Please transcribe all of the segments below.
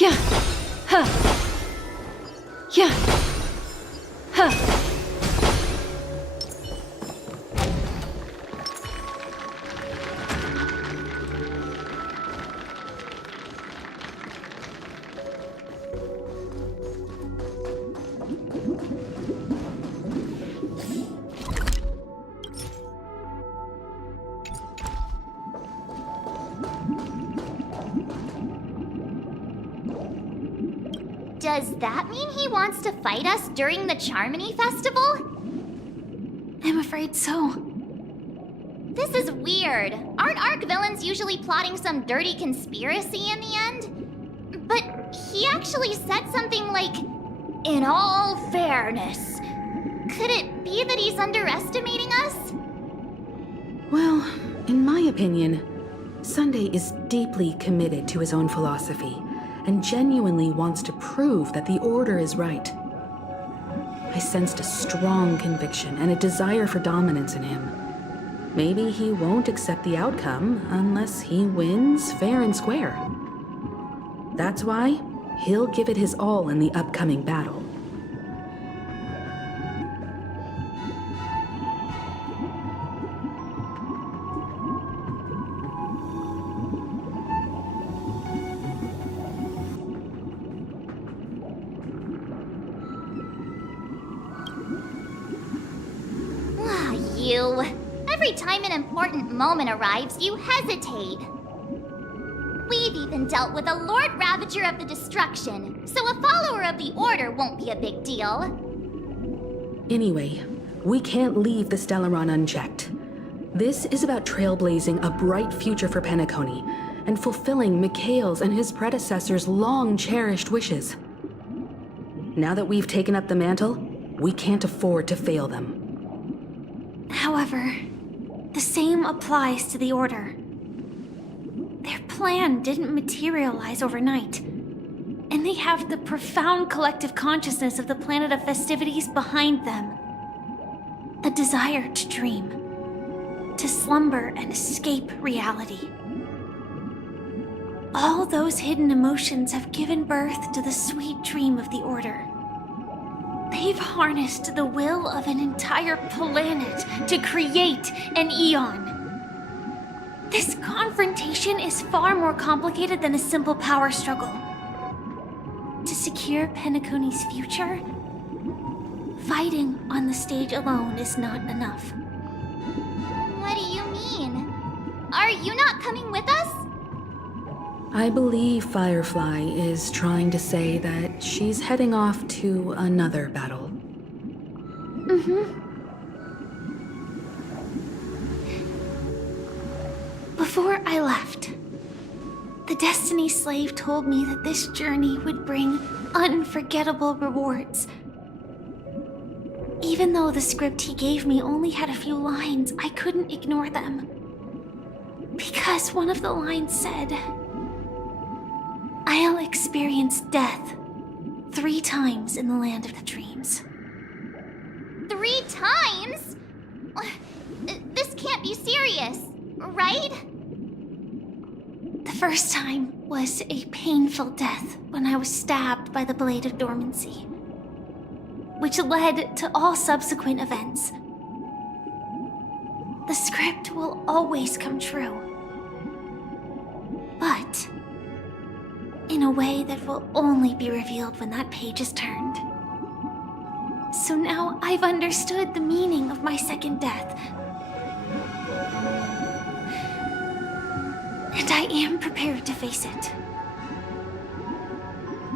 Yeah. Huh. Yeah. Huh. Does that mean he wants to fight us during the Charmony Festival? I'm afraid so. This is weird. Aren't Arc villains usually plotting some dirty conspiracy in the end? But he actually said something like, "In all fairness." Could it be that he's underestimating us? Well, in my opinion, Sunday is deeply committed to his own philosophy and genuinely wants to prove that the Order is right. I sensed a strong conviction and a desire for dominance in him. Maybe he won't accept the outcome unless he wins fair and square. That's why he'll give it his all in the upcoming battle. You. Every time an important moment arrives, you hesitate. We've even dealt with a Lord Ravager of the Destruction, so a follower of the Order won't be a big deal. Anyway, we can't leave the Stellaron unchecked. This is about trailblazing a bright future for Penacony and fulfilling Mikhail's and his predecessors' long-cherished wishes. Now that we've taken up the mantle, we can't afford to fail them. However, the same applies to the Order. Their plan didn't materialize overnight, and they have the profound collective consciousness of the planet of festivities behind them. A desire to dream, to slumber and escape reality. All those hidden emotions have given birth to the sweet dream of the Order. They've harnessed the will of an entire planet to create an eon. This confrontation is far more complicated than a simple power struggle. To secure Penacony's future, fighting on the stage alone is not enough. What do you mean? Are you not coming with us? I believe Firefly is trying to say that she's heading off to another battle. Before I left, the Destiny Slave told me that this journey would bring unforgettable rewards. Even though the script he gave me only had a few lines, I couldn't ignore them. Because one of the lines said, "I'll experience death 3 times in the land of the dreams." 3 times? This can't be serious, right? The first time was a painful death when I was stabbed by the Blade of Dormancy, which led to all subsequent events. The script will always come true, but in a way that will only be revealed when that page is turned. So now I've understood the meaning of my second death. And I am prepared to face it.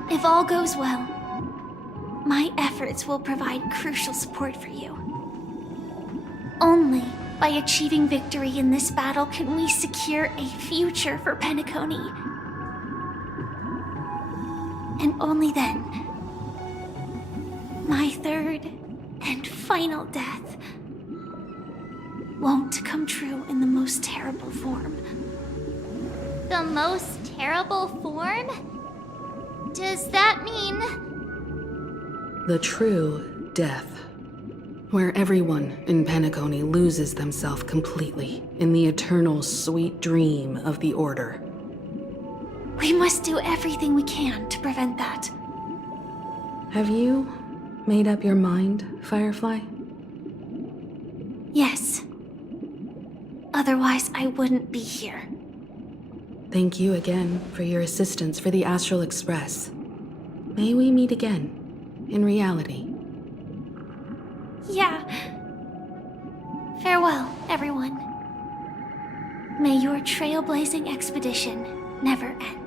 If all goes well, my efforts will provide crucial support for you. Only by achieving victory in this battle can we secure a future for Penacony. And only then, my third and final death won't come true in the most terrible form. The most terrible form? Does that mean... The true death, where everyone in Penacony loses themselves completely in the eternal sweet dream of the Order. We must do everything we can to prevent that. Have you made up your mind, Firefly? Yes. Otherwise, I wouldn't be here. Thank you again for your assistance for the Astral Express. May we meet again, in reality. Yeah. Farewell, everyone. May your trailblazing expedition never end.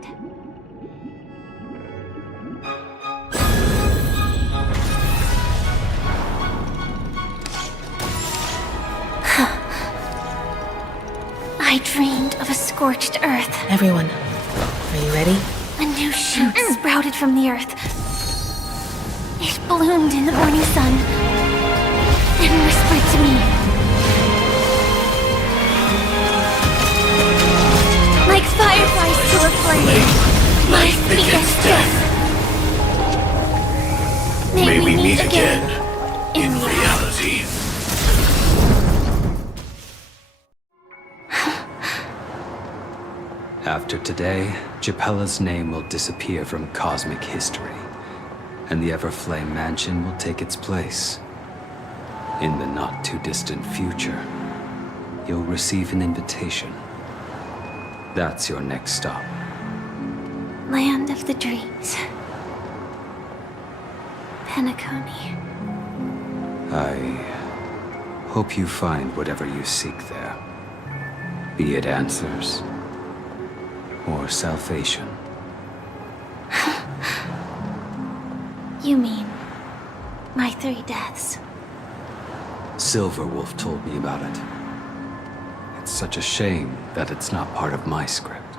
I dreamed of a scorched earth. Everyone, are you ready? A new shoot sprouted from the earth. It bloomed in the morning sun and whispered to me. Like fireflies to a flame, life begets death. May we meet again in reality. After today, Japella's name will disappear from cosmic history, and the Everflame Mansion will take its place. In the not-too-distant future, you'll receive an invitation. That's your next stop. Land of the Dreams. Penacony. I hope you find whatever you seek there. Be it answers or salvation. You mean my 3 deaths? Silverwolf told me about it. It's such a shame that it's not part of my script.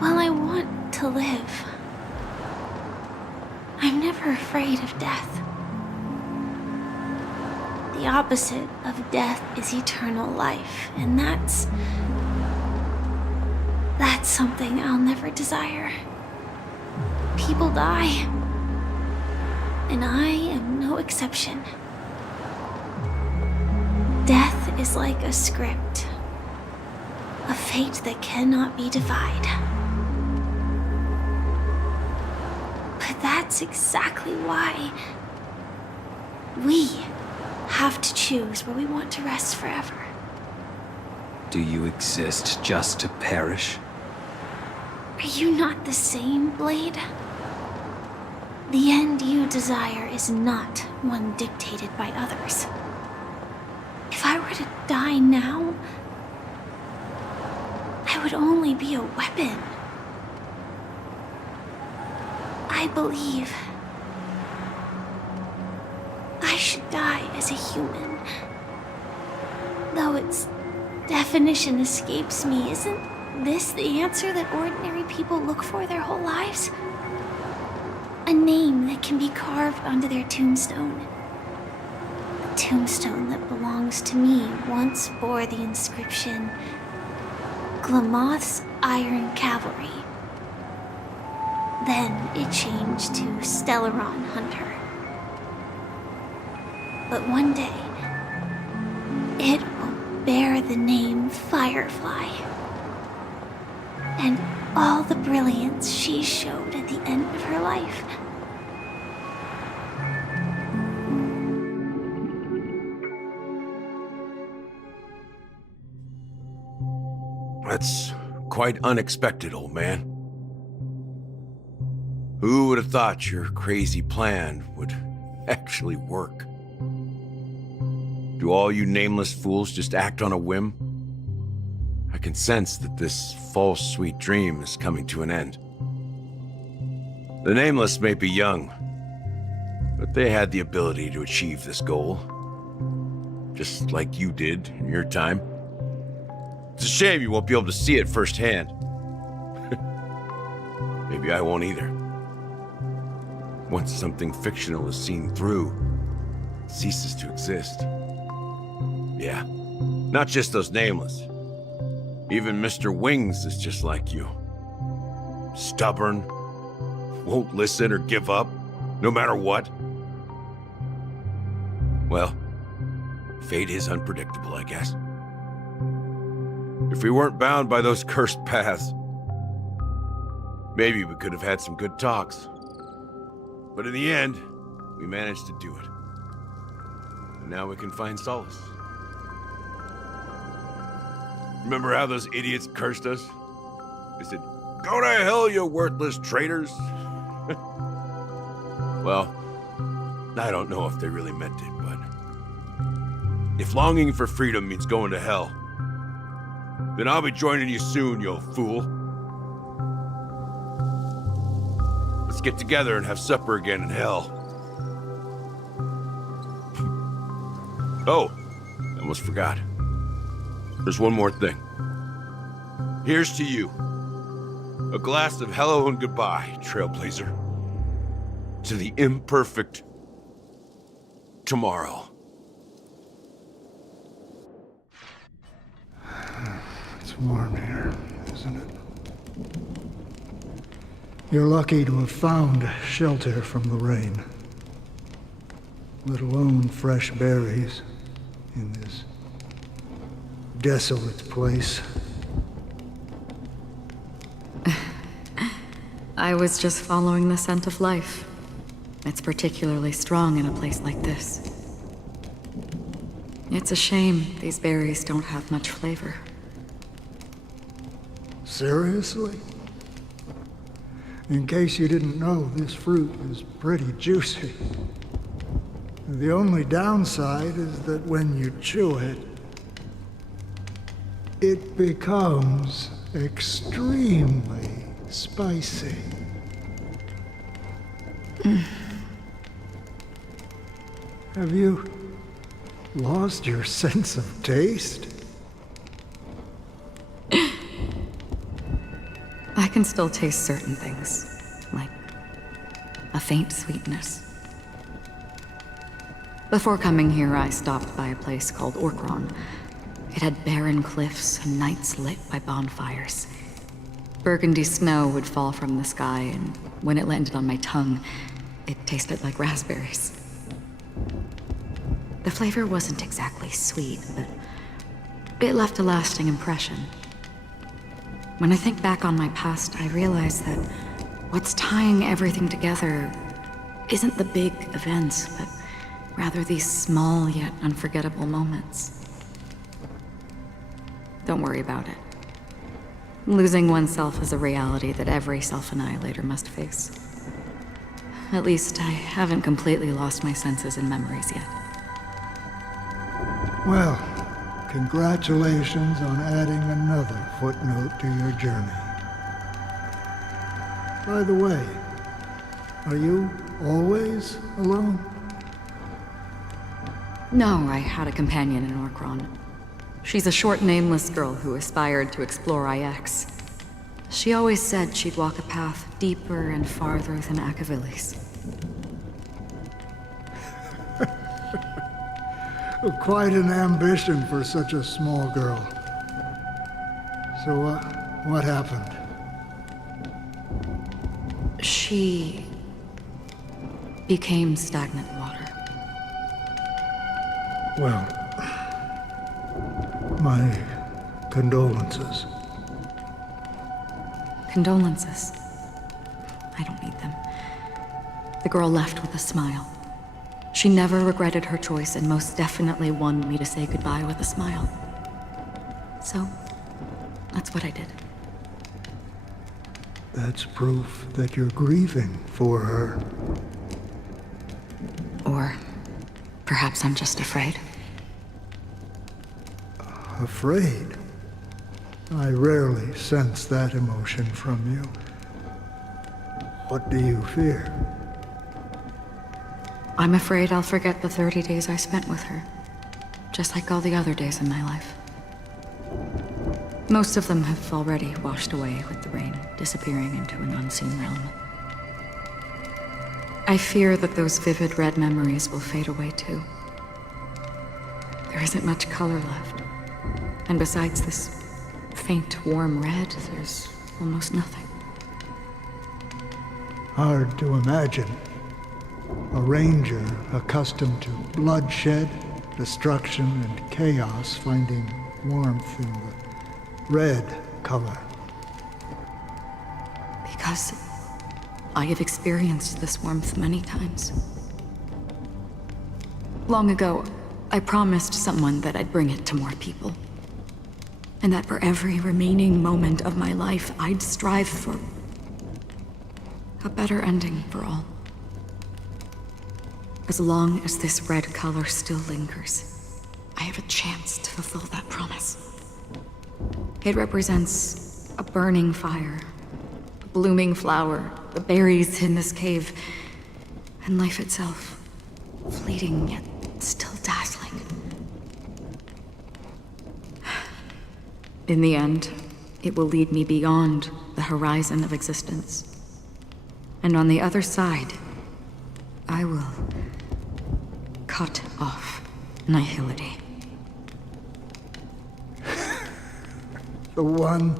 Well, I want to live. I'm never afraid of death. The opposite of death is eternal life, and that's something I'll never desire. People die, and I am no exception. Death is like a script, a fate that cannot be defied. But that's exactly why we have to choose where we want to rest forever. Do you exist just to perish? Are you not the same, Blade? The end you desire is not one dictated by others. If I were to die now, I would only be a weapon. I believe I should die as a human. Though its definition escapes me, isn't this the answer that ordinary people look for their whole lives? A name that can be carved onto their tombstone. The tombstone that belongs to me once bore the inscription, Glamoth's Iron Cavalry. Then it changed to Stellaron Hunter. But one day, it will bear the name Firefly. And all the brilliance she showed at the end of her life. That's quite unexpected, old man. Who would have thought your crazy plan would actually work? Do all you nameless fools just act on a whim? I can sense that this false sweet dream is coming to an end. The nameless may be young, but they had the ability to achieve this goal. Just like you did in your time. It's a shame you won't be able to see it firsthand. Maybe I won't either. Once something fictional is seen through, it ceases to exist. Yeah, not just those nameless. Even Mr. Wings is just like you. Stubborn, won't listen or give up, no matter what. Well, fate is unpredictable, I guess. If we weren't bound by those cursed paths, Maybe we could have had some good talks. But in the end, we managed to do it. And now we can find solace. Remember how those idiots cursed us? They said, "Go to hell, you worthless traitors!" Well, I don't know if they really meant it, but if longing for freedom means going to hell, then I'll be joining you soon, you fool. Let's get together and have supper again in hell. Oh, I almost forgot. There's one more thing. Here's to you. A glass of hello and goodbye, Trailblazer. To the imperfect tomorrow. It's warm here, isn't it? You're lucky to have found shelter from the rain. Let alone fresh berries in this desolate place. I was just following the scent of life. It's particularly strong in a place like this. It's a shame these berries don't have much flavor. Seriously? In case you didn't know, this fruit is pretty juicy. The only downside is that when you chew it, it becomes extremely spicy. Have you lost your sense of taste? I can still taste certain things, like a faint sweetness. Before coming here, I stopped by a place called Orkron. It had barren cliffs and nights lit by bonfires. Burgundy snow would fall from the sky, and when it landed on my tongue, it tasted like raspberries. The flavor wasn't exactly sweet, but it left a lasting impression. When I think back on my past, I realize that what's tying everything together isn't the big events, but rather these small yet unforgettable moments. Don't worry about it. Losing oneself is a reality that every self-annihilator must face. At least I haven't completely lost my senses and memories yet. Well, congratulations on adding another footnote to your journey. By the way, are you always alone? No, I had a companion in Orkron. She's a short, nameless girl who aspired to explore IX. She always said she'd walk a path deeper and farther than Akavilis. Quite an ambition for such a small girl. So, what happened? She became stagnant water. Well, my condolences. Condolences. I don't need them. The girl left with a smile. She never regretted her choice and most definitely wanted me to say goodbye with a smile. So, that's what I did. That's proof that you're grieving for her. Or perhaps I'm just afraid. Afraid? I rarely sense that emotion from you. What do you fear? I'm afraid I'll forget the 30 days I spent with her, just like all the other days in my life. Most of them have already washed away with the rain, disappearing into an unseen realm. I fear that those vivid red memories will fade away too. There isn't much color left, and besides this faint, warm red, there's almost nothing. Hard to imagine. A ranger accustomed to bloodshed, destruction, and chaos finding warmth in the red color. because I have experienced this warmth many times. Long ago, I promised someone that I'd bring it to more people. And that for every remaining moment of my life, I'd strive for a better ending for all. As long as this red color still lingers, I have a chance to fulfill that promise. It represents a burning fire, a blooming flower, the berries in this cave, and life itself, fleeting yet still dazzling. In the end, it will lead me beyond the horizon of existence. And on the other side, I will cut off nihility. The one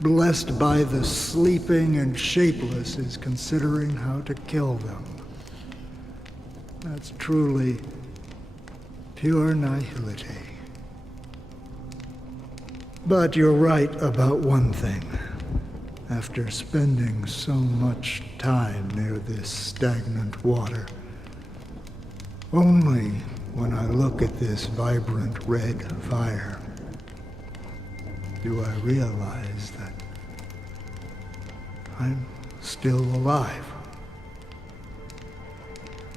blessed by the sleeping and shapeless is considering how to kill them. That's truly pure nihility. But you're right about one thing. After spending so much time near this stagnant water, only when I look at this vibrant red fire do I realize that I'm still alive.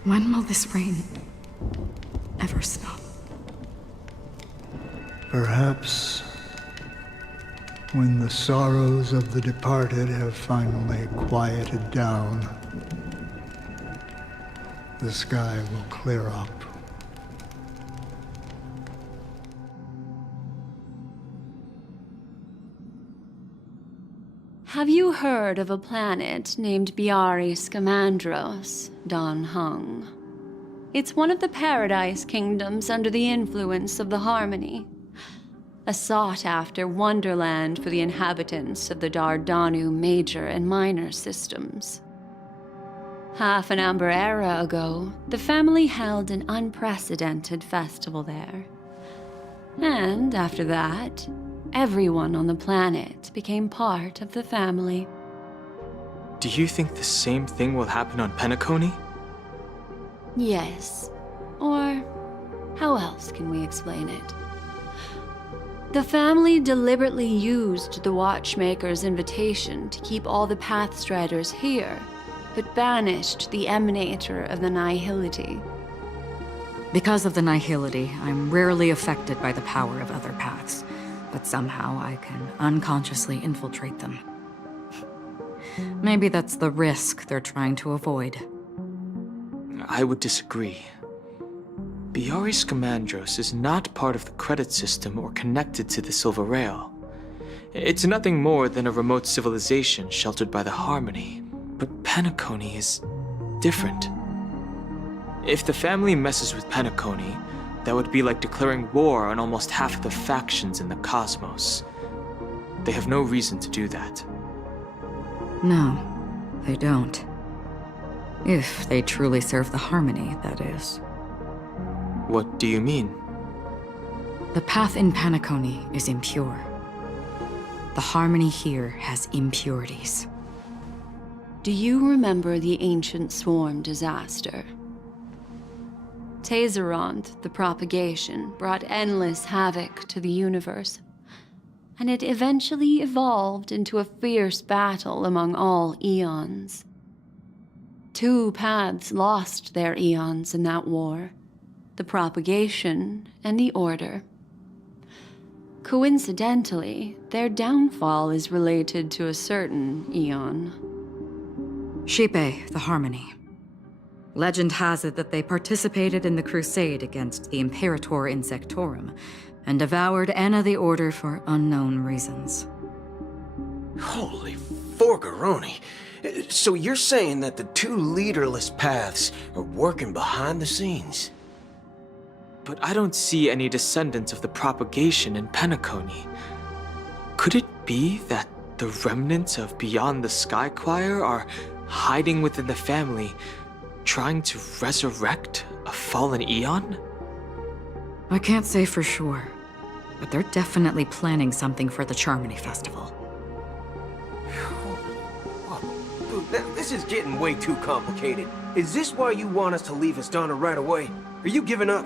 When will this rain ever stop? Perhaps when the sorrows of the departed have finally quieted down, the sky will clear up. Have you heard of a planet named Biari Scamandros, Don Hung? It's one of the Paradise Kingdoms under the influence of the Harmony. A sought-after wonderland for the inhabitants of the Dardanu major and minor systems. Half an Amber Era ago, the family held an unprecedented festival there. And after that, everyone on the planet became part of the family. Do you think the same thing will happen on Penacony? Yes. Or how else can we explain it? The family deliberately used the Watchmaker's invitation to keep all the Pathstriders here, but banished the Emanator of the Nihility. Because of the nihility, I'm rarely affected by the power of other paths, but somehow I can unconsciously infiltrate them. Maybe that's the risk they're trying to avoid. I would disagree. Biari Scamandros is not part of the credit system or connected to the Silver Rail. It's nothing more than a remote civilization sheltered by the Harmony. But Penacony is different. If the family messes with Penacony, that would be like declaring war on almost half of the factions in the cosmos. They have no reason to do that. No, they don't. If they truly serve the Harmony, that is. What do you mean? The path in Penacony is impure. The Harmony here has impurities. Do you remember the Ancient Swarm disaster? Tazeront, the propagation, brought endless havoc to the universe, and it eventually evolved into a fierce battle among all eons. 2 paths lost their eons in that war, the propagation and the order. Coincidentally, their downfall is related to a certain eon. Shipe, the Harmony. Legend has it that they participated in the crusade against the Imperator Insectorum, and devoured Anna the Order for unknown reasons. Holy forgaroni. So you're saying that the 2 leaderless paths are working behind the scenes? But I don't see any descendants of the propagation in Penacony. Could it be that the remnants of Beyond the Sky Choir are hiding within the family, trying to resurrect a fallen eon? I can't say for sure, but they're definitely planning something for the Charmony Festival. This is getting way too complicated. Is this why you want us to leave Astana right away? Are you giving up?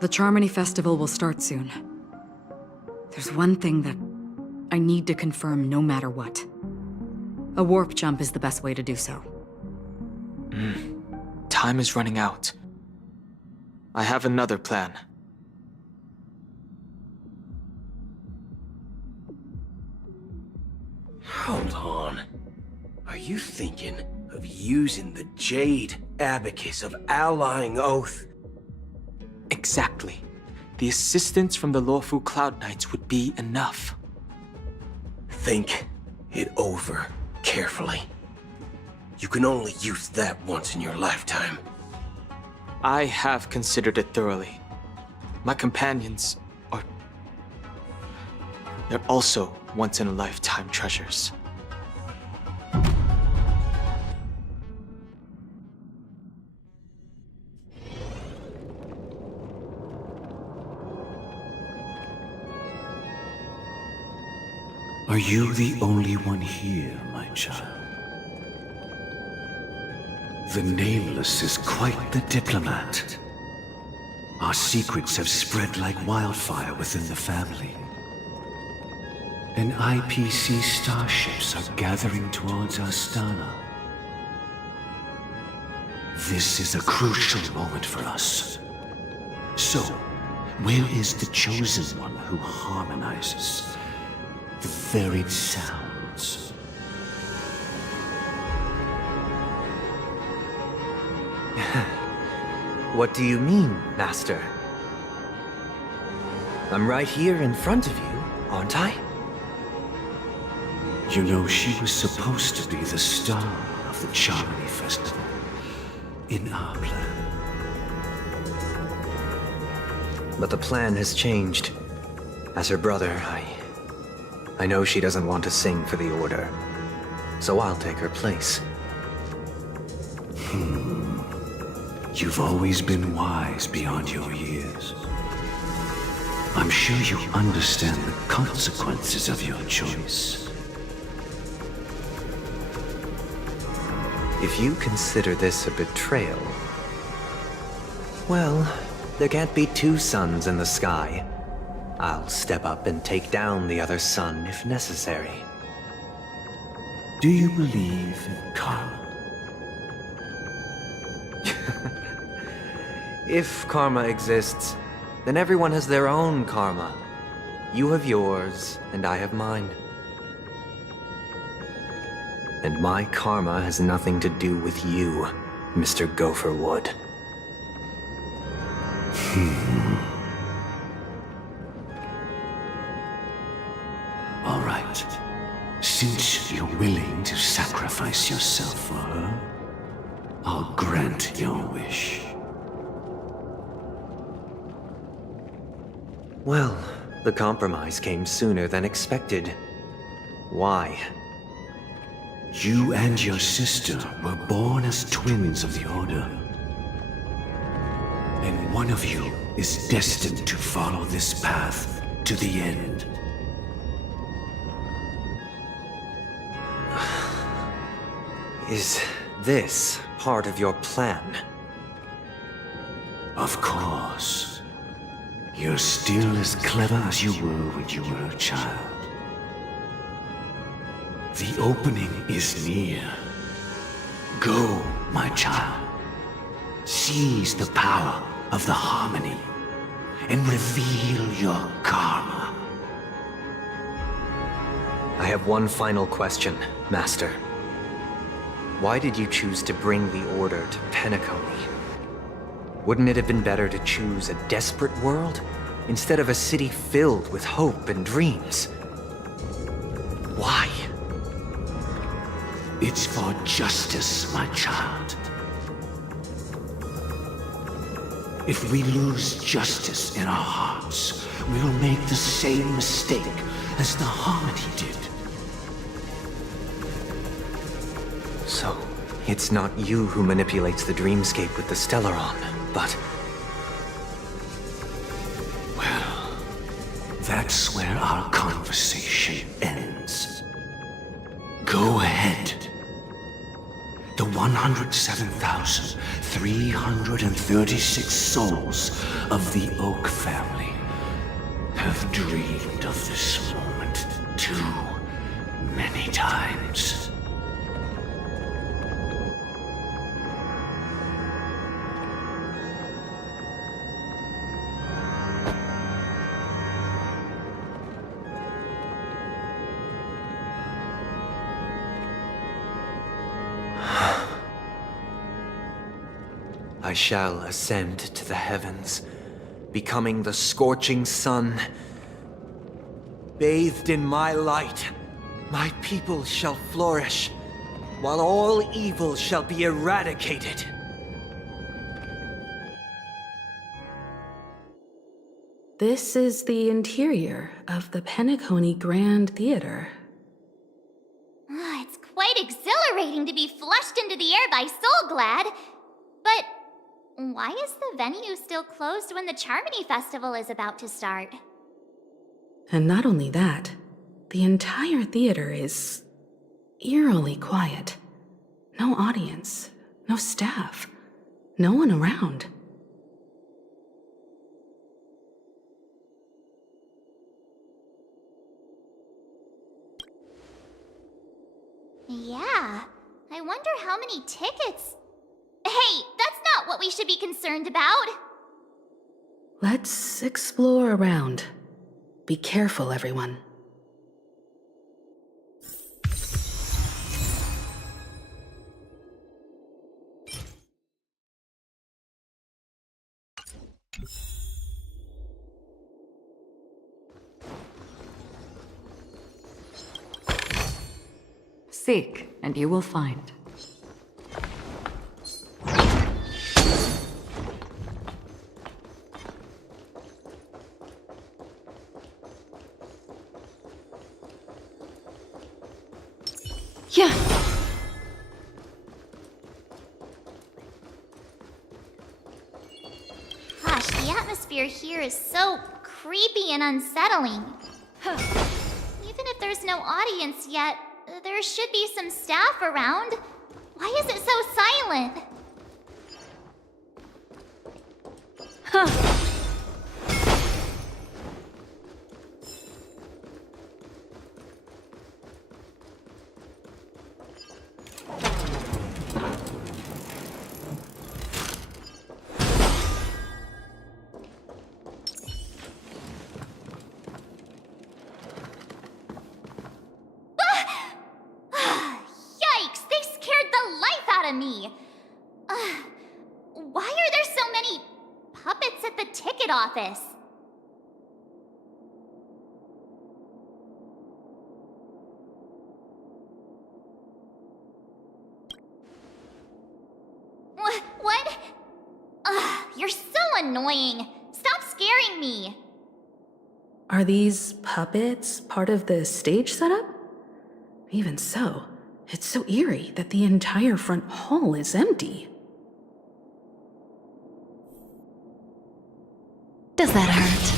The Charmony Festival will start soon. There's one thing that I need to confirm no matter what. A warp jump is the best way to do so. Time is running out. I have another plan. Hold on. Are you thinking of using the Jade Abacus of Allying Oath? Exactly. The assistance from the Lawful Cloud Knights would be enough. Think it over carefully. You can only use that once in your lifetime. I have considered it thoroughly. My companions are... they're also once-in-a-lifetime treasures. Are you the only one here, my child? The Nameless is quite the diplomat. Our secrets have spread like wildfire within the family. And IPC starships are gathering towards Astana. This is a crucial moment for us. So, where is the chosen one who harmonizes the varied sounds? What do you mean, Master? I'm right here in front of you, aren't I? You know, she was supposed to be the star of the Charmony Festival in our plan. But the plan has changed. As her brother, I know she doesn't want to sing for the Order, so I'll take her place. You've always been wise beyond your years. I'm sure you understand the consequences of your choice. If you consider this a betrayal, well, there can't be two suns in the sky. I'll step up and take down the other sun if necessary. Do you believe in karma? If karma exists, then everyone has their own karma. You have yours, and I have mine. And my karma has nothing to do with you, Mr. Gopherwood. All right. Since you're willing to sacrifice yourself for her, I'll grant your wish. Well, the compromise came sooner than expected. Why? You and your sister were born as twins of the Order. And one of you is destined to follow this path to the end. Is this part of your plan? Of course. You're still as clever as you were when you were a child. The opening is near. Go, my child. Seize the power of the harmony and reveal your karma. I have one final question, Master. Why did you choose to bring the Order to Penacony? Wouldn't it have been better to choose a desperate world instead of a city filled with hope and dreams? Why? It's for justice, my child. If we lose justice in our hearts, we'll make the same mistake as the Harmony did. So, it's not you who manipulates the dreamscape with the Stellaron, but... Well, that's where our conversation ends. Go ahead 107,336 souls of the Oak family have dreamed of this moment too many times. I shall ascend to the heavens, becoming the scorching sun. Bathed in my light, my people shall flourish, while all evil shall be eradicated. This is the interior of the Penacony Grand Theater. It's quite exhilarating to be flushed into the air by Soulglad. But why is the venue still closed when the Charmony Festival is about to start? And not only that, the entire theater is eerily quiet. No audience, no staff, no one around. Yeah, I wonder how many tickets... Hey, that's not what we should be concerned about! Let's explore around. Be careful, everyone. Seek, and you will find. Yeah. Gosh, the atmosphere here is so creepy and unsettling. Even if there's no audience yet, there should be some staff around. Why is it so silent? Huh. Yikes, they scared the life out of me. Why are there so many puppets at the ticket office? What? You're so annoying. Stop scaring me. Are these puppets part of the stage setup? Even so, it's so eerie that the entire front hall is empty. Does that hurt?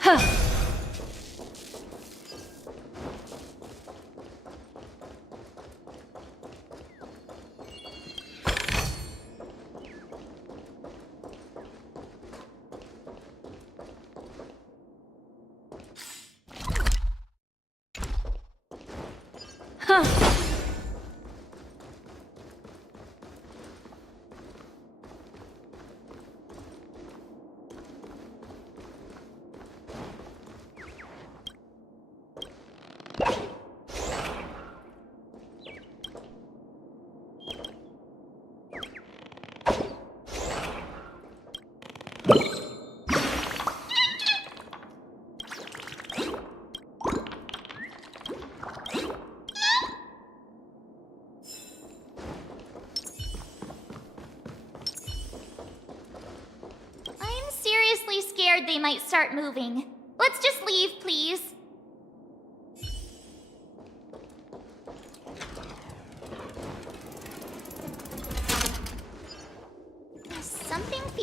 Huh. Huh. I'm seriously scared they might start moving. Let's just leave, please.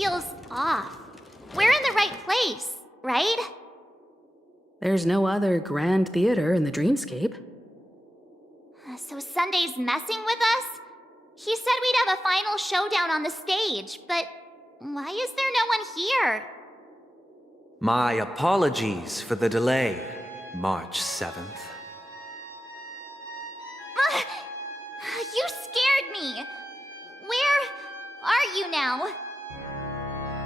feels off. We're in the right place, right? There's no other grand theater in the dreamscape. So Sunday's messing with us? He said we'd have a final showdown on the stage, but why is there no one here? My apologies for the delay, March 7th. You scared me! Where are you now?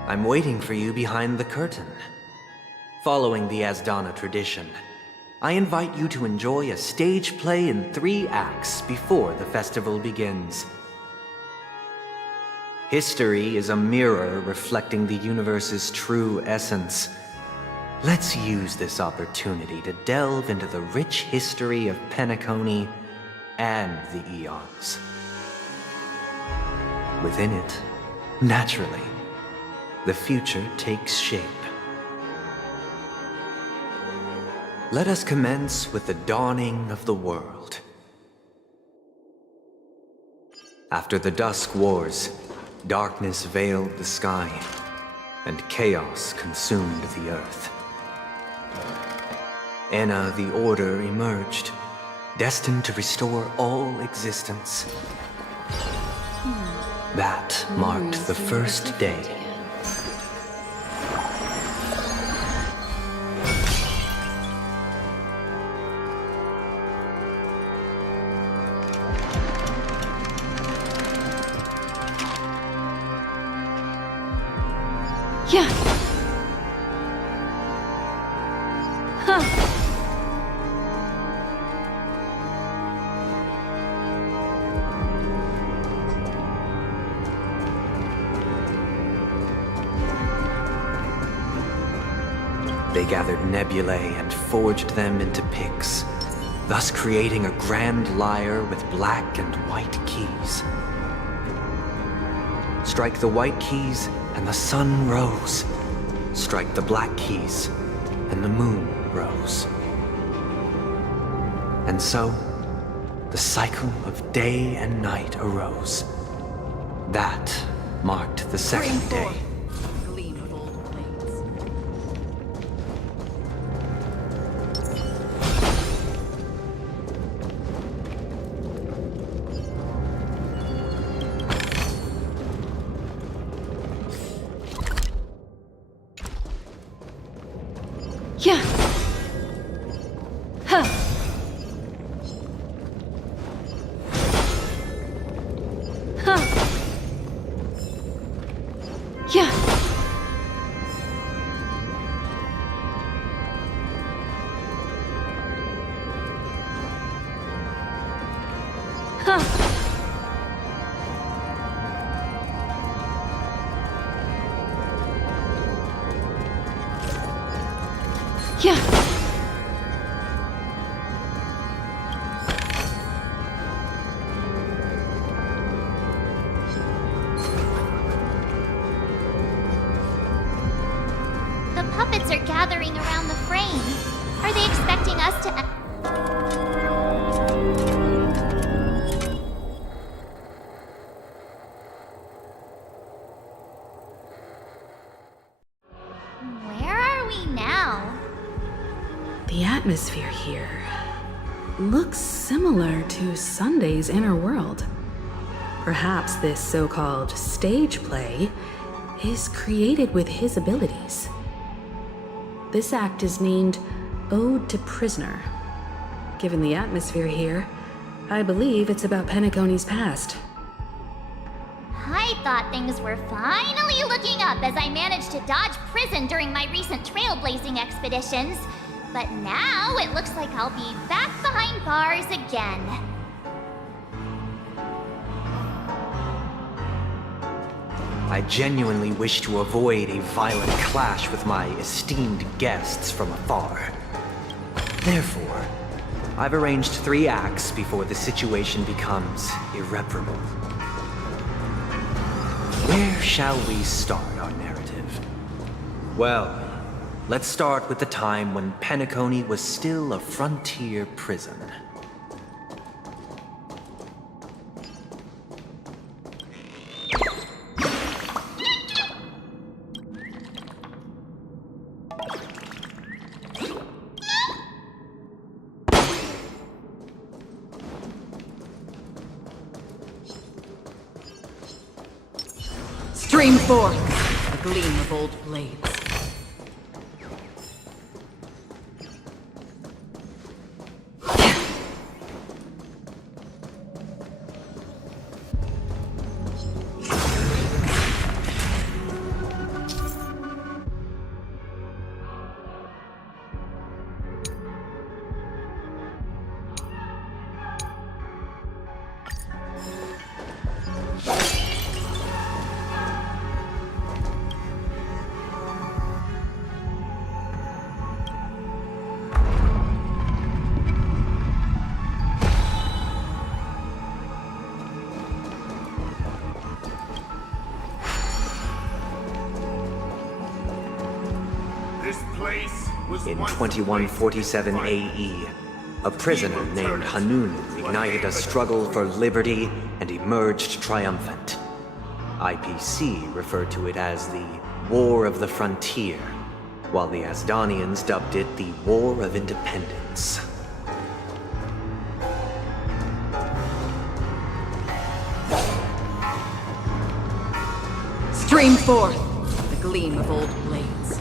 I'm waiting for you behind the curtain. Following the Asdana tradition, I invite you to enjoy a stage play in 3 acts before the festival begins. History is a mirror reflecting the universe's true essence. Let's use this opportunity to delve into the rich history of Penacony and the Eons. Within it, naturally, the future takes shape. Let us commence with the dawning of the world. After the Dusk Wars, darkness veiled the sky, and chaos consumed the earth. Enna the Order emerged, destined to restore all existence. That marked the first day. Yeah. Huh. They gathered nebulae and forged them into picks, thus creating a grand lyre with black and white keys. Strike the white keys, and the sun rose. Strike the black keys, and the moon rose. And so, the cycle of day and night arose. That marked the second day. Yeah. Huh. Huh. Yeah. Huh. Yeah. The puppets are gathering around the frame. Are they expecting us to... Where are we now? The atmosphere here looks similar to Sunday's inner world. Perhaps this so-called stage play is created with his abilities. This act is named Ode to Prisoner. Given the atmosphere here, I believe it's about Penacony's past. I thought things were finally looking up as I managed to dodge prison during my recent trailblazing expeditions. But now it looks like I'll be back behind bars again. I genuinely wish to avoid a violent clash with my esteemed guests from afar. Therefore, I've arranged 3 acts before the situation becomes irreparable. Where shall we start our narrative? Well, let's start with the time when Penacony was still a frontier prison. Stream forth the gleam of old blades. In 2147 AE, a prisoner named Hanunu ignited a struggle for liberty and emerged triumphant. IPC referred to it as the War of the Frontier, while the Asdanians dubbed it the War of Independence. Stream forth the gleam of old blades.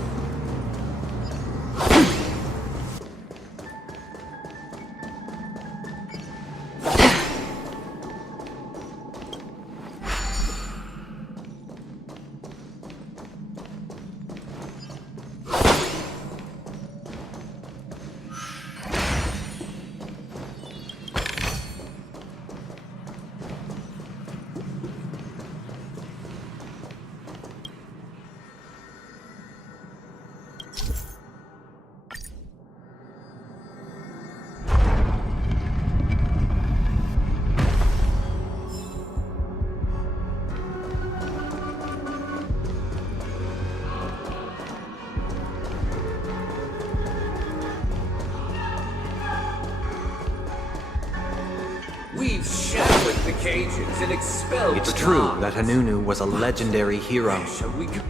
We've shattered the cages and expelled It's the true guards. that Hanunu was a legendary hero,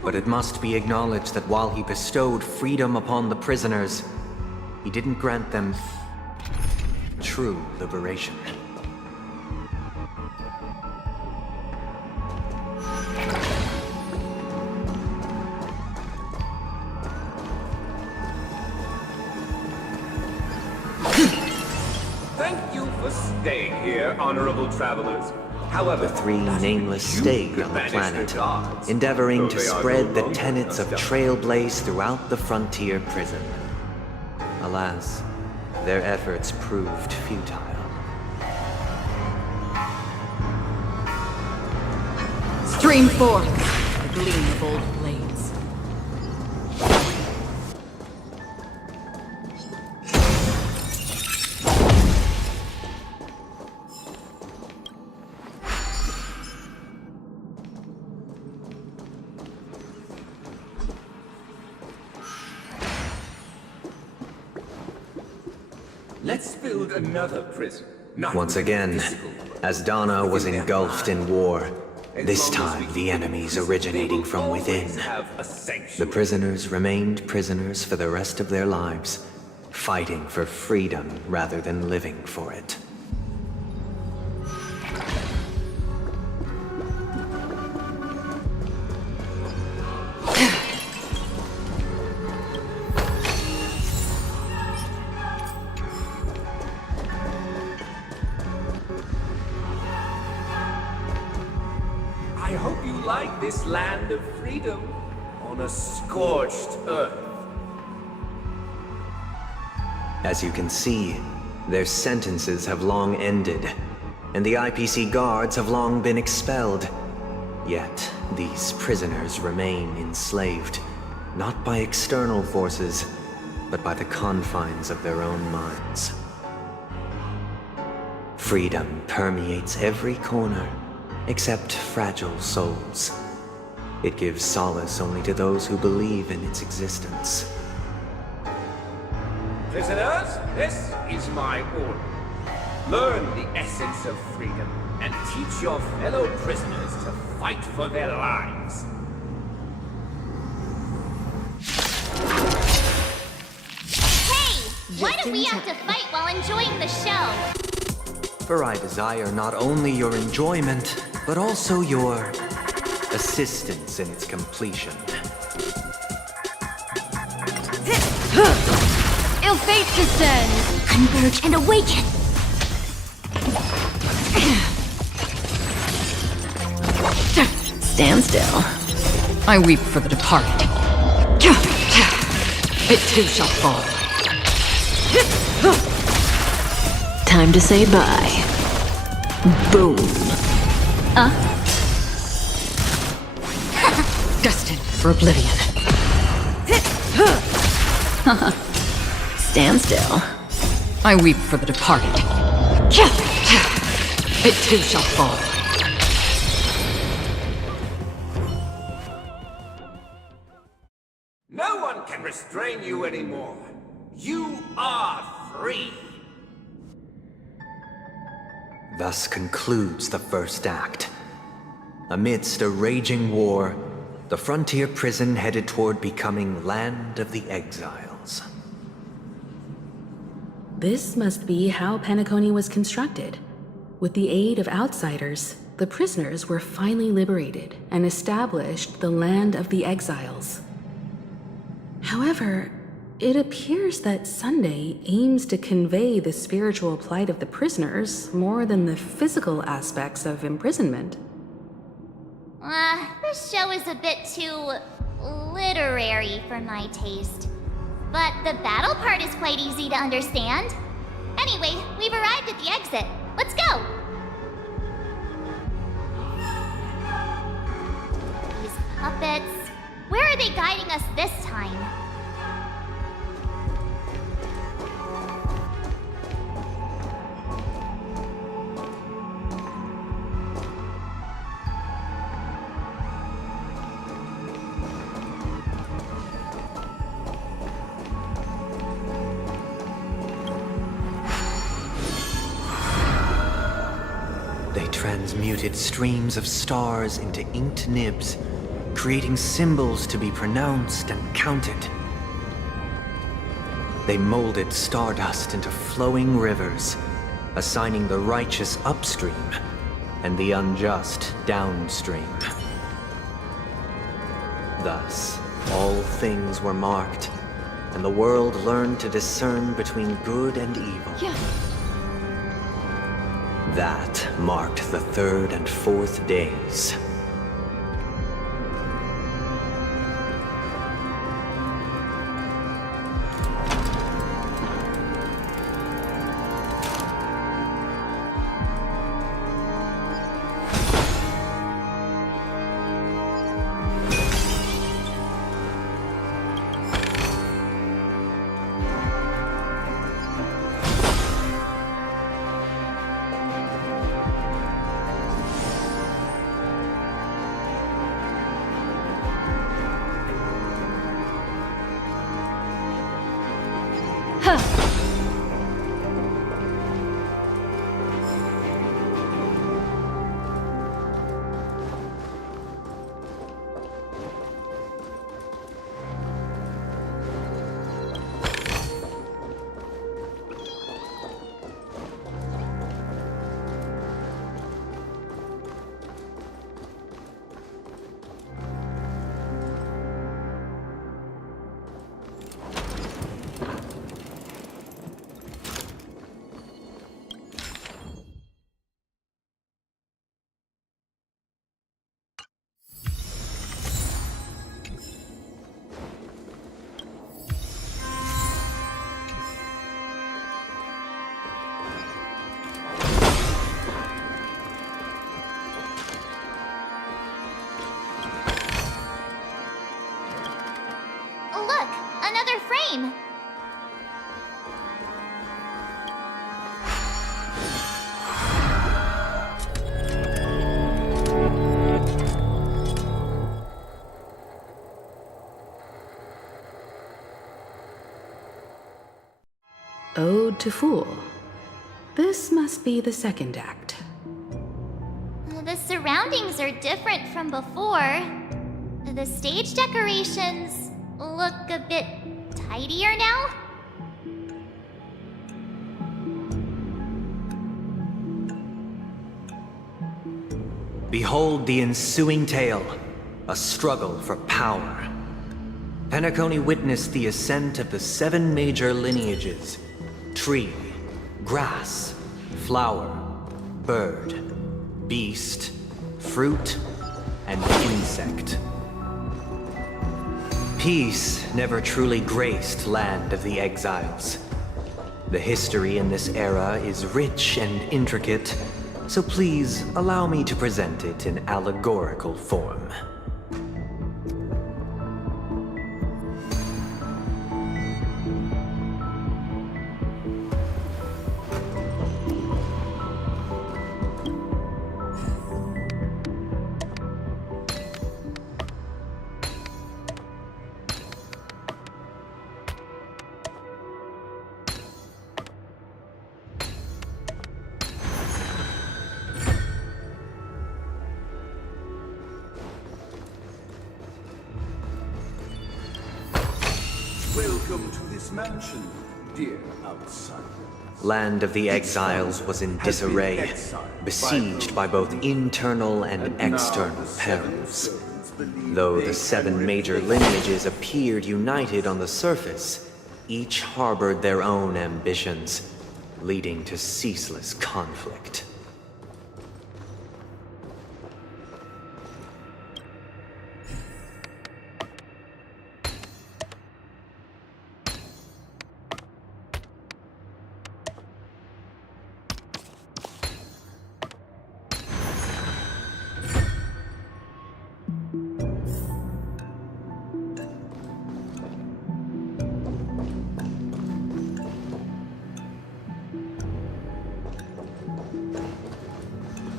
but it must be acknowledged that while he bestowed freedom upon the prisoners, he didn't grant them true liberation. Thank you for staying here, honorable travelers. However, The three nameless stayed on the planet, endeavoring to spread the tenets of trailblaze throughout the frontier prison. Alas, their efforts proved futile. Stream forth the gleam of old blades. let's build another prison. Not Once with again, physical, Asdana was engulfed in war, this time the enemies originating from within. have a The sanctuary. prisoners remained prisoners for the rest of their lives, fighting for freedom rather than living for it. I hope you like this land of freedom on a scorched earth. As you can see, their sentences have long ended, and the IPC guards have long been expelled. Yet, these prisoners remain enslaved, not by external forces, but by the confines of their own minds. Freedom permeates every corner, except fragile souls. It gives solace only to those who believe in its existence. Prisoners, this is my order. Learn the essence of freedom and teach your fellow prisoners to fight for their lives. Hey! Why do we have to fight while enjoying the show? For I desire not only your enjoyment, but also your assistance in its completion. Ill fate descends! Converge and awaken! Stand still. I weep for the departed. It too shall fall. Time to say bye. Boom. Destined for oblivion. Stand still. I weep for the departed. It too shall fall. No one can restrain you anymore. You are free. Thus concludes the first act. Amidst a raging war, the frontier prison headed toward becoming Land of the Exiles. This must be how Penacony was constructed. With the aid of outsiders, the prisoners were finally liberated and established the Land of the Exiles. However, it appears that Sunday aims to convey the spiritual plight of the prisoners more than the physical aspects of imprisonment. This show is a bit too literary for my taste. But the battle part is quite easy to understand. Anyway, we've arrived at the exit. Let's go! These puppets... Where are they guiding us this time? They transmuted streams of stars into inked nibs, creating symbols to be pronounced and counted. They molded stardust into flowing rivers, assigning the righteous upstream and the unjust downstream. Thus, all things were marked, and the world learned to discern between good and evil. Yeah. That marked the third and fourth days. Look! Another frame! Ode to Fool. This must be the second act. The surroundings are different from before. The stage decorations look a bit tidier now. Behold the ensuing tale, a struggle for power. Penacony witnessed the ascent of the 7 major lineages: tree, grass, flower, bird, beast, fruit, and insect. Peace never truly graced Land of the Exiles. The history in this era is rich and intricate, so please allow me to present it in allegorical form. Welcome to this mansion, dear outsider. Land of the Exiles was in disarray, besieged by both internal and external perils. Though the 7 major lineages appeared united on the surface, each harbored their own ambitions, leading to ceaseless conflict.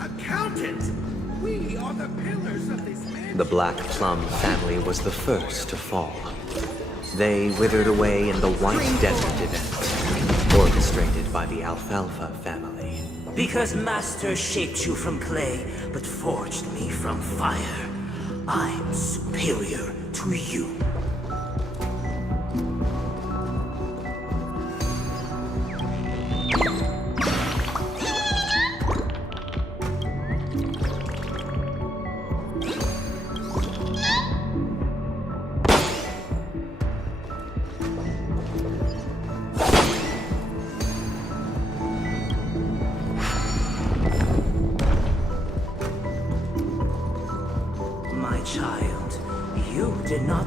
Accountant! We are the pillars of this mansion. The Black Plum family was the first to fall. They withered away in the White Desert event, orchestrated by the Alfalfa family. Because Master shaped you from clay, but forged me from fire, I'm superior to you.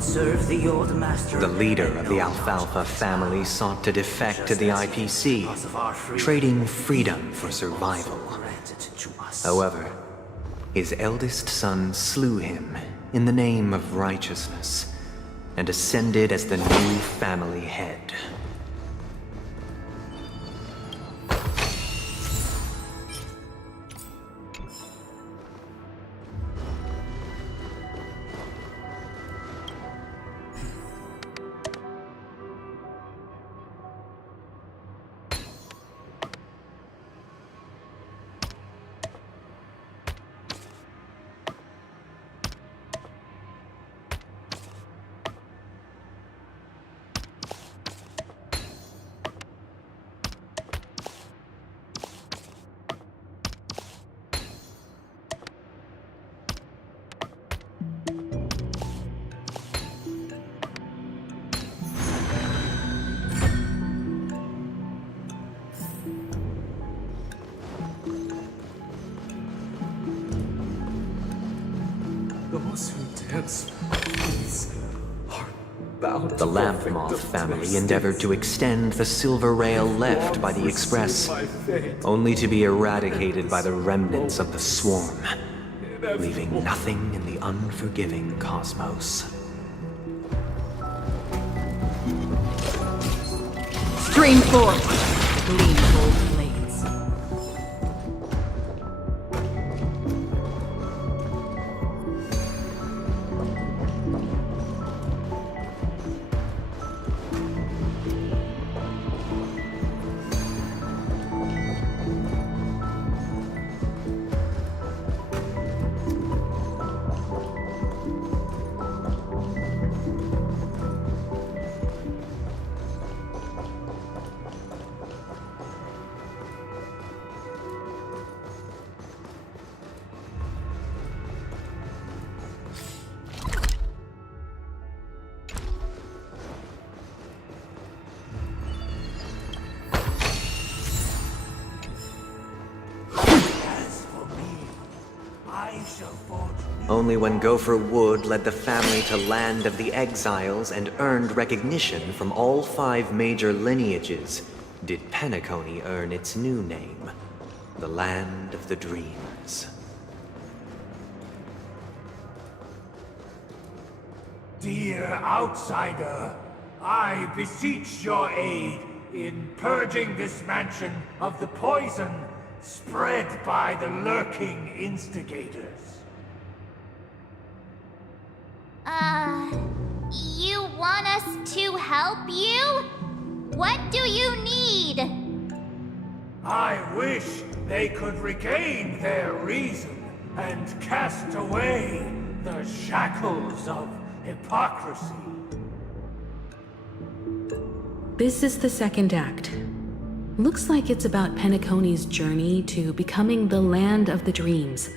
Serve the old master. The leader of the Alfalfa family sought to defect to the IPC, trading freedom for survival. However, his eldest son slew him in the name of righteousness and ascended as the new family head. Those who dance peace are bound. The Lamp Moth family endeavored to extend the silver rail left by the Express, only to be eradicated by the remnants of the Swarm, leaving nothing in the unforgiving cosmos. Stream forth, gleam gold blades. Only when Gopher Wood led the family to Land of the Exiles and earned recognition from all 5 major lineages did Penacony earn its new name, the Land of the Dreams. Dear outsider, I beseech your aid in purging this mansion of the poison spread by the lurking instigators. You want us to help you? What do you need? I wish they could regain their reason and cast away the shackles of hypocrisy. This is the second act. Looks like it's about Penacony's journey to becoming the Land of the Dreams,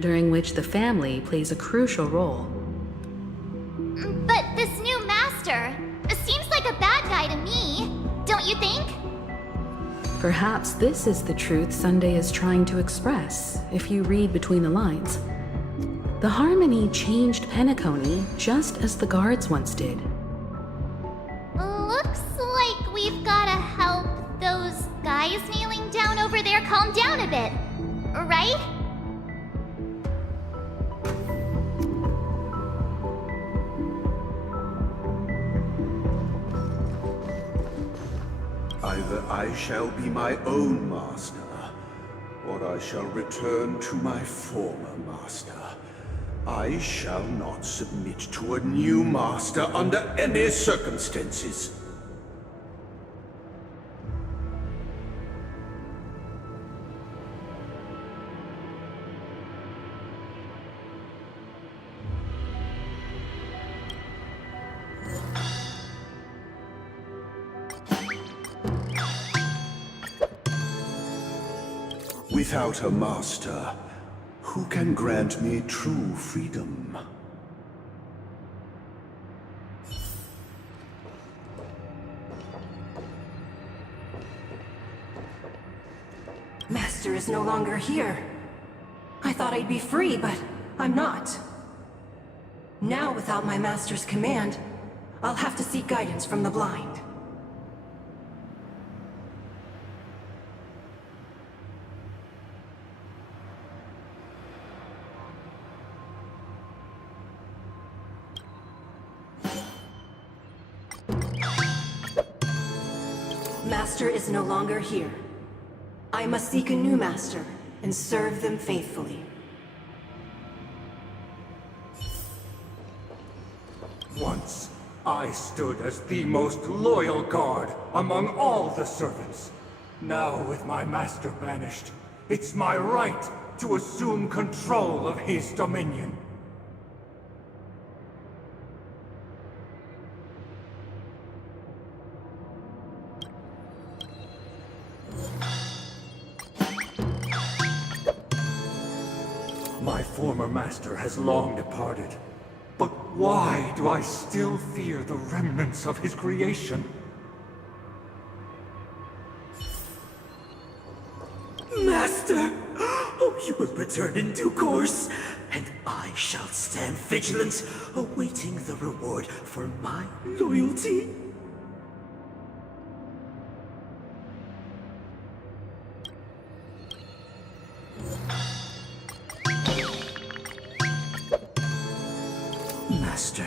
during which the family plays a crucial role. But this new master seems like a bad guy to me, don't you think? Perhaps this is the truth Sunday is trying to express, if you read between the lines. The Harmony changed Penacony just as the guards once did. Looks like we've gotta help those guys kneeling down over there calm down a bit, right? Either I shall be my own master, or I shall return to my former master. I shall not submit to a new master under any circumstances. Without a master, who can grant me true freedom? Master is no longer here. I thought I'd be free, but I'm not. Now, without my master's command, I'll have to seek guidance from the blind. Master is no longer here. I must seek a new master and serve them faithfully. Once, I stood as the most loyal guard among all the servants. Now, with my master banished, it's my right to assume control of his dominion. My former master has long departed. But why do I still fear the remnants of his creation? Master! Oh, you will return in due course, and I shall stand vigilant, awaiting the reward for my loyalty. Master,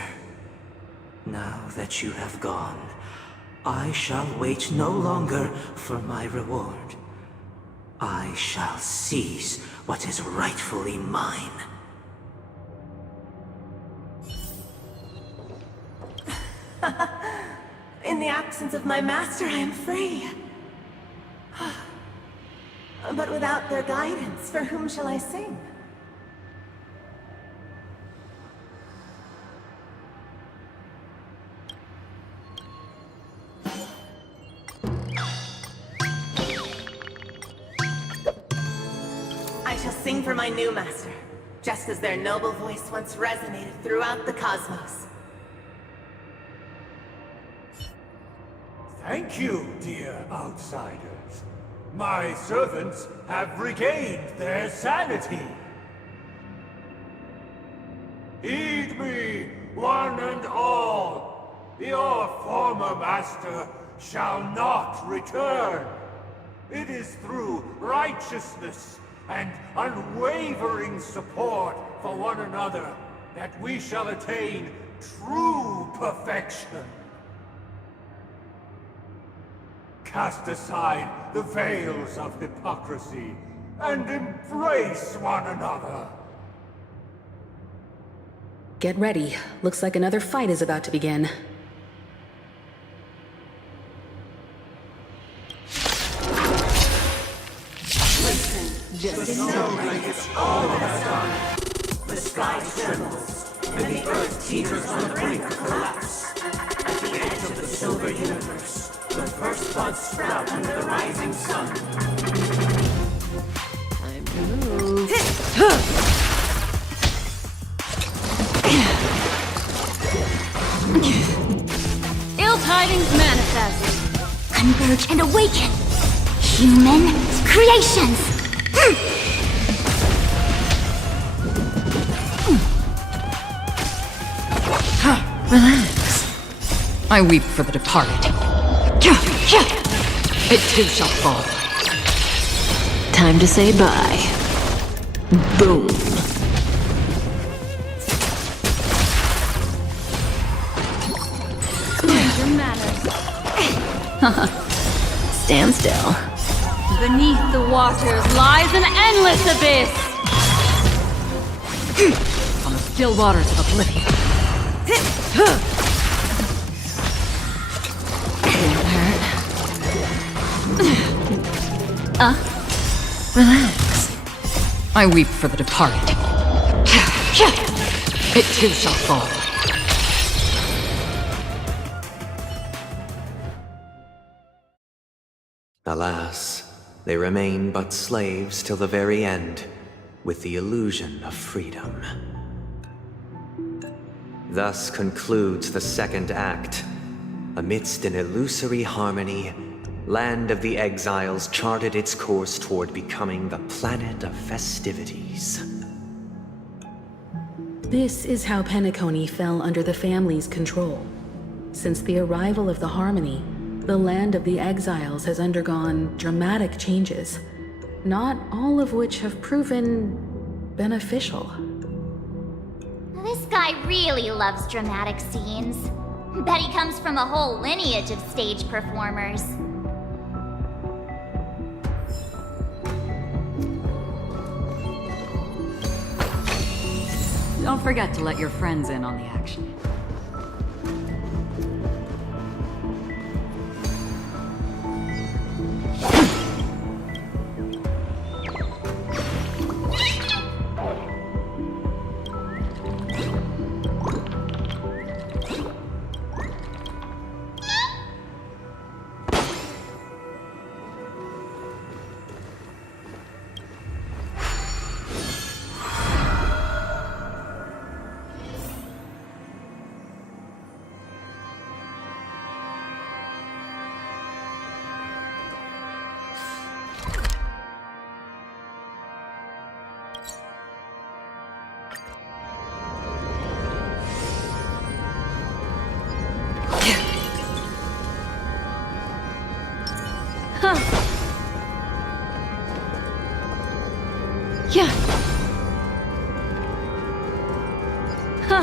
now that you have gone, I shall wait no longer for my reward. I shall seize what is rightfully mine. In the absence of my master, I am free. But without their guidance, for whom shall I sing? I shall sing for my new master, just as their noble voice once resonated throughout the cosmos. Thank you, dear outsiders. My servants have regained their sanity. me, one and all. Your former master shall not return. It is through righteousness and unwavering support for one another that we shall attain true perfection. Cast aside the veils of hypocrisy and embrace one another. Get ready. Looks like another fight is about to begin. Just know that it's all of us done. The sky trembles, and the earth teeters on the brink of collapse. At the edge of the silver universe, the first buds sprout under the rising sun. Time to move. Ill tidings manifest. Converge and awaken! Human creations! Relax. I weep for the departed. It too shall fall. Time to say bye. Boom. Mind your manners. Stand still. Beneath the waters lies an endless abyss! On the still waters of oblivion. Relax. I weep for the departed. It too shall fall. Alas, they remain but slaves till the very end, with the illusion of freedom. Thus concludes the second act. Amidst an illusory harmony, Land of the Exiles charted its course toward becoming the planet of festivities. This is how Penacony fell under the family's control. Since the arrival of the Harmony, the Land of the Exiles has undergone dramatic changes, not all of which have proven beneficial. This guy really loves dramatic scenes. Bet he comes from a whole lineage of stage performers. Don't forget to let your friends in on the action. Yeah. Huh.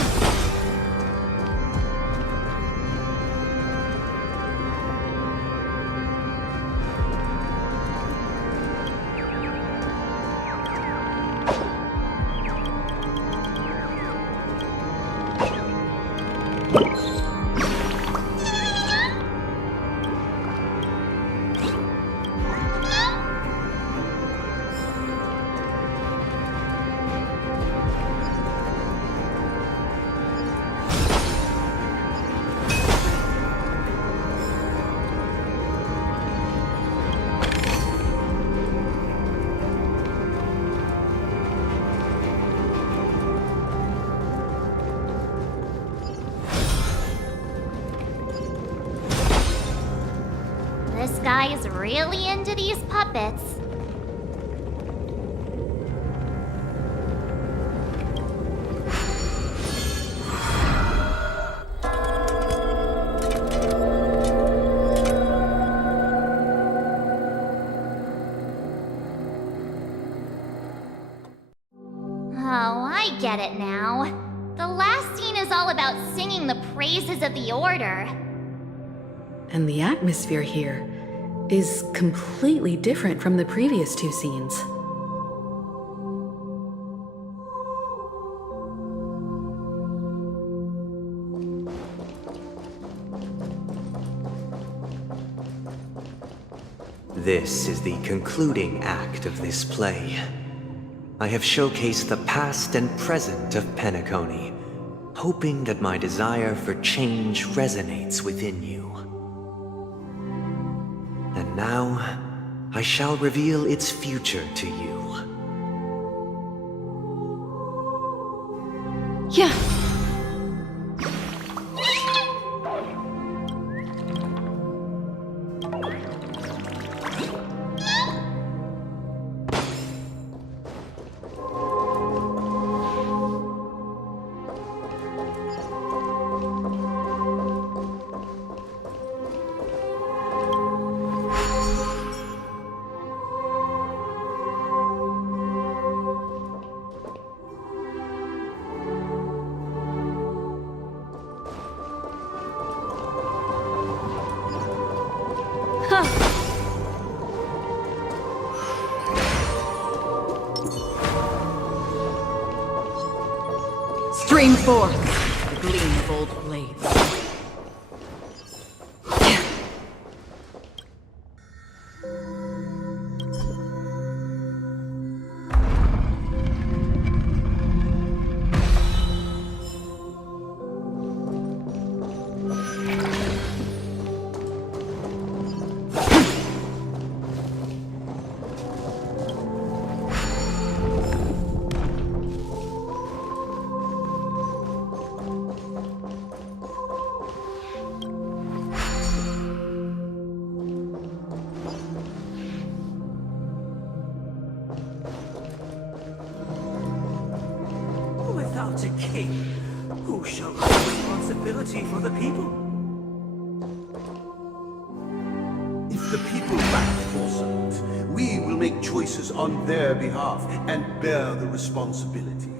This guy is really into these puppets. I get it now. The last scene is all about singing the praises of the Order. And the atmosphere here is completely different from the previous two scenes. This is the concluding act of this play. I have showcased the past and present of Penacony, hoping that my desire for change resonates within you. And now, I shall reveal its future to you. Yeah. Stream forth, the gleam of old blades. Without a king, who shall take responsibility for the people? If the people lack foresight, we will make choices on their behalf and bear the responsibility.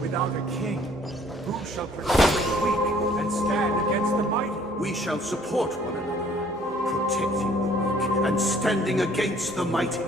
Without a king, who shall protect the weak and stand against the mighty? We shall support one another, protecting the weak and standing against the mighty.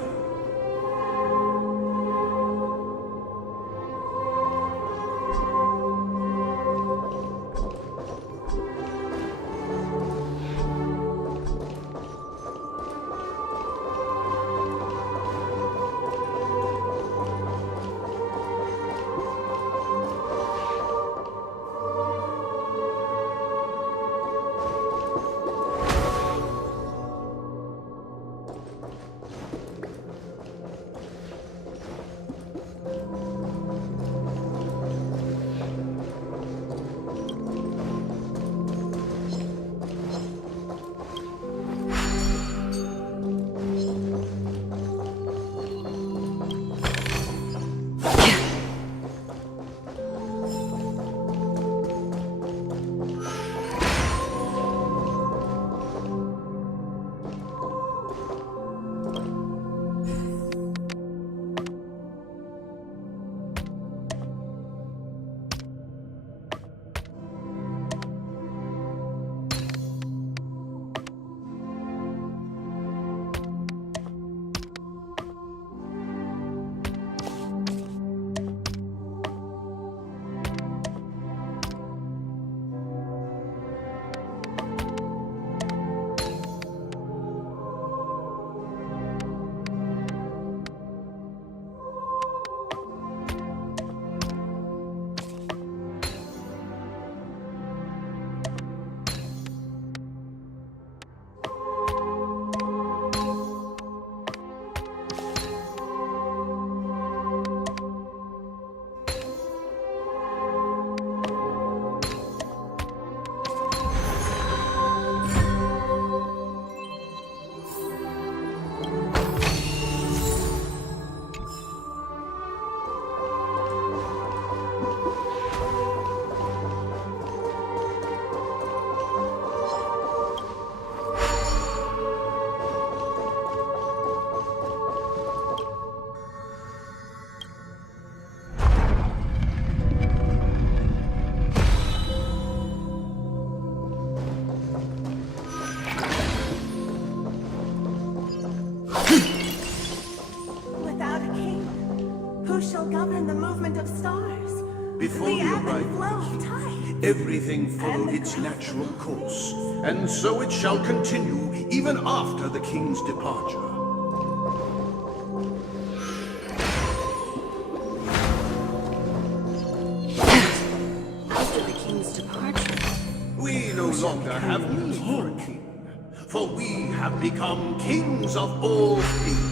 Before you arrived, everything followed its natural course, and so it shall continue even after the king's departure. After the king's departure, We no longer have need for a king, for we have become kings of all things.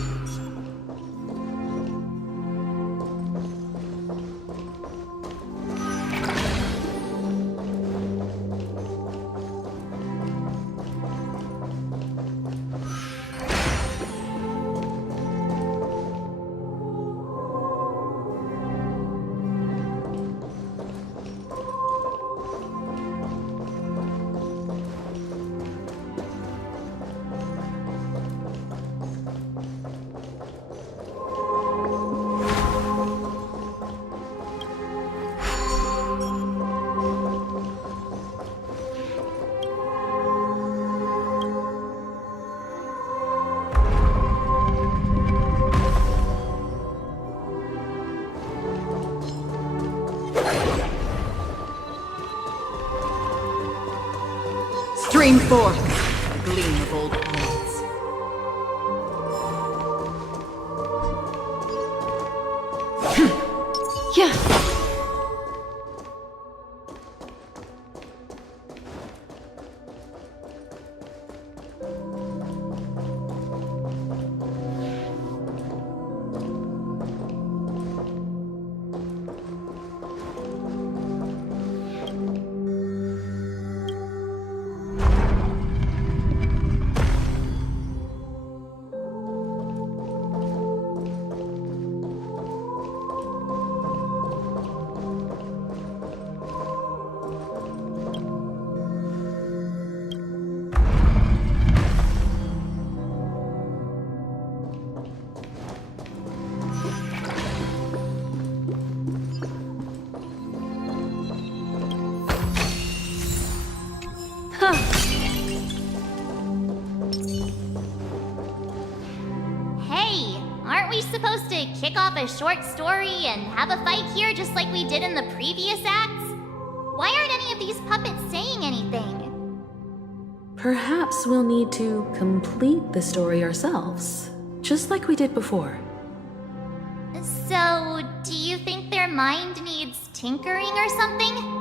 Stream forth, gleam of old poets. Yeah. Hey, aren't we supposed to kick off a short story and have a fight here just like we did in the previous acts? Why aren't any of these puppets saying anything? Perhaps we'll need to complete the story ourselves, just like we did before. So, do you think their mind needs tinkering or something?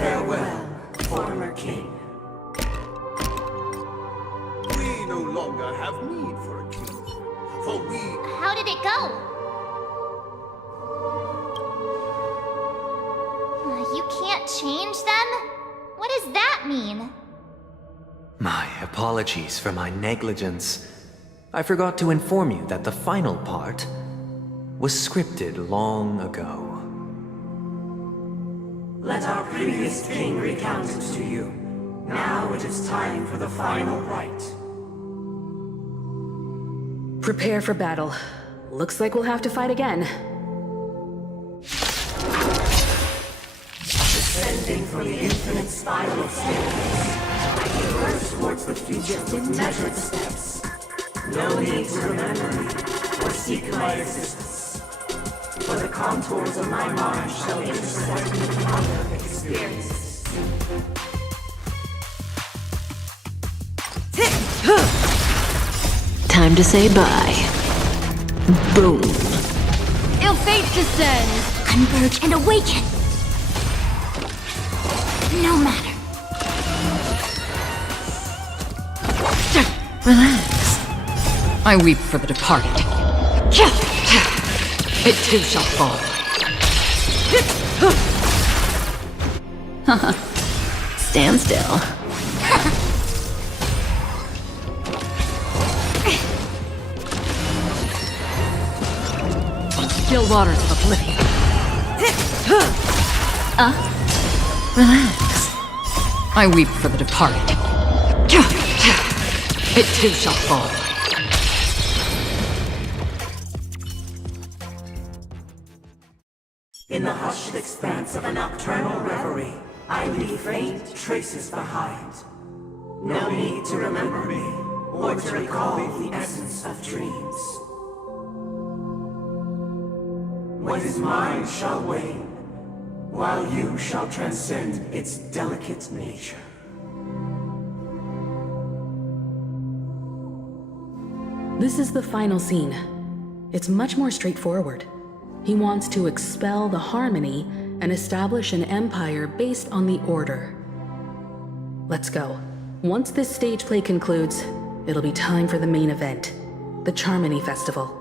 farewell, former king. We no longer have need for a king, for we... How did it go? You can't change them? What does that mean? My apologies for my negligence. I forgot to inform you that the final part was scripted long ago. Let our previous king recount it to you. Now it is time for the final rite. Prepare for battle. Looks like we'll have to fight again. Descending from the infinite spiral staircase, I traverse towards the future with measured steps. No need to remember me or seek my existence, for the contours of my mind shall intersect with other experiences. Time to say bye. Boom. Ill fate descends! Converge and awaken! No matter. Relax. I weep for the departed. It too shall fall. Stand still. Still waters of oblivion. Relax. I weep for the departed. It too shall fall. In the hushed expanse of a nocturnal reverie, I leave faint traces behind. No need to remember me, or to recall the essence of dreams. What is mine shall wane, while you shall transcend its delicate nature. This is the final scene. It's much more straightforward. He wants to expel the Harmony and establish an empire based on the Order. Let's go. Once this stage play concludes, it'll be time for the main event, the Charmony Festival.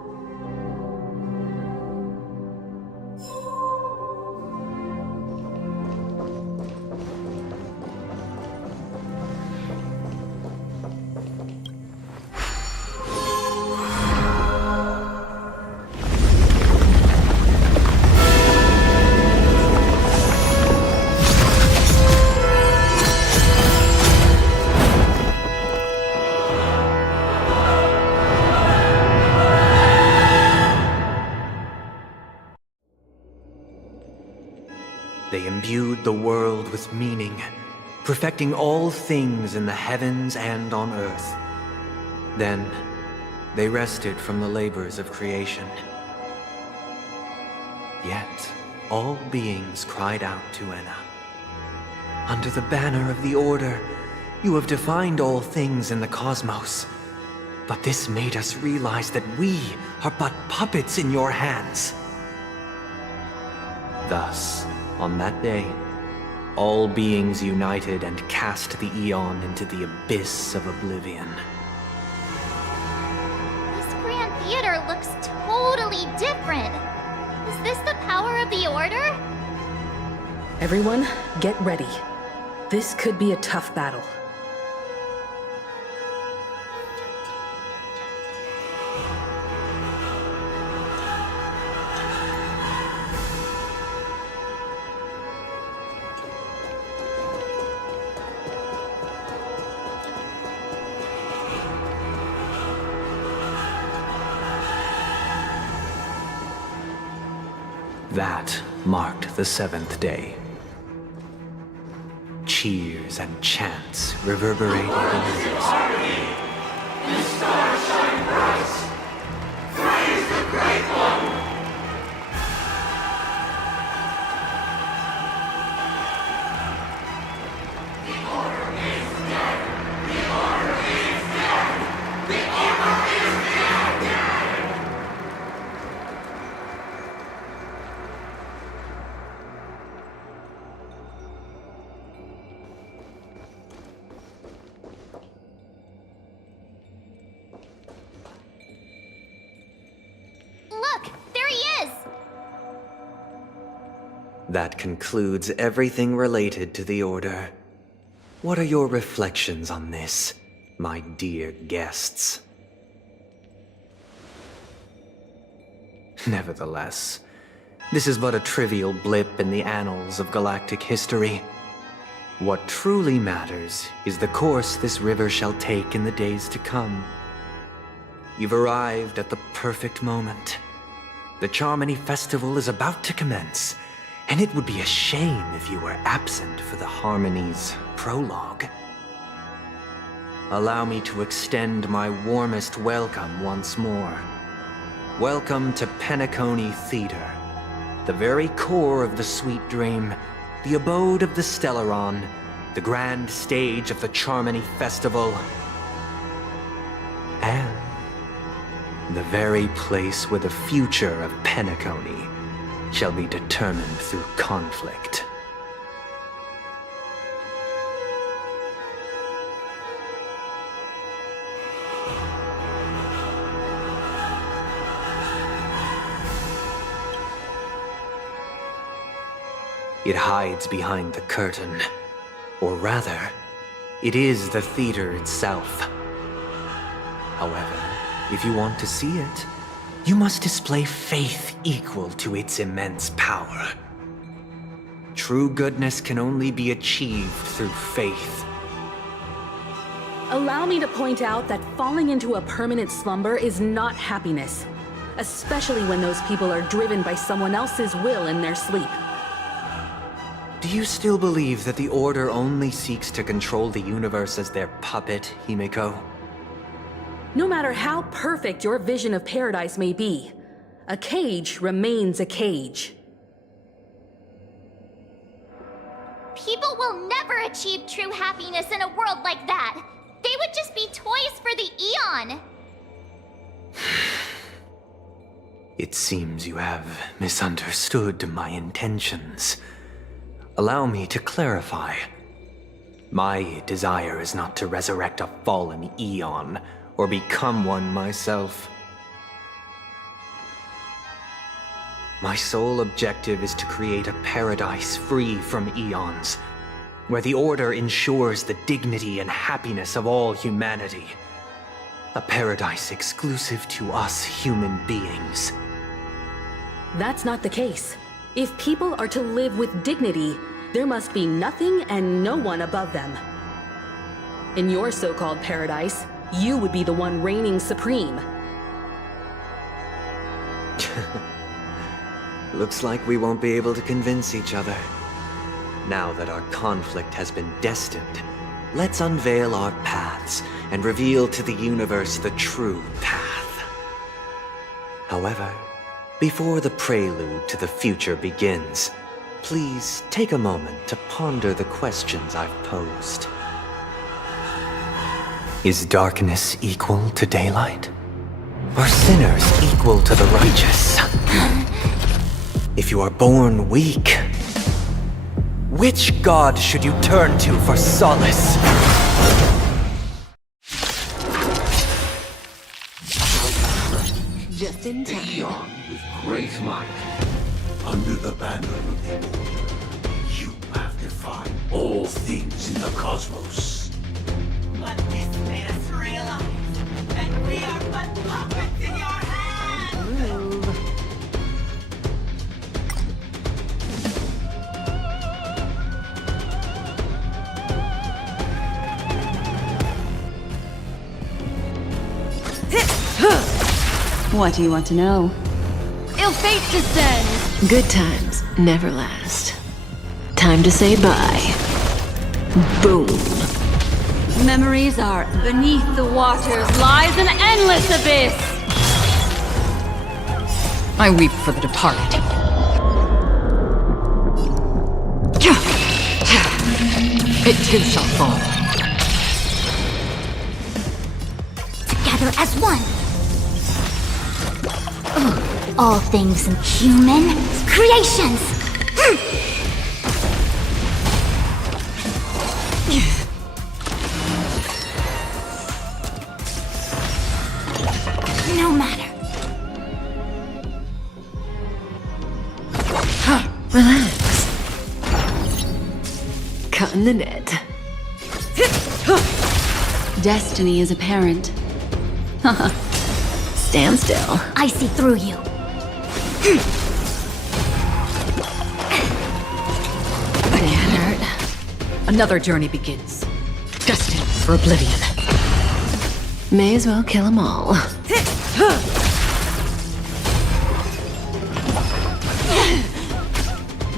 They imbued the world with meaning, perfecting all things in the heavens and on earth. Then, they rested from the labors of creation. Yet, all beings cried out to Enna. Under the banner of the Order, you have defined all things in the cosmos. But this made us realize that we are but puppets in your hands. Thus, on that day, all beings united and cast the Eon into the abyss of oblivion. This Grand Theater looks totally different. Is this the power of the Order? Everyone, get ready. This could be a tough battle. That marked the seventh day. Cheers and chants reverberated in the air. The stars shine bright. Praise the Great One. The Order is dead. The Order is dead. The Order is dead. Look, there he is! That concludes everything related to the Order. What are your reflections on this, my dear guests? Nevertheless, this is but a trivial blip in the annals of galactic history. What truly matters is the course this river shall take in the days to come. You've arrived at the perfect moment. The Charmony Festival is about to commence, and it would be a shame if you were absent for the Harmony's prologue. Allow me to extend my warmest welcome once more. Welcome to Penacony Theater, the very core of the Sweet Dream, the abode of the Stellaron, the grand stage of the Charmony Festival, and the very place where the future of Penacony shall be determined through conflict. It hides behind the curtain. Or rather, it is the theater itself. However, if you want to see it, you must display faith equal to its immense power. True goodness can only be achieved through faith. Allow me to point out that falling into a permanent slumber is not happiness. especially when those people are driven by someone else's will in their sleep. Do you still believe that the Order only seeks to control the universe as their puppet, Himeko? No matter how perfect your vision of paradise may be, a cage remains a cage. People will never achieve true happiness in a world like that. They would just be toys for the Eon. It seems you have misunderstood my intentions. Allow me to clarify. My desire is not to resurrect a fallen Eon, or become one myself. My sole objective is to create a paradise free from Eons, where the Order ensures the dignity and happiness of all humanity. A paradise exclusive to us human beings. That's not the case. If people are to live with dignity, there must be nothing and no one above them. In your so-called paradise, you would be the one reigning supreme. Looks like we won't be able to convince each other. Now that our conflict has been destined, let's unveil our paths and reveal to the universe the true path. However, before the prelude to the future begins, please take a moment to ponder the questions I've posed. Is darkness equal to daylight? Are sinners equal to the righteous? If you are born weak, which god should you turn to for solace? Just in time. Eon with great might. Under the banner of the Order, you have defied all things in the cosmos. But this made us realize that we are but puppets in your hands! What do you want to know? Ill fate descends! Good times never last. Time to say bye. Boom. Memories are beneath the waters lies an endless abyss! I weep for the departed. It too shall fall. Together as one. All things human creations. No matter. Relax. Cutting the net. Destiny is apparent. Stand still. I see through you. They hurt. Another journey begins. Destined for oblivion. May as well kill them all.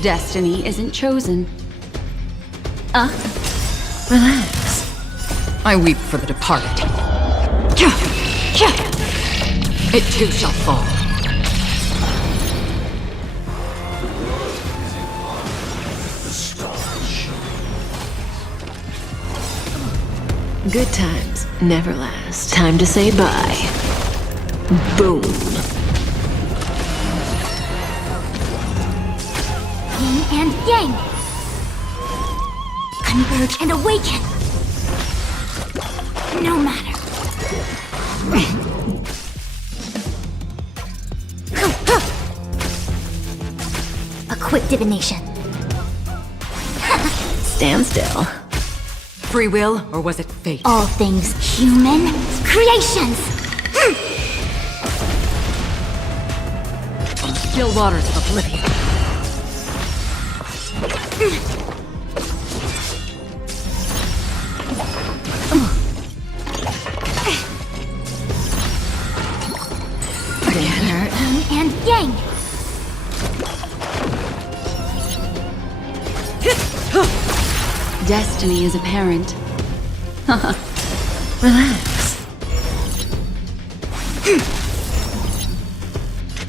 Destiny isn't chosen. Relax. I weep for the departed. It too shall fall. Good times never last. Time to say bye. Boom. Yin and yang. Converge and awaken. No matter. A quick divination. Stand still. Free will, or was it fate? All things human creations. On still waters of oblivion. They hurt. Destiny is apparent. Relax.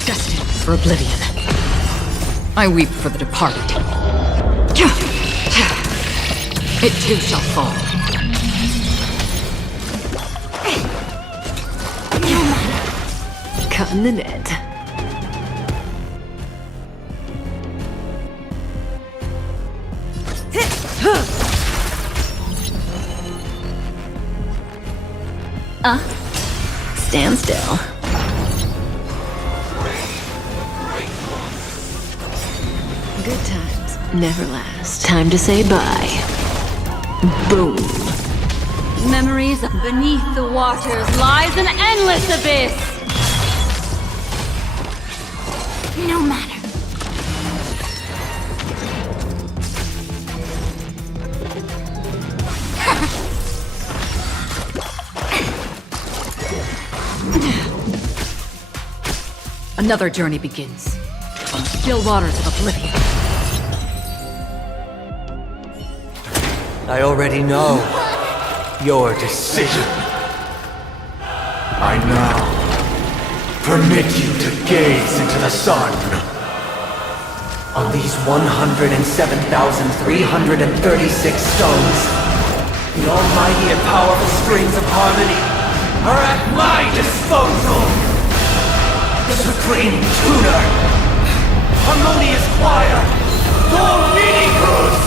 Destined for oblivion. I weep for the departed. It too shall fall. Cut in the net. Stand still. Good times never last. Time to say bye. Boom. Memories beneath the waters lies an endless abyss. No matter. Another journey begins. On the still waters of oblivion. I already know your decision. I now permit you to gaze into the sun. On these 107,336 stones, the almighty and powerful strings of harmony are at my disposal. The supreme tuner, harmonious choir, Dominicus!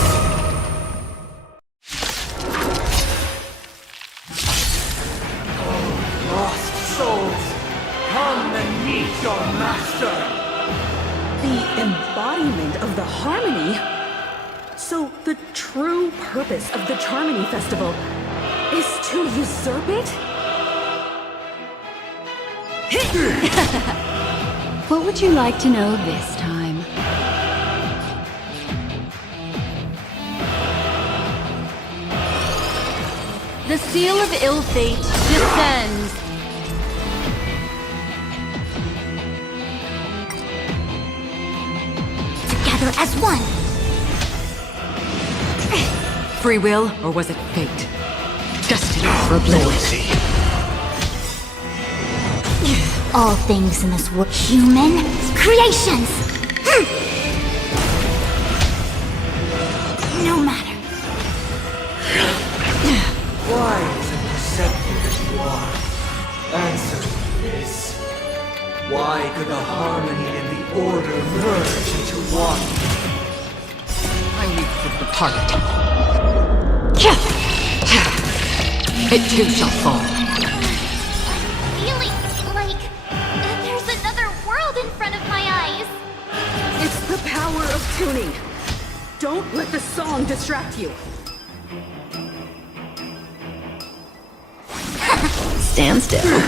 Lost souls, come and meet your master! The embodiment of the harmony? So the true purpose of the Charmony Festival is to usurp it? What would you like to know this time? The seal of ill fate descends. Together as one. Free will, or was it fate? Destiny for oblivion. All things in this world, human creations. No matter. Why is it perceptive as you are? Answer me this. Why could the harmony and the order merge into one? I weep for the departed. It too shall fall. Feeling like there's another world in front of my eyes. It's the power of tuning. Don't let the song distract you. Stand still.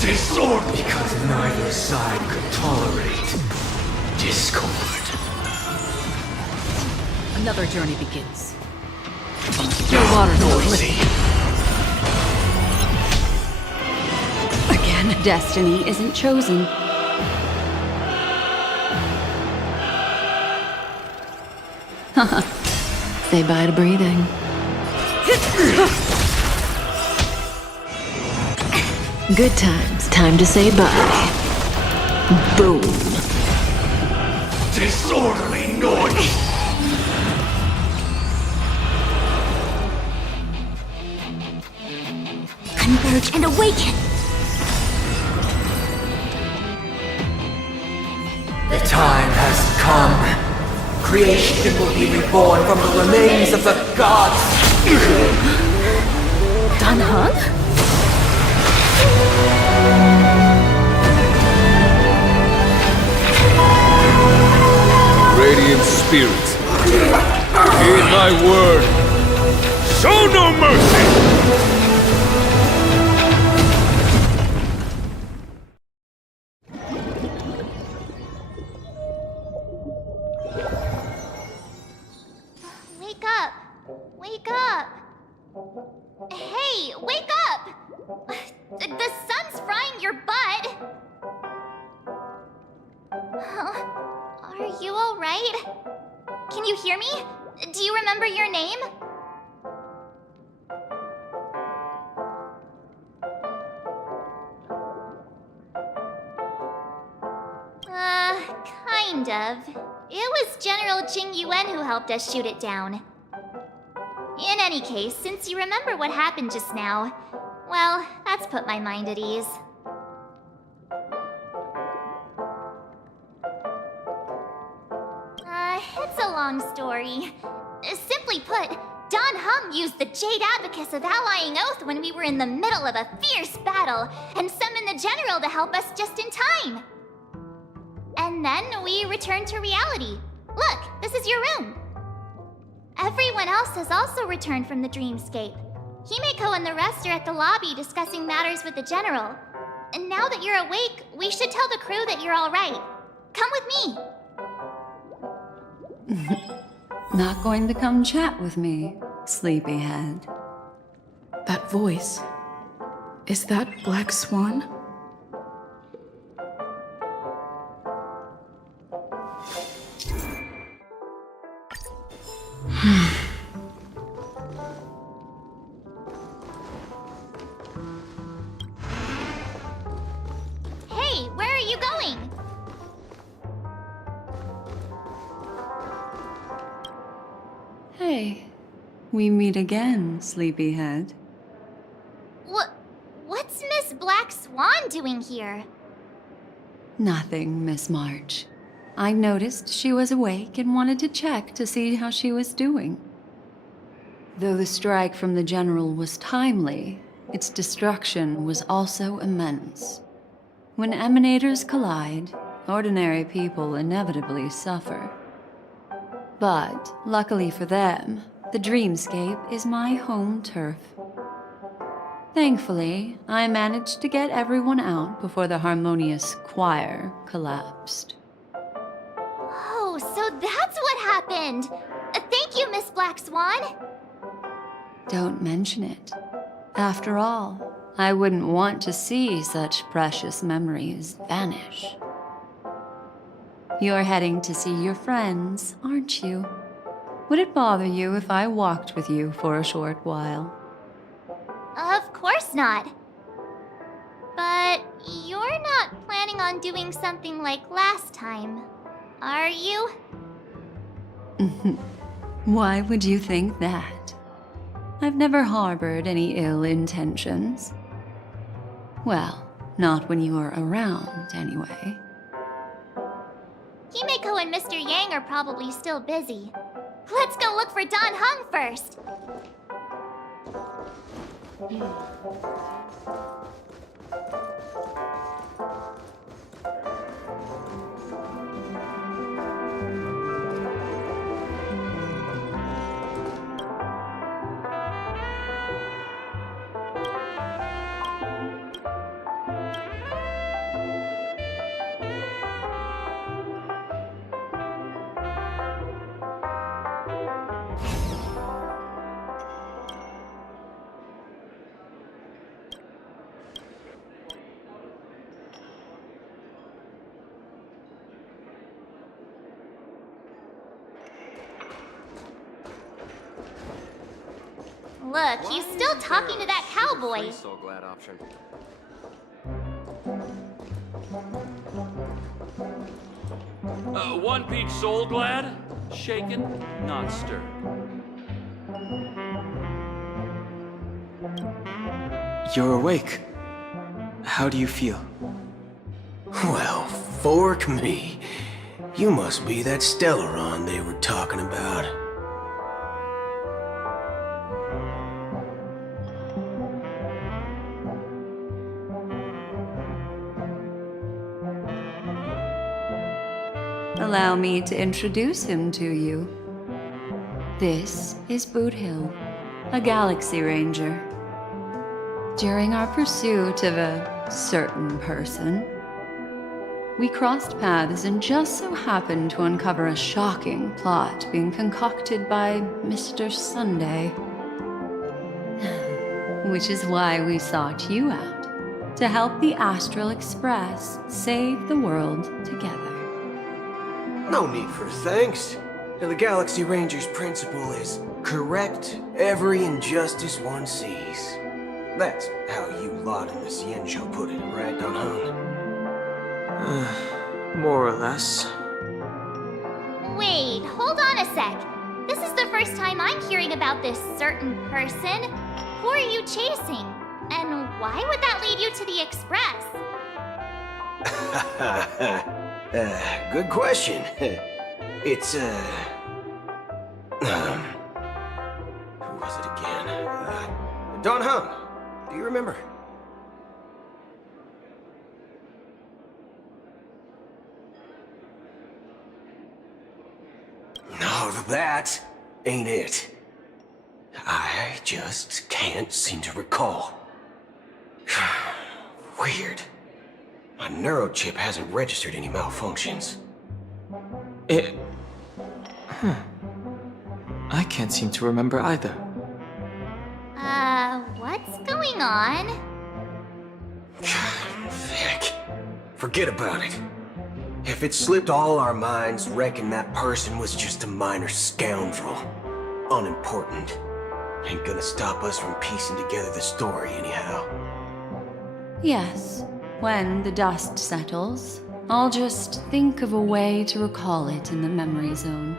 Discord! Because neither side could tolerate discord. Another journey begins. On the still waters of oblivion. Again, destiny isn't chosen. Say bye to breathing. Good times. Time to say bye. Boom. Disorderly noise! Converge and awaken. The time has come. Creation will be reborn from the remains of the gods. Danhun? Radiant spirits, heed my word. Show no mercy! Wake up! Wake up! Hey, wake up! The sun's frying your butt! Are you alright? Can you hear me? Do you remember your name? Kind of. It was General Jing Yuan who helped us shoot it down. In any case, since you remember what happened just now, well, that's put my mind at ease. It's a long story. Simply put, Don Hung used the Jade Abacus of Allying Oath when we were in the middle of a fierce battle and summoned the General to help us just in time. And then we returned to reality. Look, this is your room. Everyone else has also returned from the dreamscape. Himeko and the rest are at the lobby discussing matters with the General. And now that you're awake, we should tell the crew that you're all right. Come with me. Not going to come chat with me, sleepyhead. That voice. Is that Black Swan? Hey, where are you going? Hey, we meet again, sleepyhead. What's Miss Black Swan doing here? Nothing, Miss March. I noticed she was awake and wanted to check to see how she was doing. Though the strike from the General was timely, its destruction was also immense. When emanators collide, ordinary people inevitably suffer. But, luckily for them, the dreamscape is my home turf. Thankfully, I managed to get everyone out before the harmonious choir collapsed. Oh, so that's what happened! Thank you, Miss Black Swan! Don't mention it. After all, I wouldn't want to see such precious memories vanish. You're heading to see your friends, aren't you? Would it bother you if I walked with you for a short while? Of course not. But you're not planning on doing something like last time, are you? Why would you think that? I've never harbored any ill intentions. Well, not when you are around, anyway. Himeko and Mr. Yang are probably still busy. Let's go look for Don Hung first! Look, he's still talking to that cowboy. Glad option. One peach soul glad, shaken, not stirred. You're awake. How do you feel? Well, fork me. You must be that Stellaron they were talking about. Allow me to introduce him to you. This is Boot Hill, a Galaxy Ranger. During our pursuit of a certain person, we crossed paths and just so happened to uncover a shocking plot being concocted by Mr. Sunday. Which is why we sought you out, to help the Astral Express save the world together. No need for thanks. The Galaxy Ranger's principle is correct every injustice one sees. That's how you lot in the Xianzhou put it, right, Don Hung? More or less. Wait, hold on a sec. This is the first time I'm hearing about this certain person. Who are you chasing? And why would that lead you to the Express? Good question. It's, who was it again? Don Hung. Do you remember? No, that ain't it. I just can't seem to recall. Weird. My neurochip hasn't registered any malfunctions. I can't seem to remember either. What's going on? Heck. Forget about it. If it slipped all our minds, reckon that person was just a minor scoundrel. Unimportant. Ain't gonna stop us from piecing together the story anyhow. Yes, when the dust settles, I'll just think of a way to recall it in the memory zone.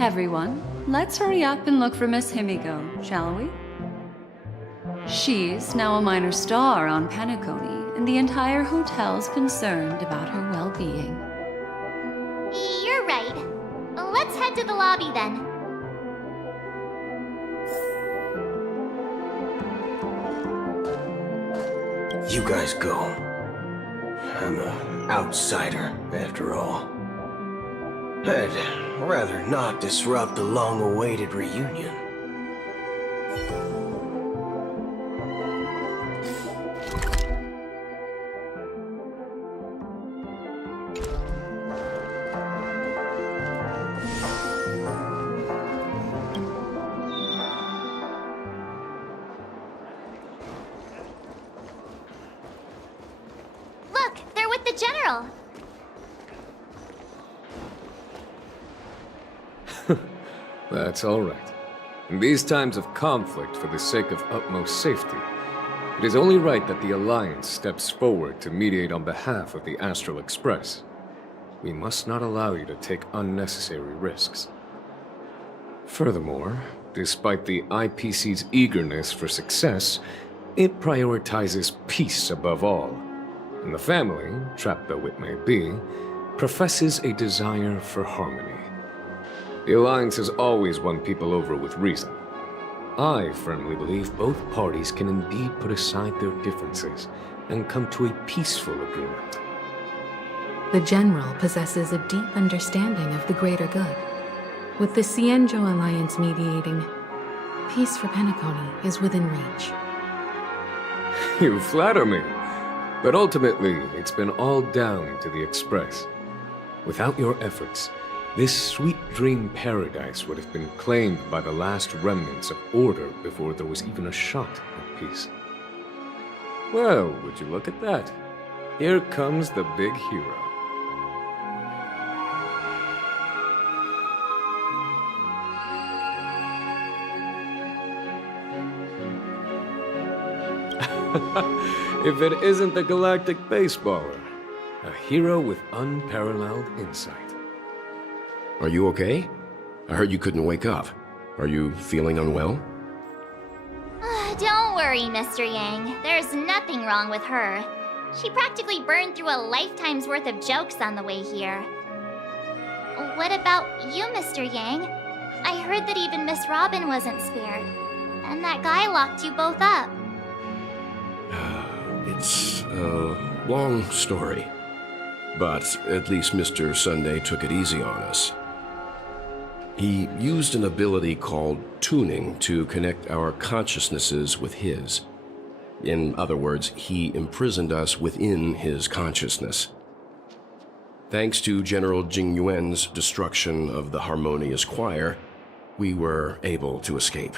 Everyone, let's hurry up and look for Miss Himiko, shall we? She's now a minor star on Penacony, and the entire hotel's concerned about her well-being. You're right. Let's head to the lobby then. You guys go. I'm an outsider, after all. I'd rather not disrupt the long-awaited reunion. Look, they're with the General. That's all right. In these times of conflict for the sake of utmost safety, it is only right that the Alliance steps forward to mediate on behalf of the Astral Express. We must not allow you to take unnecessary risks. Furthermore, despite the IPC's eagerness for success, it prioritizes peace above all. And the family, trapped though it may be, professes a desire for harmony. The Alliance has always won people over with reason. I firmly believe both parties can indeed put aside their differences and come to a peaceful agreement. The General possesses a deep understanding of the greater good. With the Xianzhou Alliance mediating, peace for Penacony is within reach. You flatter me. But ultimately, it's been all down to the Express. Without your efforts, this sweet dream paradise would have been claimed by the last remnants of order before there was even a shot at peace. Well, would you look at that? Here comes the big hero. If it isn't the galactic baseballer, a hero with unparalleled insight. Are you okay? I heard you couldn't wake up. Are you feeling unwell? Don't worry, Mr. Yang. There's nothing wrong with her. She practically burned through a lifetime's worth of jokes on the way here. What about you, Mr. Yang? I heard that even Miss Robin wasn't spared. And that guy locked you both up. It's a long story. But at least Mr. Sunday took it easy on us. He used an ability called tuning to connect our consciousnesses with his. In other words, he imprisoned us within his consciousness. Thanks to General Jing Yuan's destruction of the Harmonious Choir, we were able to escape.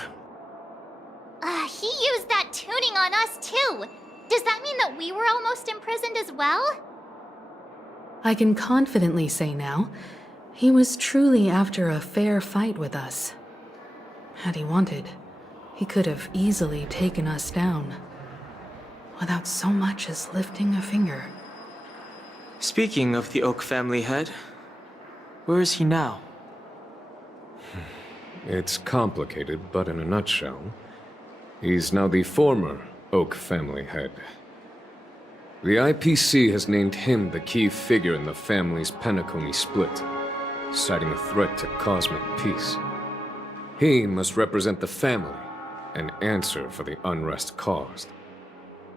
He used that tuning on us too. Does that mean that we were almost imprisoned as well? I can confidently say now, He was truly after a fair fight with us. Had he wanted, he could have easily taken us down, without so much as lifting a finger. Speaking of the Oak family head, where is he now? It's complicated, but in a nutshell, he's now the former Oak family head. The IPC has named him the key figure in the family's Penacony split, citing a threat to cosmic peace. He must represent the family and answer for the unrest caused.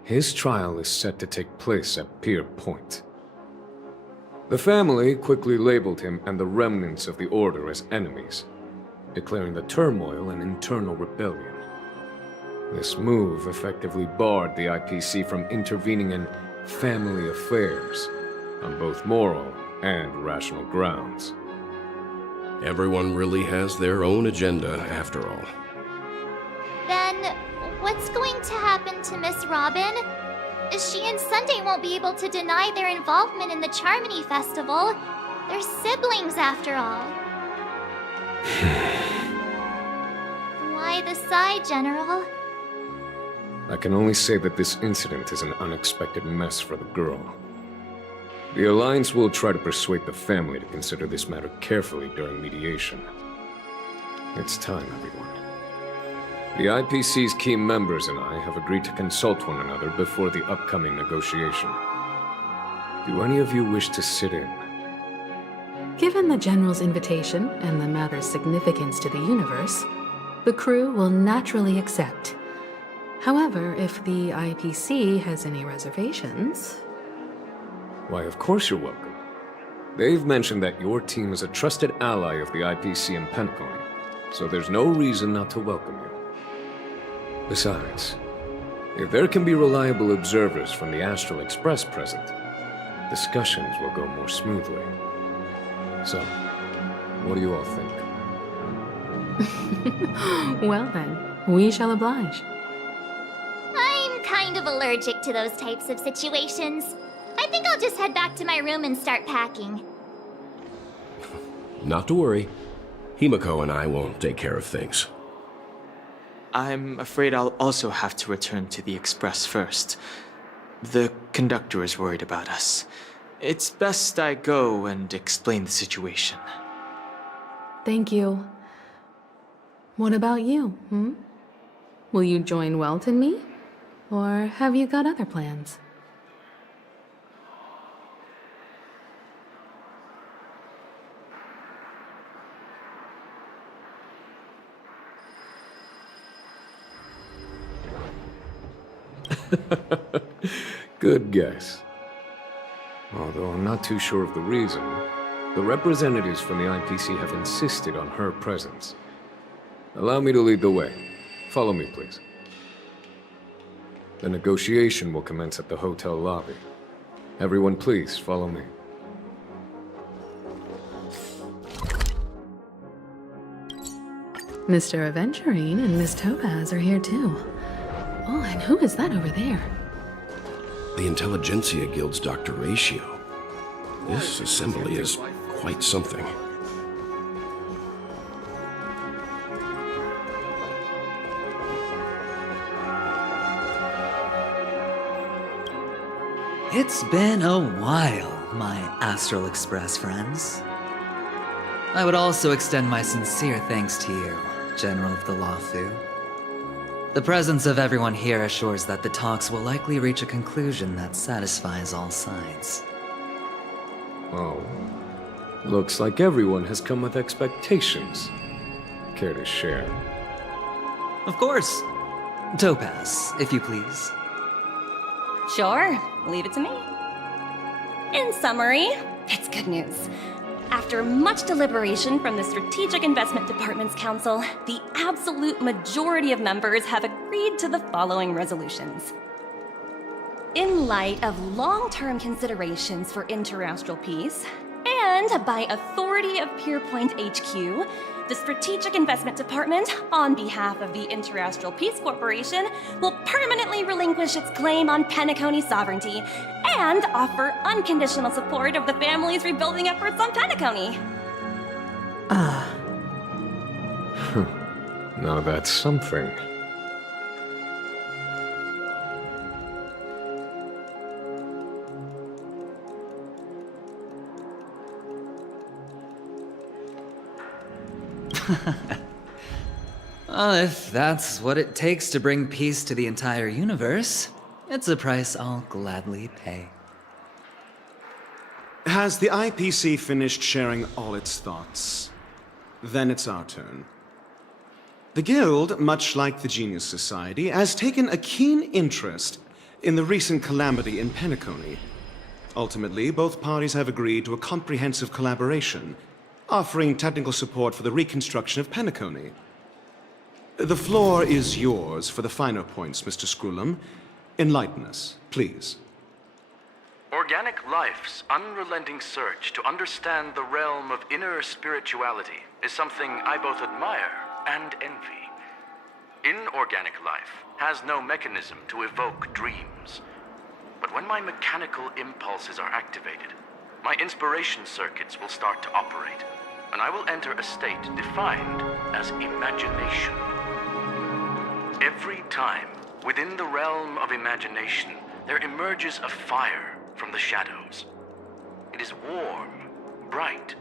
His trial is set to take place at Pier Point. The family quickly labeled him and the remnants of the Order as enemies, declaring the turmoil an internal rebellion. This move effectively barred the IPC from intervening in family affairs on both moral and rational grounds. Everyone really has their own agenda, after all. Then, what's going to happen to Miss Robin? She and Sunday won't be able to deny their involvement in the Charmony Festival. They're siblings, after all. Why the sigh, General? I can only say that this incident is an unexpected mess for the girl. The Alliance will try to persuade the family to consider this matter carefully during mediation. It's time, everyone. The IPC's key members and I have agreed to consult one another before the upcoming negotiation. Do any of you wish to sit in? Given the General's invitation and the matter's significance to the universe, the crew will naturally accept. However, if the IPC has any reservations... Why, of course you're welcome. They've mentioned that your team is a trusted ally of the IPC in Penacony, so there's no reason not to welcome you. Besides, if there can be reliable observers from the Astral Express present, discussions will go more smoothly. So, what do you all think? Well then, we shall oblige. I'm kind of allergic to those types of situations. I think I'll just head back to my room and start packing. Not to worry. Himiko and I will take care of things. I'm afraid I'll also have to return to the Express first. The conductor is worried about us. It's best I go and explain the situation. Thank you. What about you, Will you join Welt and me? Or have you got other plans? Good guess. Although I'm not too sure of the reason, the representatives from the IPC have insisted on her presence. Allow me to lead the way. Follow me, please. The negotiation will commence at the hotel lobby. Everyone, please follow me. Mr. Aventurine and Miss Topaz are here too. Oh, and who is that over there? The Intelligentsia Guild's Dr. Ratio. This assembly is quite something. It's been a while, my Astral Express friends. I would also extend my sincere thanks to you, General of the Lawfu. The presence of everyone here assures that the talks will likely reach a conclusion that satisfies all sides. Oh. Looks like everyone has come with expectations. Care to share? Of course. Topaz, if you please. Sure, leave it to me. In summary, it's good news. After much deliberation from the Strategic Investment Department's Council, the absolute majority of members have agreed to the following resolutions. In light of long-term considerations for interastral peace, and by authority of Pierpoint HQ, the Strategic Investment Department, on behalf of the Interastral Peace Corporation, will permanently relinquish its claim on Penacony sovereignty and offer unconditional support of the family's rebuilding efforts on Penacony. Now that's something. Well, if that's what it takes to bring peace to the entire universe, it's a price I'll gladly pay. Has the IPC finished sharing all its thoughts? Then it's our turn. The Guild, much like the Genius Society, has taken a keen interest in the recent calamity in Penacony. Ultimately, both parties have agreed to a comprehensive collaboration, offering technical support for the reconstruction of Penacony. The floor is yours for the finer points, Mr. Screwlum. Enlighten us, please. Organic life's unrelenting search to understand the realm of inner spirituality is something I both admire and envy. Inorganic life has no mechanism to evoke dreams. But when my mechanical impulses are activated, my inspiration circuits will start to operate, and I will enter a state defined as imagination. Every time, within the realm of imagination, there emerges a fire from the shadows. It is warm, bright.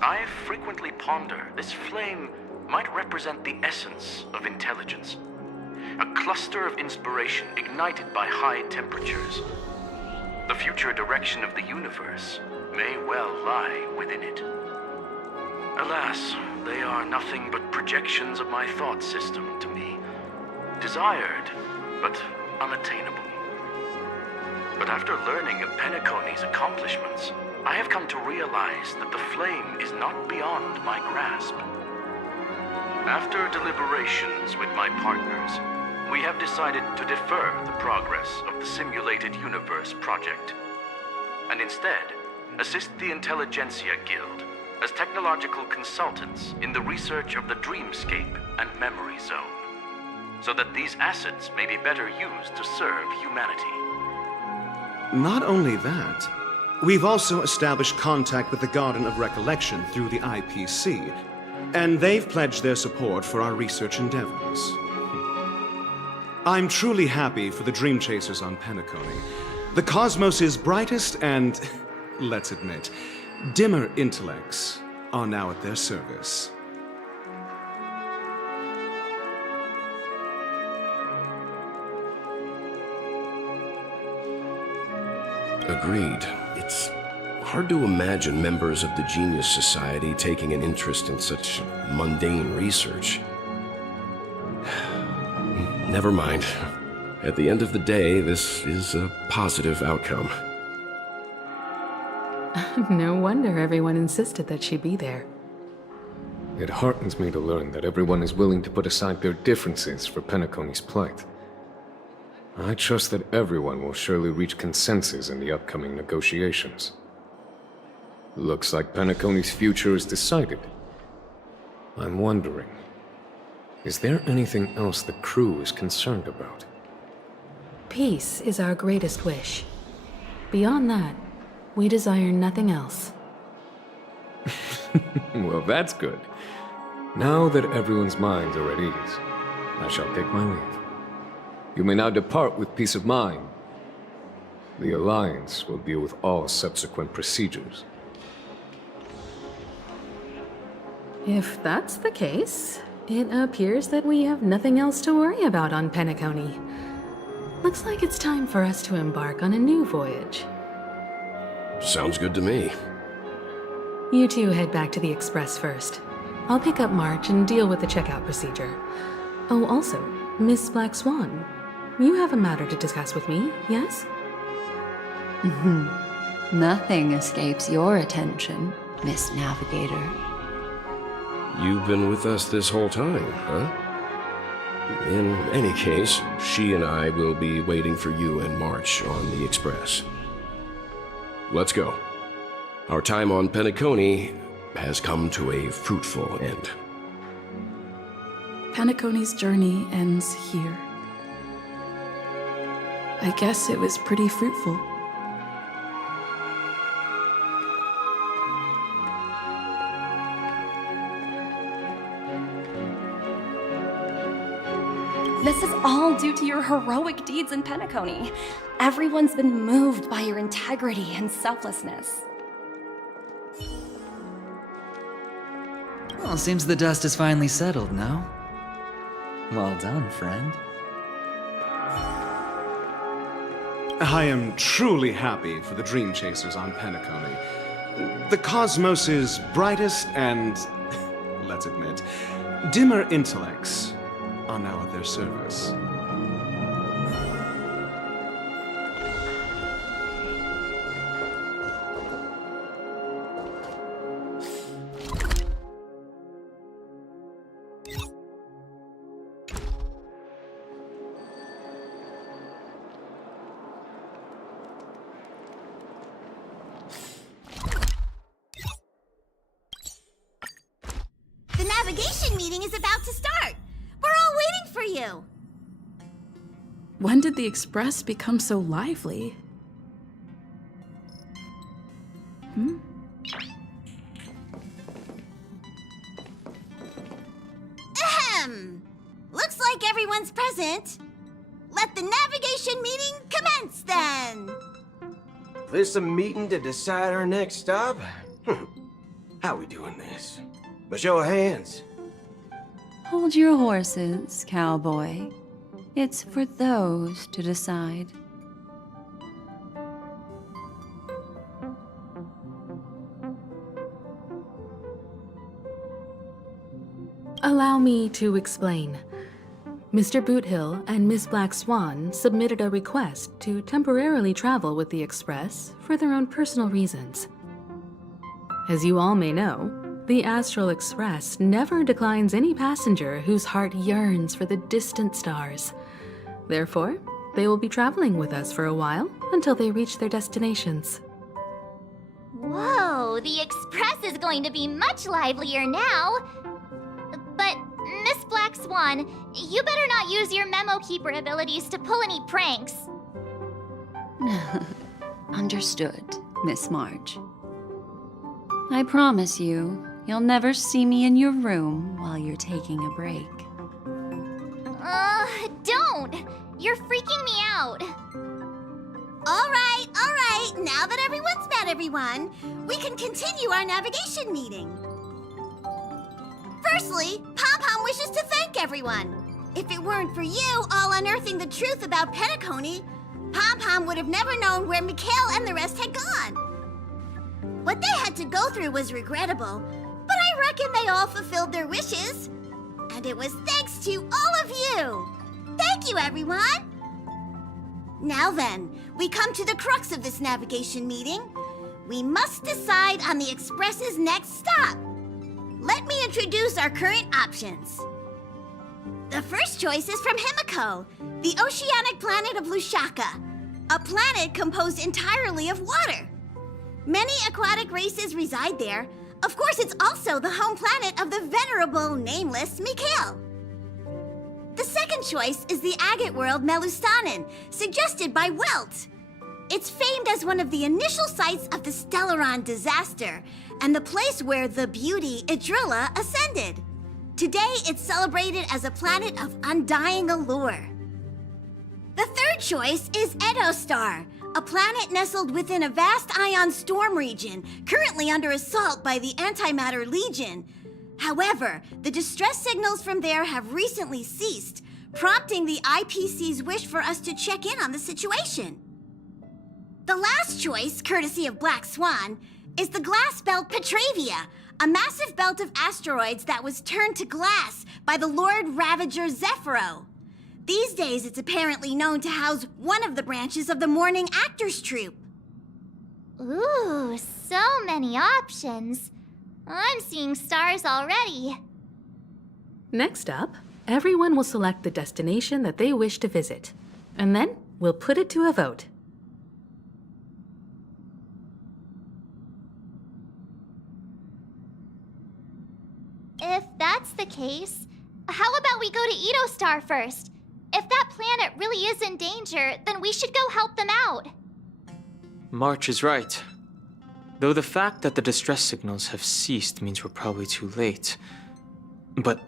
I frequently ponder this flame might represent the essence of intelligence. A cluster of inspiration ignited by high temperatures. The future direction of the universe may well lie within it. Alas, they are nothing but projections of my thought system to me. Desired, but unattainable. But after learning of Penacony's accomplishments, I have come to realize that the flame is not beyond my grasp. After deliberations with my partners, we have decided to defer the progress of the Simulated Universe project, and instead assist the Intelligentsia Guild as technological consultants in the research of the Dreamscape and Memory Zone, so that these assets may be better used to serve humanity. Not only that, we've also established contact with the Garden of Recollection through the IPC, and they've pledged their support for our research endeavors. I'm truly happy for the Dream Chasers on Penacony. The cosmos' brightest and, let's admit, dimmer intellects are now at their service. Agreed. It's hard to imagine members of the Genius Society taking an interest in such mundane research. Never mind. At the end of the day, this is a positive outcome. No wonder everyone insisted that she be there. It heartens me to learn that everyone is willing to put aside their differences for Penacony's plight. I trust that everyone will surely reach consensus in the upcoming negotiations. Looks like Penacony's future is decided. I'm wondering, is there anything else the crew is concerned about? Peace is our greatest wish. Beyond that, we desire nothing else. Well, that's good. Now that everyone's minds are at ease, I shall take my leave. You may now depart with peace of mind. The Alliance will deal with all subsequent procedures. If that's the case, it appears that we have nothing else to worry about on Penacony. Looks like it's time for us to embark on a new voyage. Sounds good to me. You two head back to the Express first. I'll pick up March and deal with the checkout procedure. Oh, also, Miss Black Swan, you have a matter to discuss with me, yes? Nothing escapes your attention, Miss Navigator. You've been with us this whole time, huh? In any case, she and I will be waiting for you in March on the Express. Let's go. Our time on Penacony has come to a fruitful end. Penacony's journey ends here. I guess it was pretty fruitful. This is all due to your heroic deeds in Penacony. Everyone's been moved by your integrity and selflessness. Well, seems the dust is finally settled, no? Well done, friend. I am truly happy for the Dream Chasers on Penacony. The cosmos' brightest and, let's admit, dimmer intellects are now at their service. The navigation meeting is about to start. We're all waiting for you. When did the Express become so lively? Ahem. Looks like everyone's present. Let the navigation meeting commence then. This a meeting to decide our next stop? How we doing this? By show of hands. Hold your horses, cowboy. It's for those to decide. Allow me to explain. Mr. Boothill and Miss Black Swan submitted a request to temporarily travel with the Express for their own personal reasons. As you all may know, the Astral Express never declines any passenger whose heart yearns for the distant stars. Therefore, they will be traveling with us for a while until they reach their destinations. Whoa, the Express is going to be much livelier now. But, Miss Black Swan, you better not use your memo keeper abilities to pull any pranks. Understood, Miss March. I promise you, you'll never see me in your room while you're taking a break. Don't! You're freaking me out. All right. Now that everyone's met everyone, we can continue our navigation meeting. Firstly, Pom-Pom wishes to thank everyone. If it weren't for you all unearthing the truth about Penacony, Pom-Pom would have never known where Mikhail and the rest had gone. What they had to go through was regrettable, but I reckon they all fulfilled their wishes. And it was thanks to all of you. Thank you, everyone. Now then, we come to the crux of this navigation meeting. We must decide on the Express's next stop. Let me introduce our current options. The first choice is from Himiko, the oceanic planet of Lushaka, a planet composed entirely of water. Many aquatic races reside there. Of course, it's also the home planet of the venerable, nameless Mikhail. The second choice is the agate world Melustanen, suggested by Welt. It's famed as one of the initial sites of the Stellaron disaster, and the place where the beauty Idrilla ascended. Today, it's celebrated as a planet of undying allure. The third choice is Edostar, a planet nestled within a vast ion storm region, currently under assault by the Antimatter Legion. However, the distress signals from there have recently ceased, prompting the IPC's wish for us to check in on the situation. The last choice, courtesy of Black Swan, is the glass belt Petravia, a massive belt of asteroids that was turned to glass by the Lord Ravager Zephyro. These days, it's apparently known to house one of the branches of the Morning Actors Troupe. Ooh, so many options. I'm seeing stars already. Next up, everyone will select the destination that they wish to visit, and then we'll put it to a vote. If that's the case, how about we go to Edostar first? If that planet really is in danger, then we should go help them out. March is right. Though the fact that the distress signals have ceased means we're probably too late. But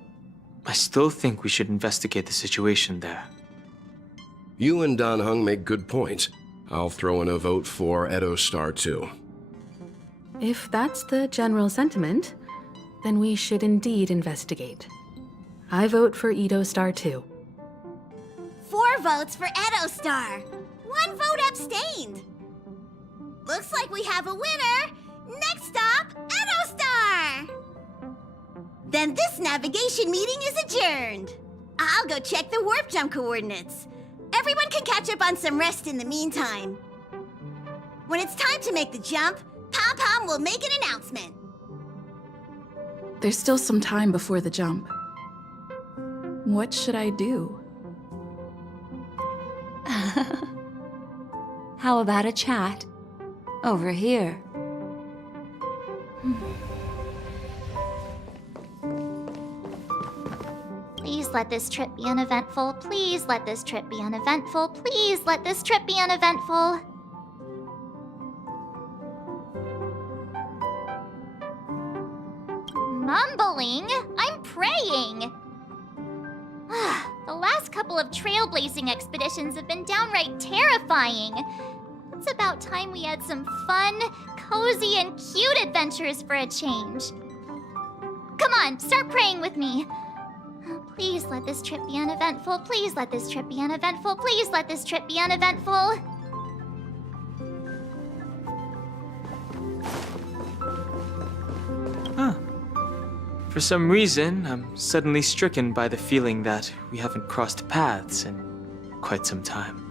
I still think we should investigate the situation there. You and Dan Heng make good points. I'll throw in a vote for Edo Star too. If that's the general sentiment, then we should indeed investigate. I vote for Edo Star 2. 4 votes for Edo Star. 1 vote abstained. Looks like we have a winner. Next stop, Edo Star. Then this navigation meeting is adjourned. I'll go check the warp jump coordinates. Everyone can catch up on some rest in the meantime. When it's time to make the jump, Pom-Pom will make an announcement. There's still some time before the jump. What should I do? How about a chat? Over here. Please let this trip be uneventful. Please let this trip be uneventful. Please let this trip be uneventful. Mumbling? I'm praying. The last couple of trailblazing expeditions have been downright terrifying. It's about time we had some fun, cozy, and cute adventures for a change. Come on, start praying with me. Please let this trip be uneventful. Please let this trip be uneventful. Please let this trip be uneventful. Huh. For some reason, I'm suddenly stricken by the feeling that we haven't crossed paths in quite some time.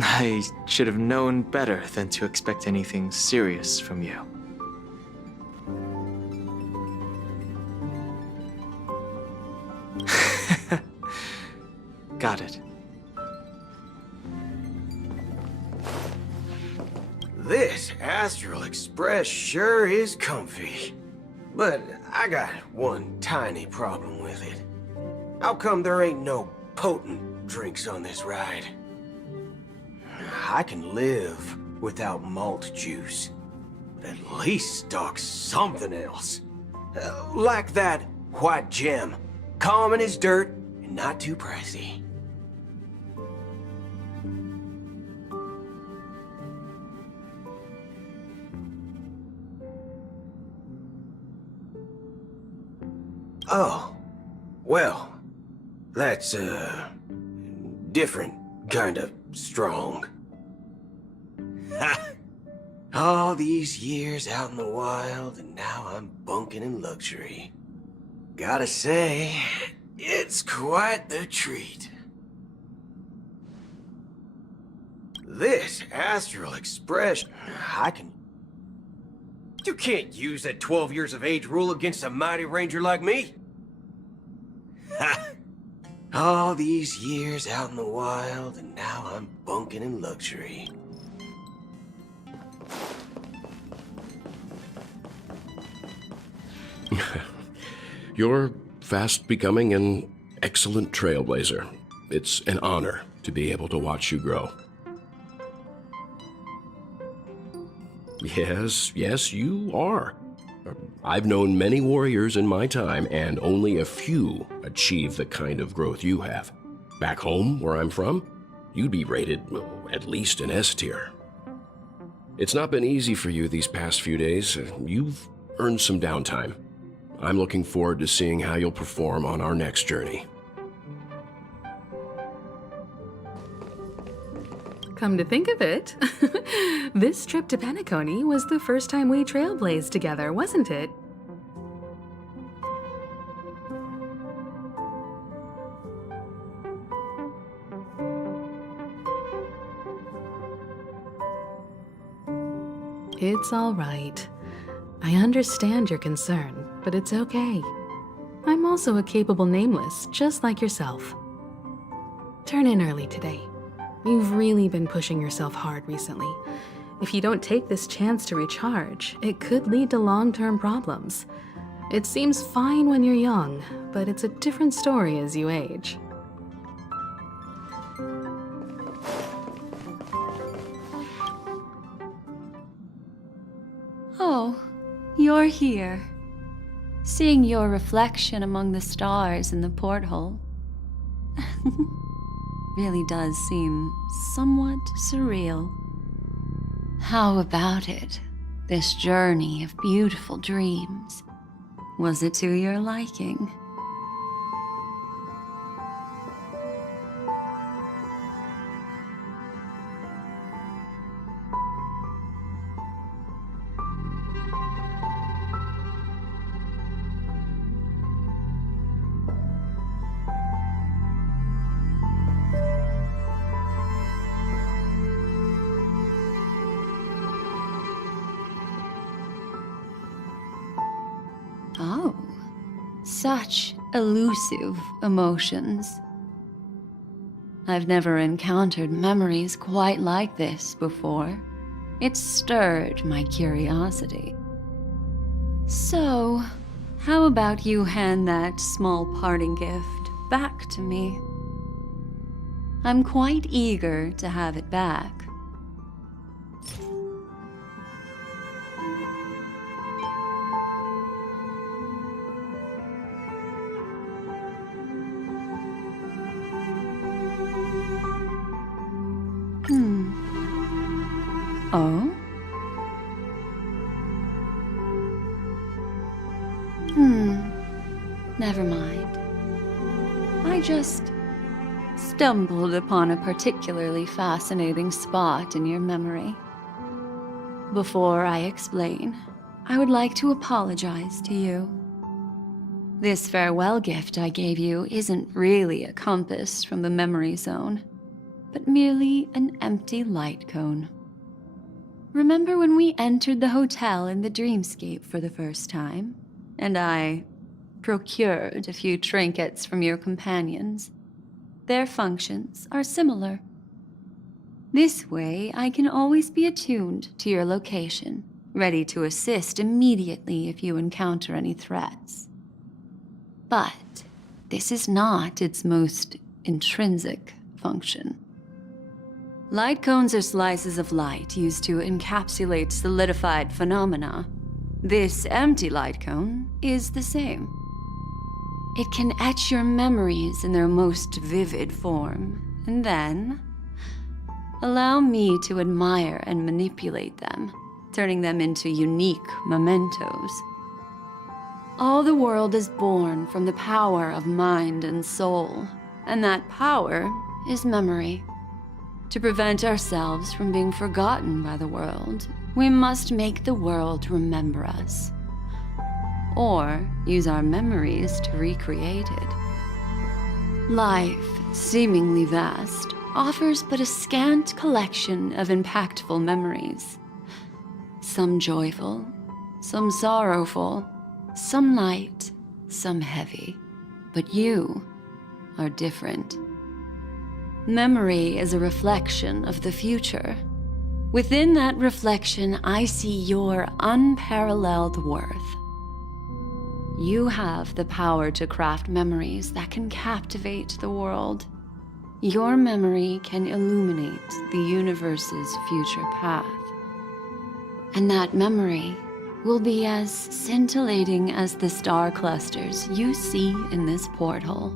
I should have known better than to expect anything serious from you. Got it. This Astral Express sure is comfy. But I got one tiny problem with it. How come there ain't no potent drinks on this ride? I can live without malt juice, but at least stock something else. Like that white gem, common as dirt and not too pricey. Oh, well, that's, different kind of strong. Ha! All these years out in the wild, and now I'm bunking in luxury. Gotta say, it's quite the treat. This Astral Express, You can't use that 12 years of age rule against a mighty ranger like me. Ha! All these years out in the wild, and now I'm bunking in luxury. You're fast becoming an excellent trailblazer. It's an honor to be able to watch you grow. Yes, you are. I've known many warriors in my time, and only a few achieve the kind of growth you have. Back home, where I'm from, you'd be rated at least an S tier. It's not been easy for you these past few days. You've earned some downtime. I'm looking forward to seeing how you'll perform on our next journey. Come to think of it, this trip to Penacony was the first time we trailblazed together, wasn't it? It's all right. I understand your concern, but it's okay. I'm also a capable nameless, just like yourself. Turn in early today. You've really been pushing yourself hard recently. If you don't take this chance to recharge, it could lead to long-term problems. It seems fine when you're young, but it's a different story as you age. Oh, You're here. Seeing your reflection among the stars in the porthole really does seem somewhat surreal. How about it? This journey of beautiful dreams. Was it to your liking? Oh, such elusive emotions. I've never encountered memories quite like this before. It stirred my curiosity. So, how about you hand that small parting gift back to me? I'm quite eager to have it back. Oh? Never mind. I just stumbled upon a particularly fascinating spot in your memory. Before I explain, I would like to apologize to you. This farewell gift I gave you isn't really a compass from the memory zone, but merely an empty light cone. Remember when we entered the hotel in the dreamscape for the first time, and I procured a few trinkets from your companions? Their functions are similar. This way, I can always be attuned to your location, ready to assist immediately if you encounter any threats. But this is not its most intrinsic function. Light cones are slices of light used to encapsulate solidified phenomena. This empty light cone is the same. It can etch your memories in their most vivid form, and then allow me to admire and manipulate them, turning them into unique mementos. All the world is born from the power of mind and soul, and that power is memory. To prevent ourselves from being forgotten by the world, we must make the world remember us, or use our memories to recreate it. Life, seemingly vast, offers but a scant collection of impactful memories. Some joyful, some sorrowful, some light, some heavy. But you are different. Memory is a reflection of the future. Within that reflection, I see your unparalleled worth. You have the power to craft memories that can captivate the world. Your memory can illuminate the universe's future path. And that memory will be as scintillating as the star clusters you see in this porthole.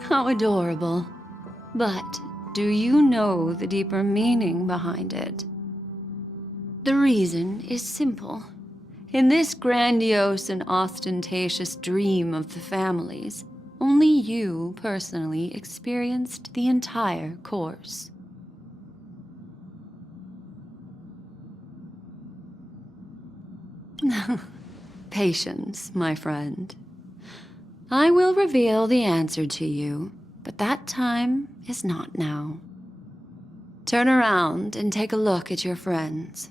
How adorable. But do you know the deeper meaning behind it? The reason is simple. In this grandiose and ostentatious dream of the families, only you personally experienced the entire course. Patience, my friend. I will reveal the answer to you, but that time is not now. Turn around and take a look at your friends.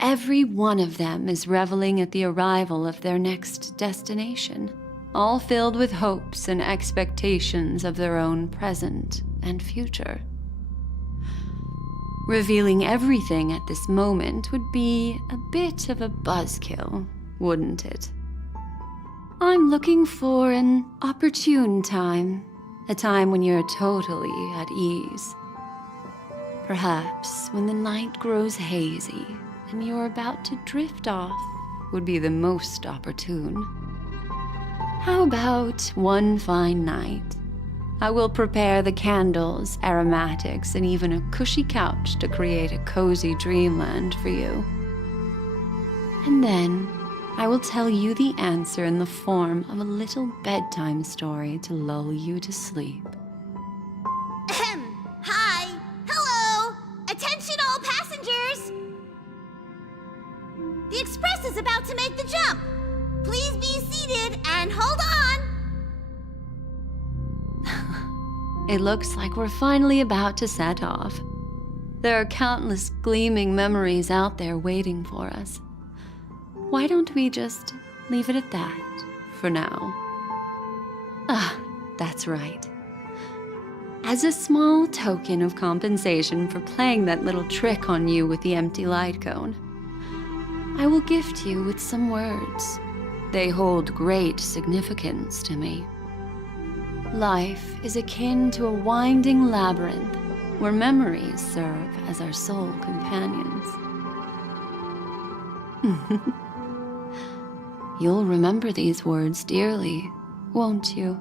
Every one of them is reveling at the arrival of their next destination, all filled with hopes and expectations of their own present and future. Revealing everything at this moment would be a bit of a buzzkill, wouldn't it? I'm looking for an opportune time, a time when you're totally at ease. Perhaps when the night grows hazy and you're about to drift off would be the most opportune. How about one fine night? I will prepare the candles, aromatics, and even a cushy couch to create a cozy dreamland for you. And then I will tell you the answer in the form of a little bedtime story to lull you to sleep. Hi! Hello! Attention all passengers! The express is about to make the jump. Please be seated and hold on! It looks like we're finally about to set off. There are countless gleaming memories out there waiting for us. Why don't we just leave it at that for now? That's right. As a small token of compensation for playing that little trick on you with the empty light cone, I will gift you with some words. They hold great significance to me. Life is akin to a winding labyrinth where memories serve as our sole companions. You'll remember these words dearly, won't you?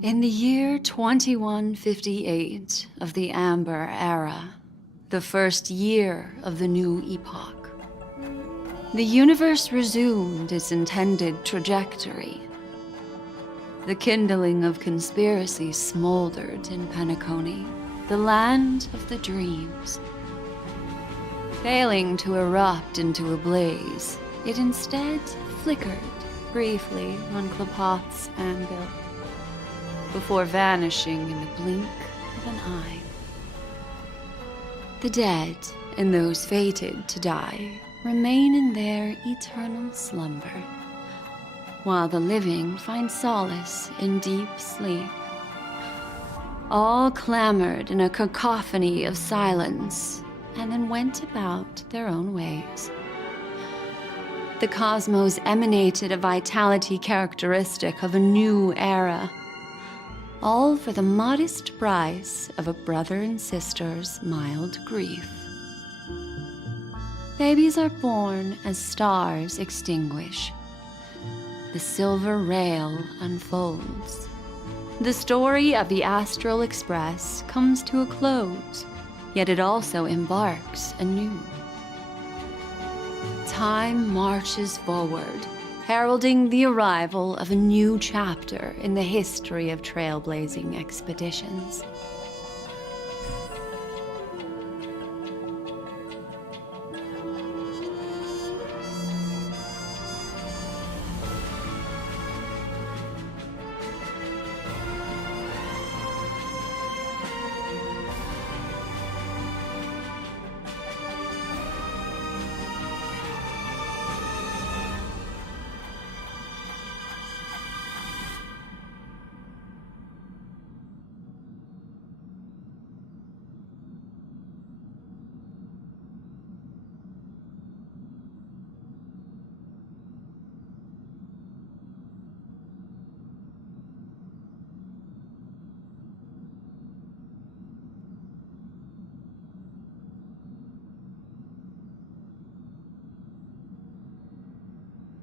In the year 2158 of the Amber Era, the first year of the new epoch, the universe resumed its intended trajectory. The kindling of conspiracy smoldered in Penacony, the land of the dreams. Failing to erupt into a blaze, it instead flickered briefly on Klapoth's anvil, before vanishing in the blink of an eye. The dead and those fated to die remain in their eternal slumber, while the living find solace in deep sleep. All clamored in a cacophony of silence, and then went about their own ways. The cosmos emanated a vitality characteristic of a new era, all for the modest price of a brother and sister's mild grief. Babies are born as stars extinguish. The silver rail unfolds. The story of the Astral Express comes to a close, yet it also embarks anew. Time marches forward, heralding the arrival of a new chapter in the history of trailblazing expeditions.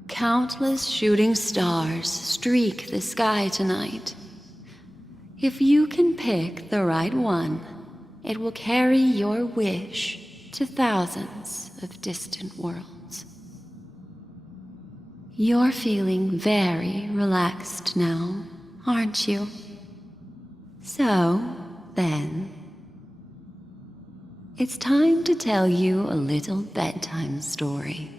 Countless shooting stars streak the sky tonight. If you can pick the right one, it will carry your wish to thousands of distant worlds. You're feeling very relaxed now, aren't you? So, then, it's time to tell you a little bedtime story.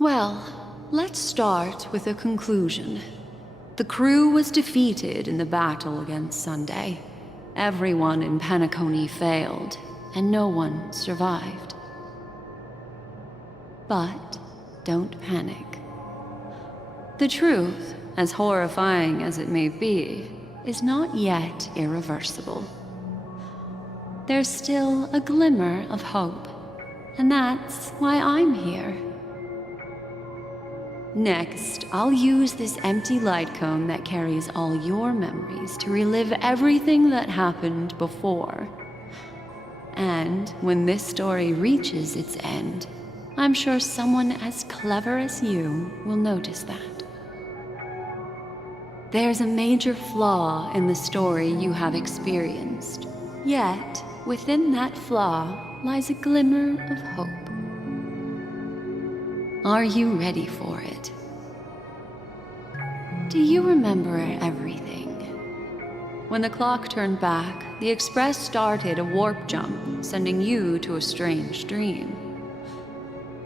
Well, let's start with a conclusion. The crew was defeated in the battle against Sunday. Everyone in Penacony failed, and no one survived. But don't panic. The truth, as horrifying as it may be, is not yet irreversible. there's still a glimmer of hope. And that's why I'm here. Next, I'll use this empty light cone that carries all your memories to relive everything that happened before. And when this story reaches its end, I'm sure someone as clever as you will notice that. There's a major flaw in the story you have experienced, yet within that flaw lies a glimmer of hope. Are you ready for it? Do you remember everything? When the clock turned back, the Express started a warp jump, sending you to a strange dream.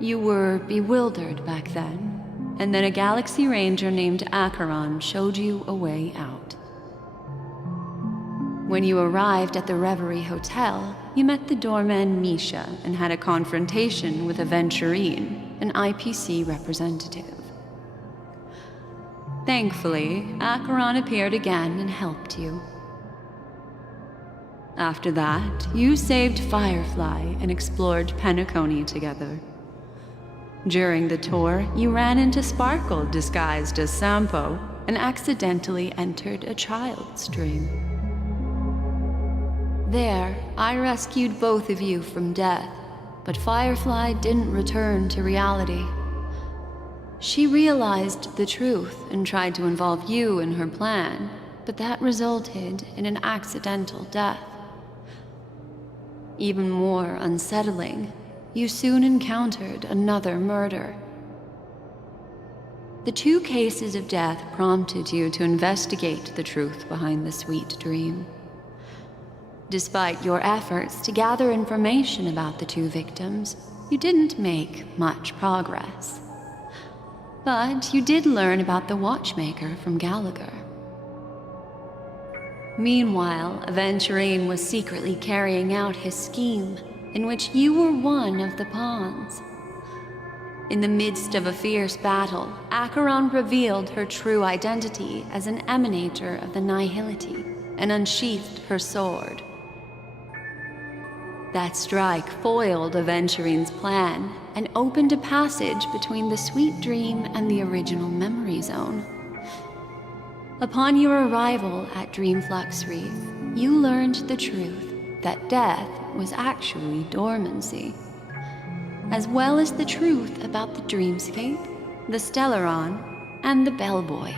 You were bewildered back then, and then a Galaxy Ranger named Acheron showed you a way out. When you arrived at the Reverie Hotel, you met the doorman Misha and had a confrontation with Aventurine, an IPC representative. Thankfully, Acheron appeared again and helped you. After that, you saved Firefly and explored Penacony together. During the tour, you ran into Sparkle disguised as Sampo and accidentally entered a child's dream. There, I rescued both of you from death, but Firefly didn't return to reality. She realized the truth and tried to involve you in her plan, but that resulted in an accidental death. Even more unsettling, you soon encountered another murder. The 2 cases of death prompted you to investigate the truth behind the sweet dream. Despite your efforts to gather information about the 2 victims, you didn't make much progress. But you did learn about the watchmaker from Gallagher. Meanwhile, Aventurine was secretly carrying out his scheme, in which you were one of the pawns. In the midst of a fierce battle, Acheron revealed her true identity as an emanator of the Nihility and unsheathed her sword. That strike foiled Aventurine's plan and opened a passage between the sweet dream and the original memory zone. Upon your arrival at Dreamflux Reef, you learned the truth that death was actually dormancy, as well as the truth about the dreamscape, the Stellaron, and the bellboy,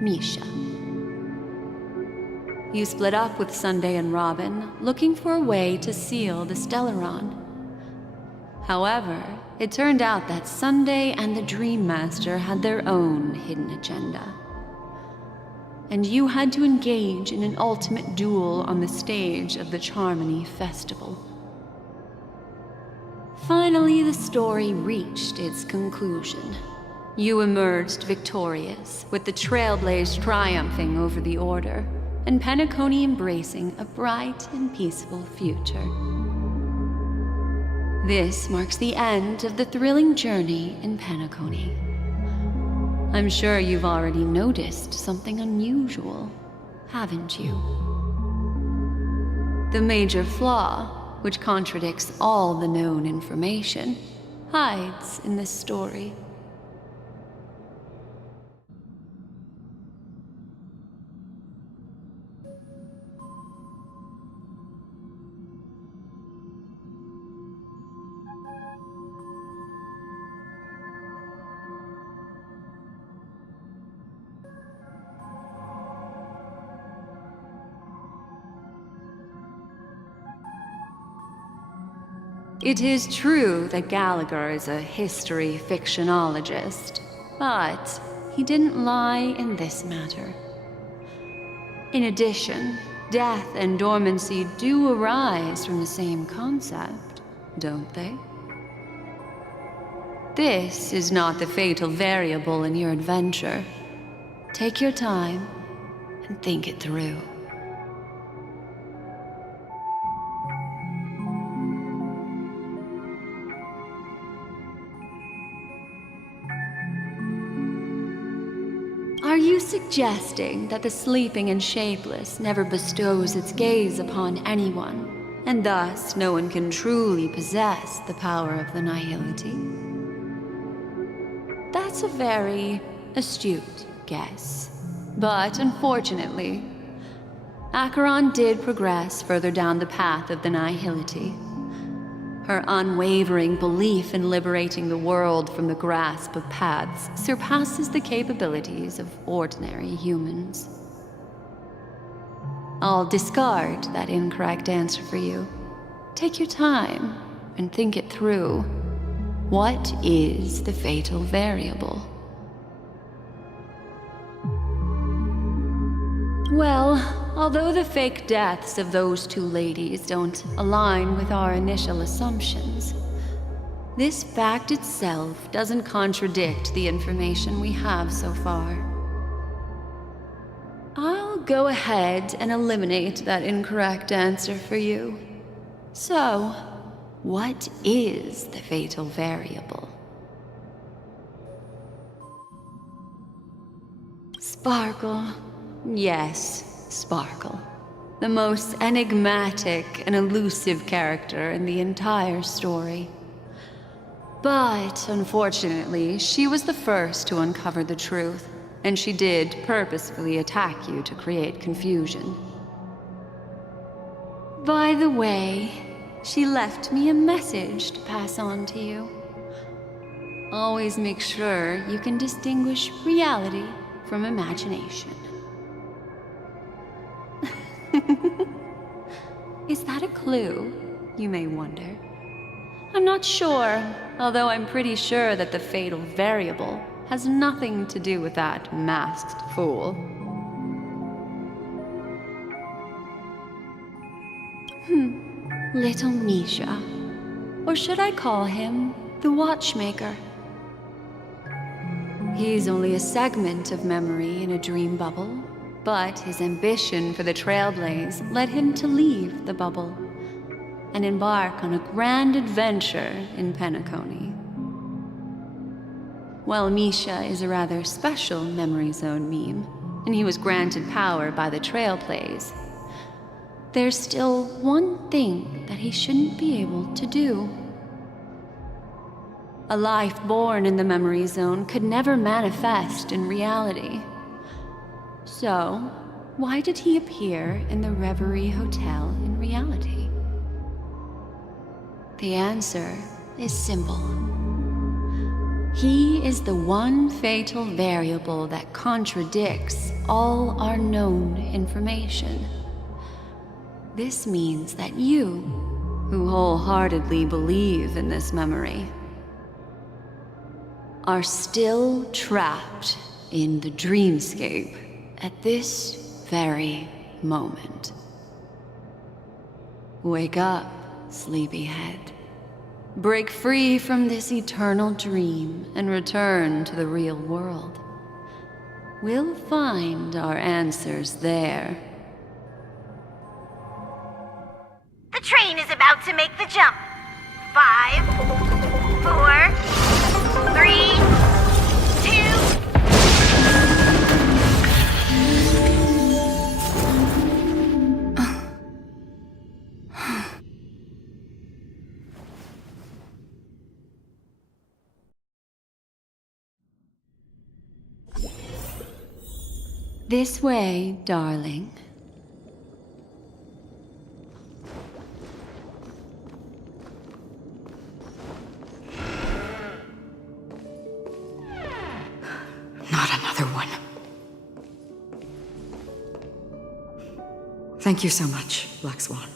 Misha. You split up with Sunday and Robin, looking for a way to seal the Stellaron. However, it turned out that Sunday and the Dream Master had their own hidden agenda. And you had to engage in an ultimate duel on the stage of the Charmony Festival. Finally, the story reached its conclusion. You emerged victorious, with the Trailblaze triumphing over the Order, and Penacony embracing a bright and peaceful future. This marks the end of the thrilling journey in Penacony. I'm sure you've already noticed something unusual, haven't you? The major flaw, which contradicts all the known information, hides in this story. It is true that Gallagher is a history fictionologist, but he didn't lie in this matter. In addition, death and dormancy do arise from the same concept, don't they? This is not the fatal variable in your adventure. Take your time and think it through. Are you suggesting that the sleeping and shapeless never bestows its gaze upon anyone, and thus no one can truly possess the power of the nihility? That's a very astute guess. But unfortunately, Acheron did progress further down the path of the nihility. Her unwavering belief in liberating the world from the grasp of paths surpasses the capabilities of ordinary humans. I'll discard that incorrect answer for you. Take your time and think it through. What is the fatal variable? Well, although the fake deaths of those two ladies don't align with our initial assumptions, this fact itself doesn't contradict the information we have so far. I'll go ahead and eliminate that incorrect answer for you. So, what is the fatal variable? Sparkle. Yes, Sparkle. The most enigmatic and elusive character in the entire story. But, unfortunately, she was the first to uncover the truth, and she did purposefully attack you to create confusion. By the way, she left me a message to pass on to you. Always make sure you can distinguish reality from imagination. Is that a clue, you may wonder? I'm not sure, although I'm pretty sure that the fatal variable has nothing to do with that masked fool. Little Misha. Or should I call him the Watchmaker? He's only a segment of memory in a dream bubble, but his ambition for the trailblaze led him to leave the bubble and embark on a grand adventure in Penacony. While Misha is a rather special memory zone meme, and he was granted power by the trailblaze, there's still one thing that he shouldn't be able to do. A life born in the memory zone could never manifest in reality. So, why did he appear in the Reverie Hotel in reality? The answer is simple. He is the one fatal variable that contradicts all our known information. This means that you, who wholeheartedly believe in this memory, are still trapped in the dreamscape at this very moment. Wake up, sleepyhead. Break free from this eternal dream and return to the real world. We'll find our answers there. The train is about to make the jump. 5, 4, 3, 2... This way, darling. Not another one. Thank you so much, Black Swan.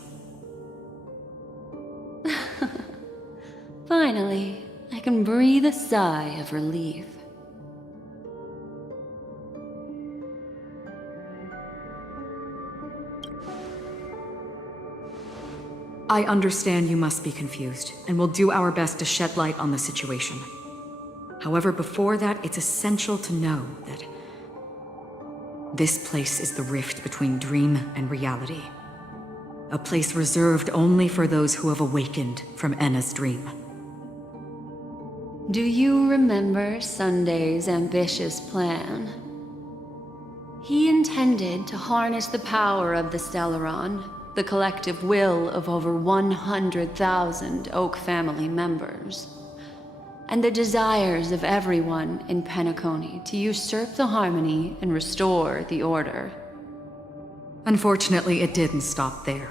Finally, I can breathe a sigh of relief. I understand you must be confused, and we'll do our best to shed light on the situation. However, before that, it's essential to know that this place is the rift between dream and reality. A place reserved only for those who have awakened from Enna's dream. Do you remember Sunday's ambitious plan? He intended to harness the power of the Stellaron, the collective will of over 100,000 Oak family members, and the desires of everyone in Penacony to usurp the harmony and restore the order. Unfortunately, it didn't stop there.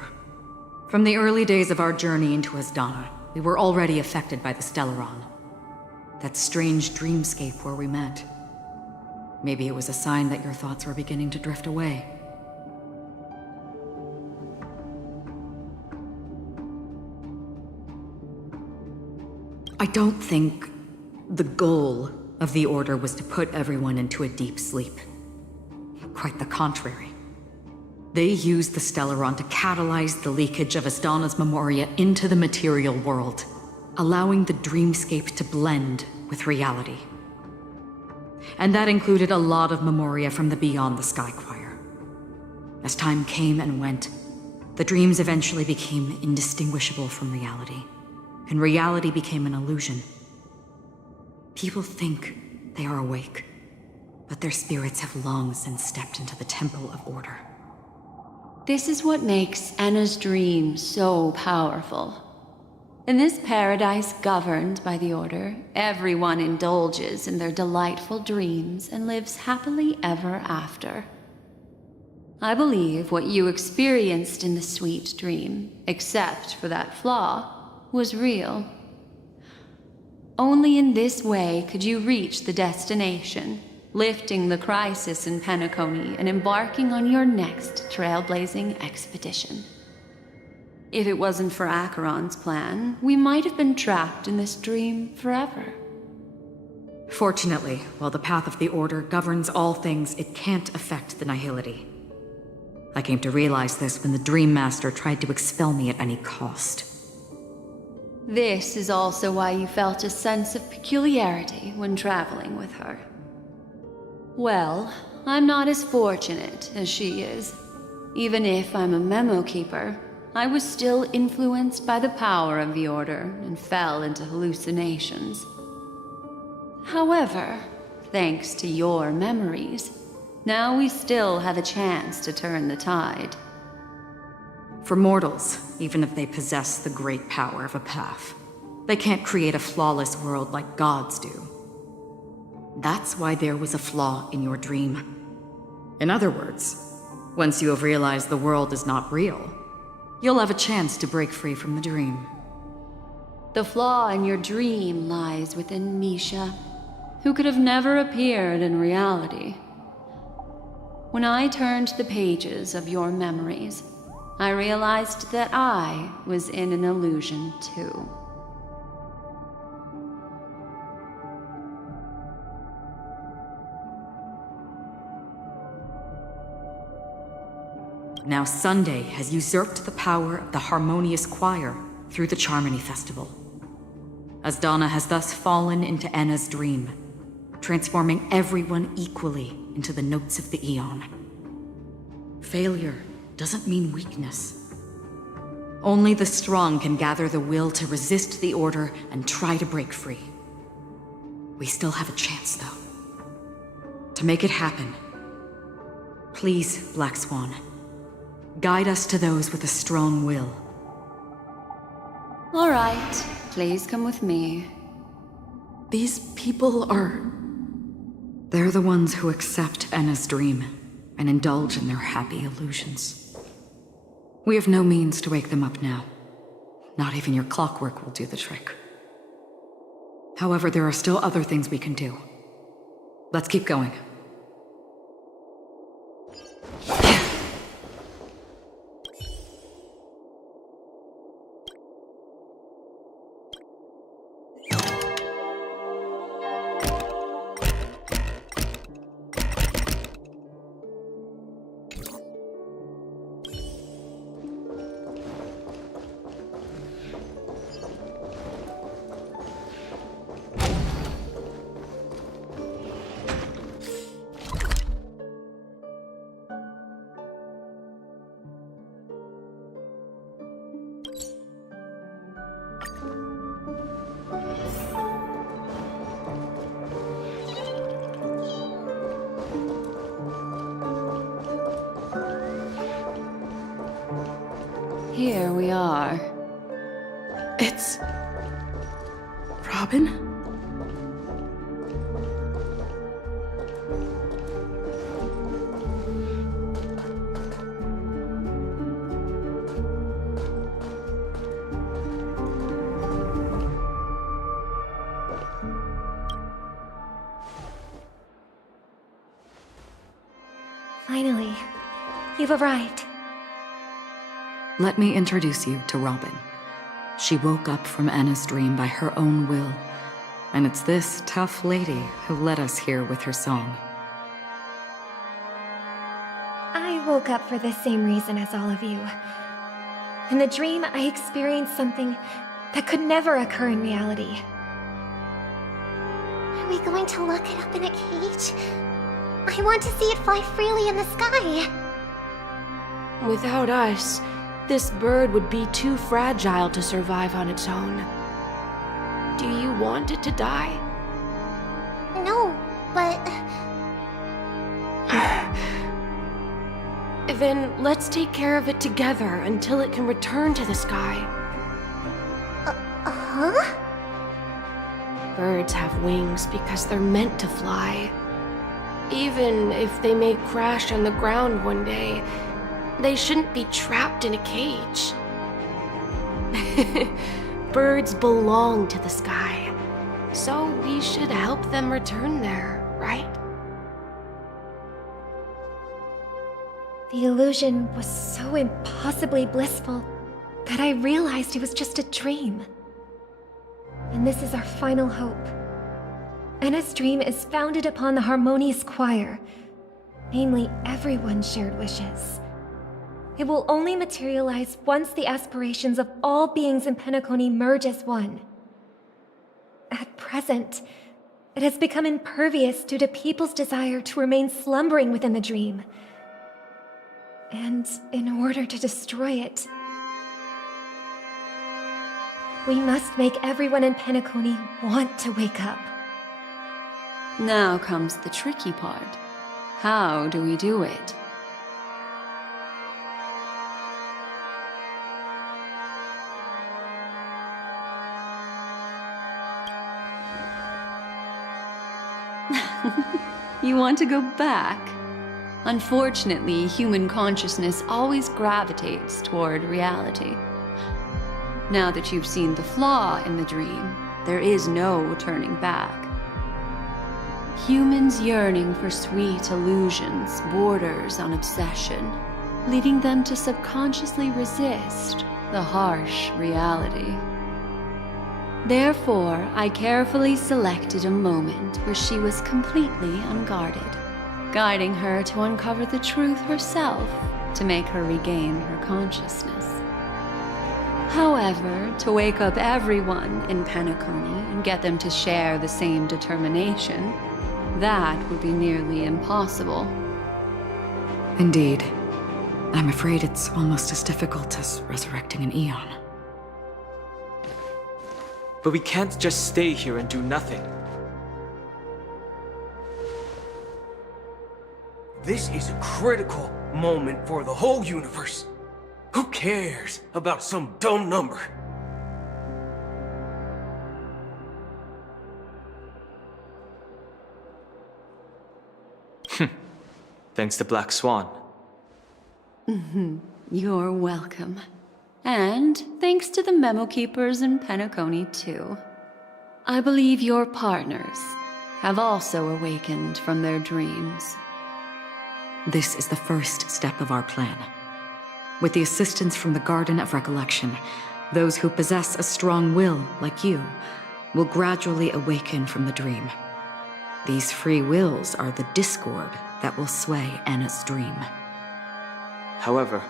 From the early days of our journey into Asdana, we were already affected by the Stellaron. That strange dreamscape where we met. Maybe it was a sign that your thoughts were beginning to drift away. I don't think the goal of the Order was to put everyone into a deep sleep. Quite the contrary. They used the Stellaron to catalyze the leakage of Asdana's memoria into the material world, allowing the dreamscape to blend with reality. And that included a lot of memoria from the Beyond the Sky Choir. As time came and went, the dreams eventually became indistinguishable from reality, and reality became an illusion. People think they are awake, but their spirits have long since stepped into the Temple of Order. This is what makes Anna's dream so powerful. In this paradise governed by the Order, everyone indulges in their delightful dreams and lives happily ever after. I believe what you experienced in the sweet dream, except for that flaw, was real. Only in this way could you reach the destination, lifting the crisis in Penacony and embarking on your next trailblazing expedition. If it wasn't for Acheron's plan, we might have been trapped in this dream forever. Fortunately, while the path of the Order governs all things, it can't affect the Nihility. I came to realize this when the Dream Master tried to expel me at any cost. This is also why you felt a sense of peculiarity when traveling with her. Well, I'm not as fortunate as she is. Even if I'm a memo keeper, I was still influenced by the power of the Order and fell into hallucinations. However, thanks to your memories, now we still have a chance to turn the tide. For mortals, even if they possess the great power of a path, they can't create a flawless world like gods do. That's why there was a flaw in your dream. In other words, once you have realized the world is not real, you'll have a chance to break free from the dream. The flaw in your dream lies within Misha, who could have never appeared in reality. When I turned the pages of your memories, I realized that I was in an illusion too. Now Sunday has usurped the power of the Harmonious Choir through the Charmony Festival. Asdana has thus fallen into Enna's dream, transforming everyone equally into the notes of the Aeon. Failure doesn't mean weakness. Only the strong can gather the will to resist the Order and try to break free. We still have a chance, though. To make it happen, please, Black Swan, guide us to those with a strong will. All right, please come with me. These people are... They're the ones who accept Enna's dream and indulge in their happy illusions. We have no means to wake them up now. Not even your clockwork will do the trick. However, there are still other things we can do. Let's keep going. here we are. It's... Robin? Finally, you've arrived. Let me introduce you to Robin. She woke up from Anna's dream by her own will, and it's this tough lady who led us here with her song. I woke up for the same reason as all of you. In the dream, I experienced something that could never occur in reality. Are we going to lock it up in a cage? I want to see it fly freely in the sky. Without us, this bird would be too fragile to survive on its own. Do you want it to die? No, but... Then let's take care of it together until it can return to the sky. Huh? Birds have wings because they're meant to fly. Even if they may crash on the ground one day, they shouldn't be trapped in a cage. Birds belong to the sky, so we should help them return there, right? The illusion was so impossibly blissful that I realized it was just a dream. And this is our final hope. Anna's dream is founded upon the harmonious choir, namely everyone's shared wishes. It will only materialize once the aspirations of all beings in Penacony merge as one. At present, it has become impervious due to people's desire to remain slumbering within the dream. And in order to destroy it, we must make everyone in Penacony want to wake up. Now comes the tricky part. How do we do it? You want to go back? Unfortunately, human consciousness always gravitates toward reality. Now that you've seen the flaw in the dream, there is no turning back. Humans yearning for sweet illusions borders on obsession, leading them to subconsciously resist the harsh reality. Therefore, I carefully selected a moment where she was completely unguarded, guiding her to uncover the truth herself to make her regain her consciousness. However, to wake up everyone in Penacony and get them to share the same determination, that would be nearly impossible. Indeed. I'm afraid it's almost as difficult as resurrecting an Eon. But we can't just stay here and do nothing. This is a critical moment for the whole universe. Who cares about some dumb number? Thanks to Black Swan. You're welcome. And thanks to the memo keepers in Penacony, too. I believe your partners have also awakened from their dreams. This is the first step of our plan. With the assistance from the Garden of Recollection, those who possess a strong will, like you, will gradually awaken from the dream. These free wills are the discord that will sway Anna's dream. However,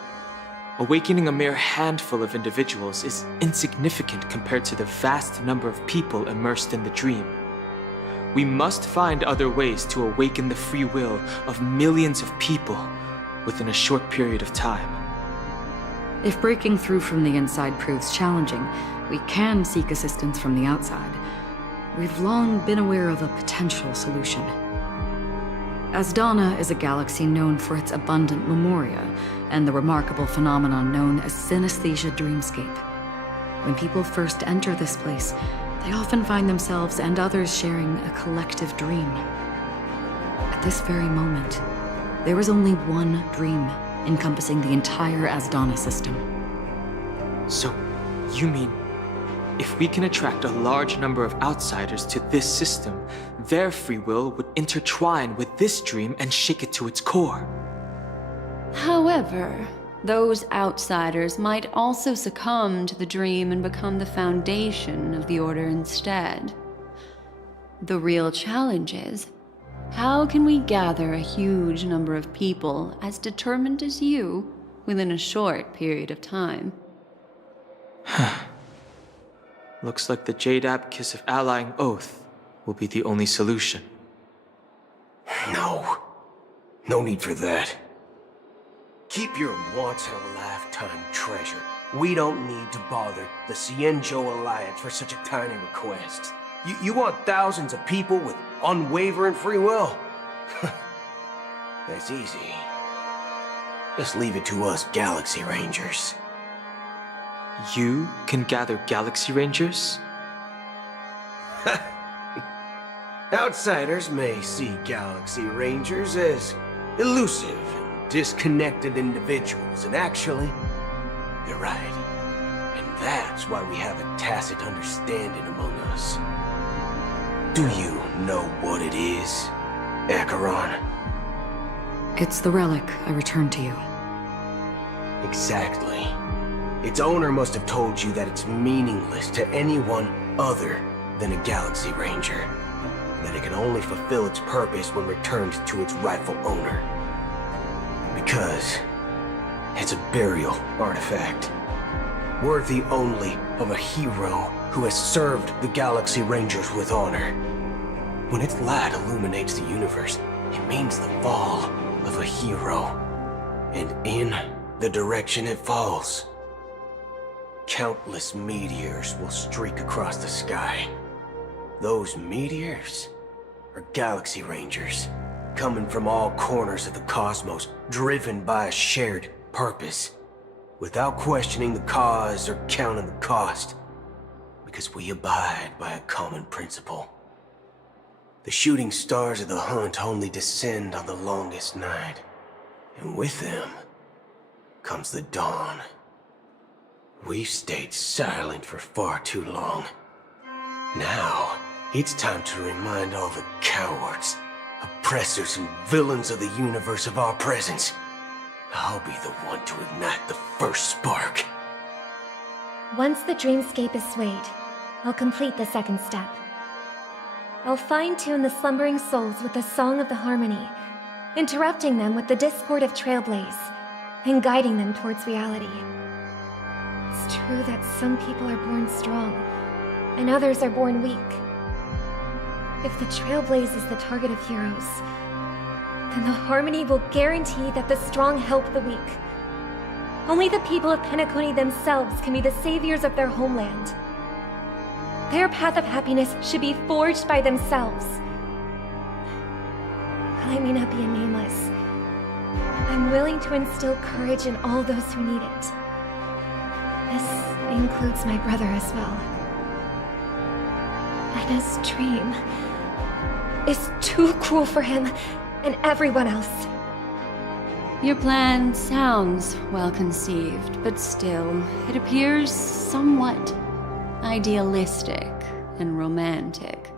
awakening a mere handful of individuals is insignificant compared to the vast number of people immersed in the dream. We must find other ways to awaken the free will of millions of people within a short period of time. If breaking through from the inside proves challenging, we can seek assistance from the outside. We've long been aware of a potential solution. Asdana is a galaxy known for its abundant memoria and the remarkable phenomenon known as synesthesia dreamscape. When people first enter this place, they often find themselves and others sharing a collective dream. At this very moment, there was only one dream encompassing the entire Asdana system. So, you mean, if we can attract a large number of outsiders to this system, their free will would intertwine with this dream and shake it to its core? However, those outsiders might also succumb to the dream and become the foundation of the Order instead. The real challenge is, how can we gather a huge number of people as determined as you within a short period of time? Looks like the Jade Abacus of Allying Oath will be the only solution. No. No need for that. Keep your once-in-a-lifetime treasure. We don't need to bother the Cienjo Alliance for such a tiny request. You want thousands of people with unwavering free will? That's easy. Just leave it to us Galaxy Rangers. You can gather Galaxy Rangers? Outsiders may see Galaxy Rangers as elusive and disconnected individuals, and actually, they're right. And that's why we have a tacit understanding among us. Do you know what it is, Acheron? It's the relic I returned to you. Exactly. Its owner must have told you that it's meaningless to anyone other than a Galaxy Ranger, and that it can only fulfill its purpose when returned to its rightful owner. Because it's a burial artifact, worthy only of a hero who has served the Galaxy Rangers with honor. When its light illuminates the universe, it means the fall of a hero, and in the direction it falls, countless meteors will streak across the sky. Those meteors are Galaxy Rangers, coming from all corners of the cosmos, driven by a shared purpose, without questioning the cause or counting the cost, because we abide by a common principle. The shooting stars of the hunt only descend on the longest night, and with them comes the dawn. We've stayed silent for far too long. Now, it's time to remind all the cowards, oppressors, and villains of the universe of our presence. I'll be the one to ignite the first spark. Once the dreamscape is swayed, I'll complete the second step. I'll fine-tune the slumbering souls with the Song of the Harmony, interrupting them with the discord of trailblaze, and guiding them towards reality. It's true that some people are born strong, and others are born weak. If the trailblaze is the target of heroes, then the Harmony will guarantee that the strong help the weak. Only the people of Penacony themselves can be the saviors of their homeland. Their path of happiness should be forged by themselves. While I may not be a nameless, I'm willing to instill courage in all those who need it. This includes my brother as well. Anna's dream is too cruel for him and everyone else. Your plan sounds well conceived, but still, it appears somewhat idealistic and romantic.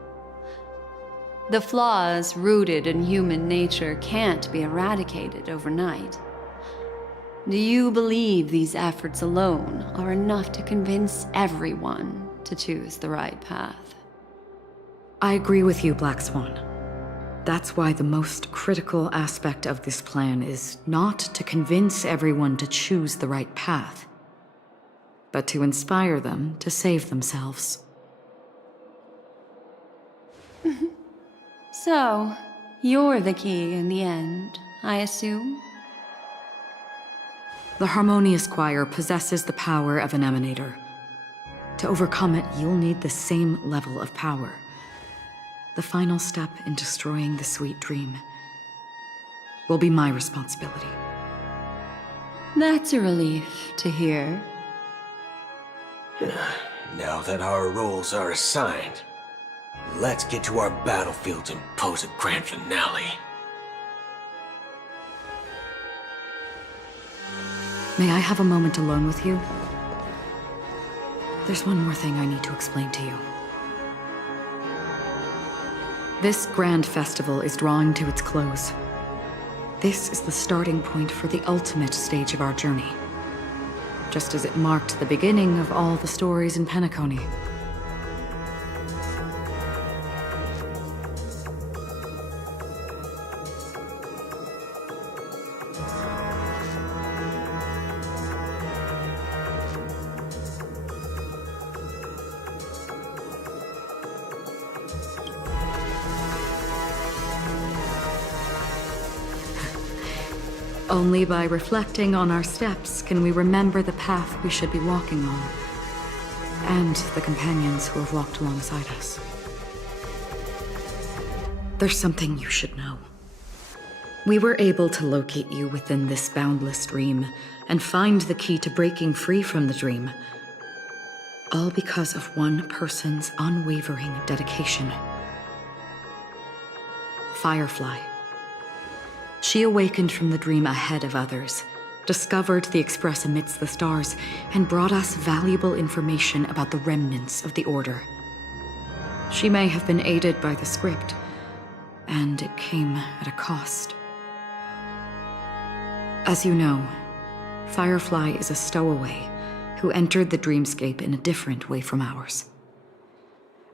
The flaws rooted in human nature can't be eradicated overnight. Do you believe these efforts alone are enough to convince everyone to choose the right path? I agree with you, Black Swan. That's why the most critical aspect of this plan is not to convince everyone to choose the right path, but to inspire them to save themselves. So, you're the key in the end, I assume? The Harmonious Choir possesses the power of an emanator. To overcome it, you'll need the same level of power. The final step in destroying the sweet dream will be my responsibility. That's a relief to hear. Now that our roles are assigned, let's get to our battlefields and pose a grand finale. May I have a moment alone with you? There's one more thing I need to explain to you. This grand festival is drawing to its close. This is the starting point for the ultimate stage of our journey. Just as it marked the beginning of all the stories in Penacony. Only by reflecting on our steps can we remember the path we should be walking on, and the companions who have walked alongside us. There's something you should know. We were able to locate you within this boundless dream, and find the key to breaking free from the dream. All because of one person's unwavering dedication. Firefly. She awakened from the dream ahead of others, discovered the Express amidst the stars, and brought us valuable information about the remnants of the Order. She may have been aided by the script, and it came at a cost. As you know, Firefly is a stowaway who entered the dreamscape in a different way from ours.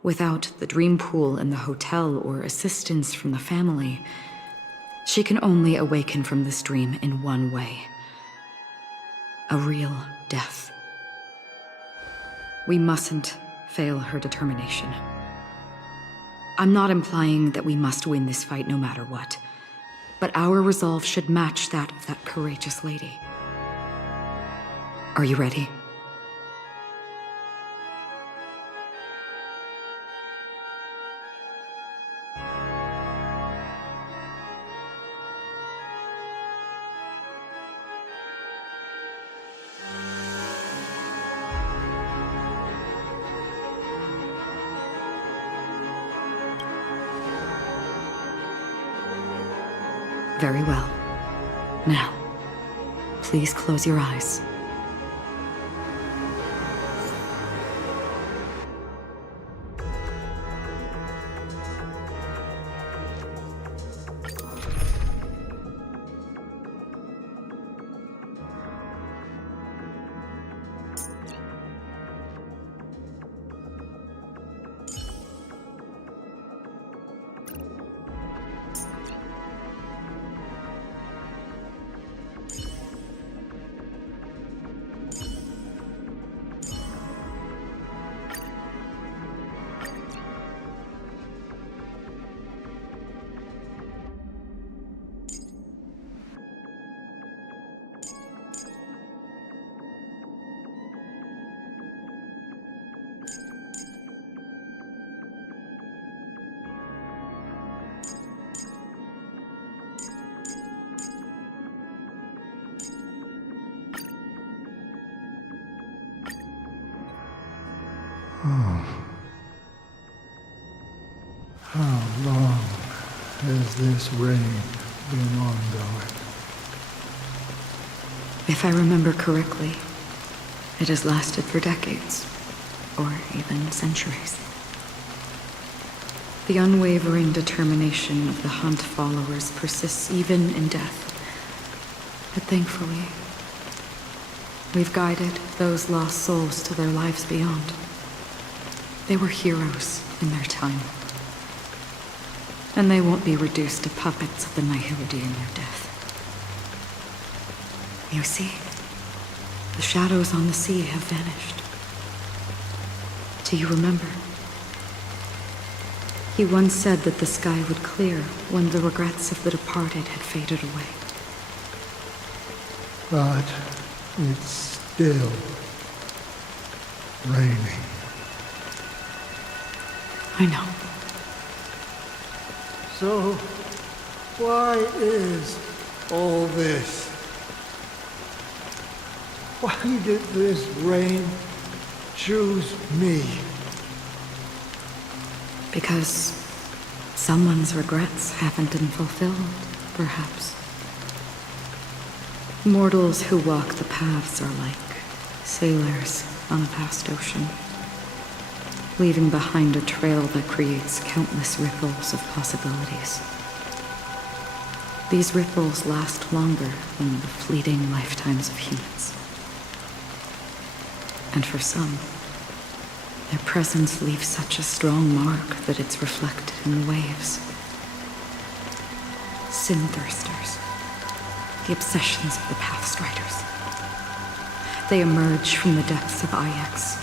Without the dream pool and the hotel or assistance from the family, she can only awaken from this dream in one way. A real death. We mustn't fail her determination. I'm not implying that we must win this fight no matter what, but our resolve should match that of that courageous lady. Are you ready? Very well. Now, please close your eyes. How long has this reign been ongoing? If I remember correctly, it has lasted for decades, or even centuries. The unwavering determination of the Hunt followers persists even in death. But thankfully, we've guided those lost souls to their lives beyond. They were heroes in their time. And they won't be reduced to puppets of the Nihility in their death. You see, the shadows on the sea have vanished. Do you remember? He once said that the sky would clear when the regrets of the departed had faded away. But it's still raining. I know. So, why is all this? Why did this rain choose me? Because someone's regrets haven't been fulfilled, perhaps. Mortals who walk the paths are like sailors on a vast ocean, leaving behind a trail that creates countless ripples of possibilities. These ripples last longer than the fleeting lifetimes of humans. And for some, their presence leaves such a strong mark that it's reflected in the waves. Sin-thirsters, the obsessions of the Pathstriders. They emerge from the depths of Ix,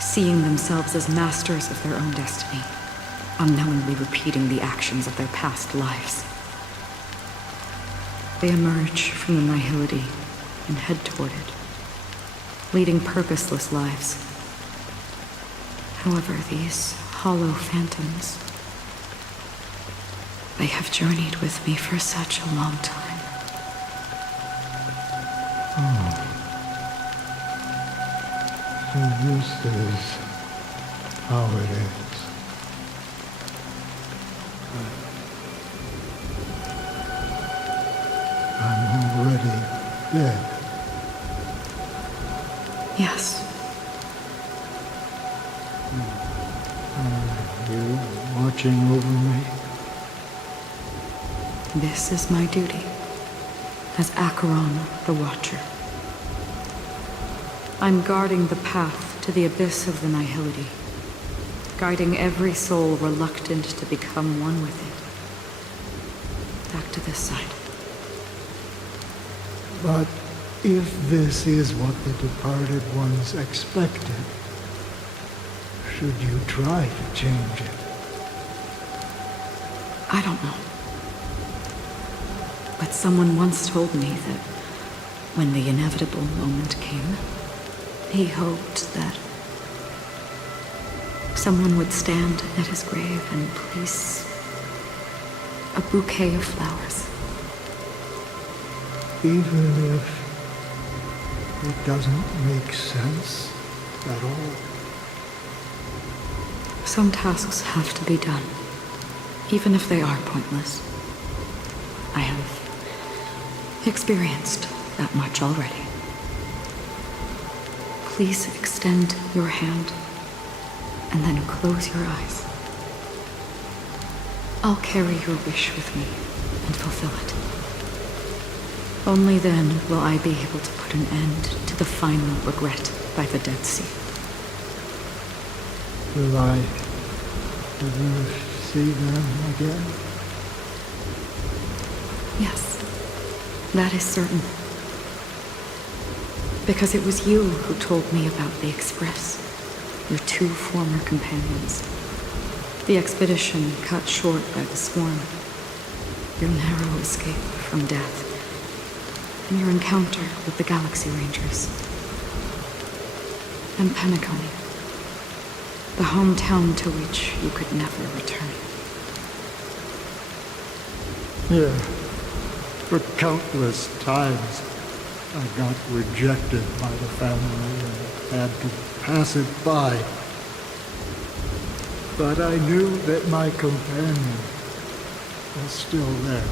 seeing themselves as masters of their own destiny, unknowingly repeating the actions of their past lives. They emerge from the nihility and head toward it, leading purposeless lives. However, these hollow phantoms, they have journeyed with me for such a long time. So this is how it is. I'm already dead. Yes. Are you watching over me? This is my duty as Acheron the Watcher. I'm guarding the path to the abyss of the nihility, guiding every soul reluctant to become one with it. Back to this side. But if this is what the departed ones expected, should you try to change it? I don't know. But someone once told me that when the inevitable moment came, he hoped that someone would stand at his grave and place a bouquet of flowers. Even if it doesn't make sense at all? Some tasks have to be done, even if they are pointless. I have experienced that much already. Please extend your hand and then close your eyes. I'll carry your wish with me and fulfill it. Only then will I be able to put an end to the final regret by the Dead Sea. Will I ever see them again? Yes, that is certain. Because it was you who told me about the Express, your two former companions. The expedition cut short by the swarm, your narrow escape from death, and your encounter with the Galaxy Rangers. And Penacony, the hometown to which you could never return. Yeah. For countless times, I got rejected by the family and had to pass it by. But I knew that my companion was still there.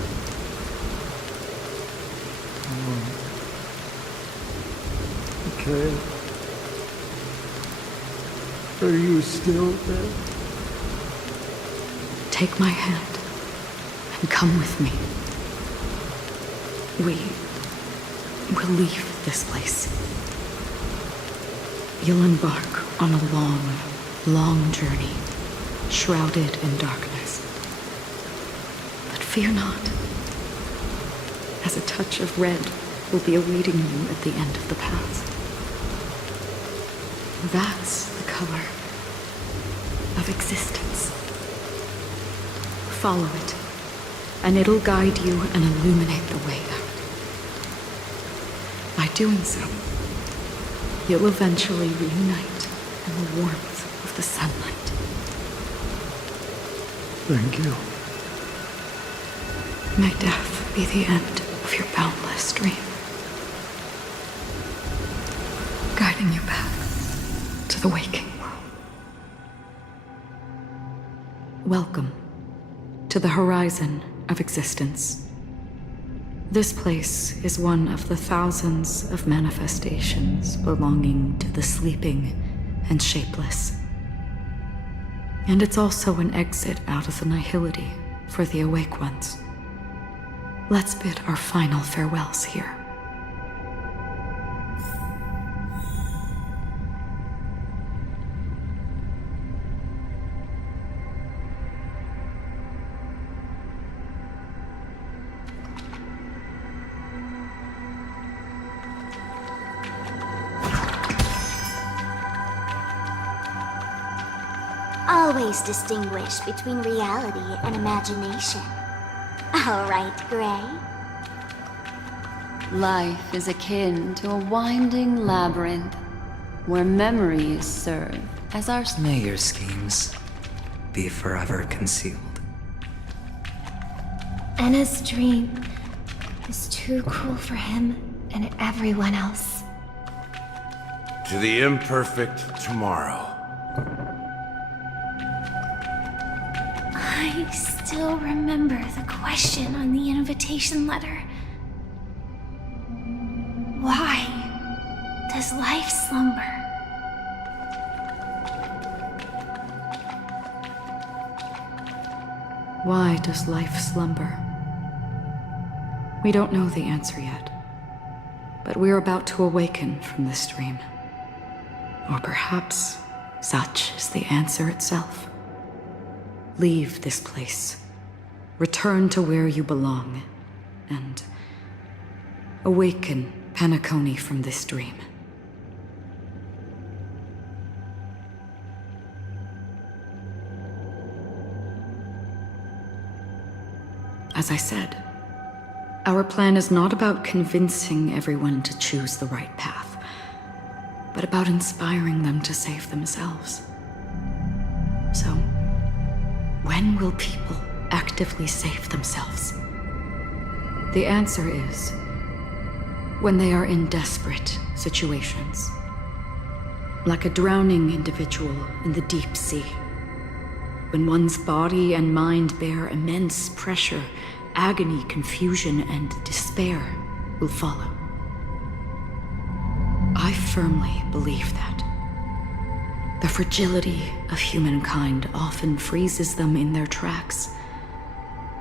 Okay. Are you still there? Take my hand and come with me. We will leave this place. You'll embark on a long, long journey, shrouded in darkness. But fear not, as a touch of red will be awaiting you at the end of the path. That's the color of existence. Follow it, and it'll guide you and illuminate the way out. By doing so, you'll eventually reunite in the warmth of the sunlight. Thank you. May death be the end of of your boundless dream, guiding you back to the waking world. Welcome to the horizon of existence. This place is one of the thousands of manifestations belonging to the sleeping and shapeless. And it's also an exit out of the nihility for the awake ones. Let's bid our final farewells here. Always distinguish between reality and imagination. All right, Gray? Life is akin to a winding labyrinth where memories serve as our... May your schemes be forever concealed. Anna's dream is too cruel for him and everyone else. To the imperfect tomorrow. I still remember the question on the invitation letter. Why does life slumber? Why does life slumber? We don't know the answer yet, but we're about to awaken from this dream. Or perhaps such is the answer itself. Leave this place, return to where you belong, and awaken Penacony from this dream. As I said, our plan is not about convincing everyone to choose the right path, but about inspiring them to save themselves. So, when will people actively save themselves? The answer is when they are in desperate situations. Like a drowning individual in the deep sea. When one's body and mind bear immense pressure, agony, confusion, and despair will follow. I firmly believe that. The fragility of humankind often freezes them in their tracks.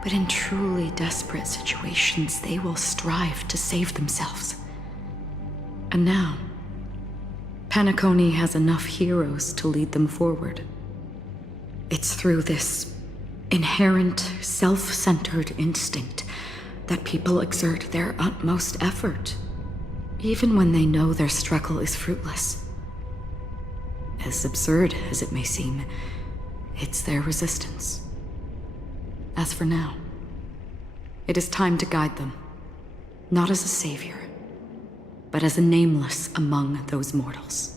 But in truly desperate situations, they will strive to save themselves. And now, Penacony has enough heroes to lead them forward. It's through this inherent, self-centered instinct that people exert their utmost effort, even when they know their struggle is fruitless. As absurd as it may seem, it's their resistance. As for now, it is time to guide them, not as a savior, but as a nameless among those mortals.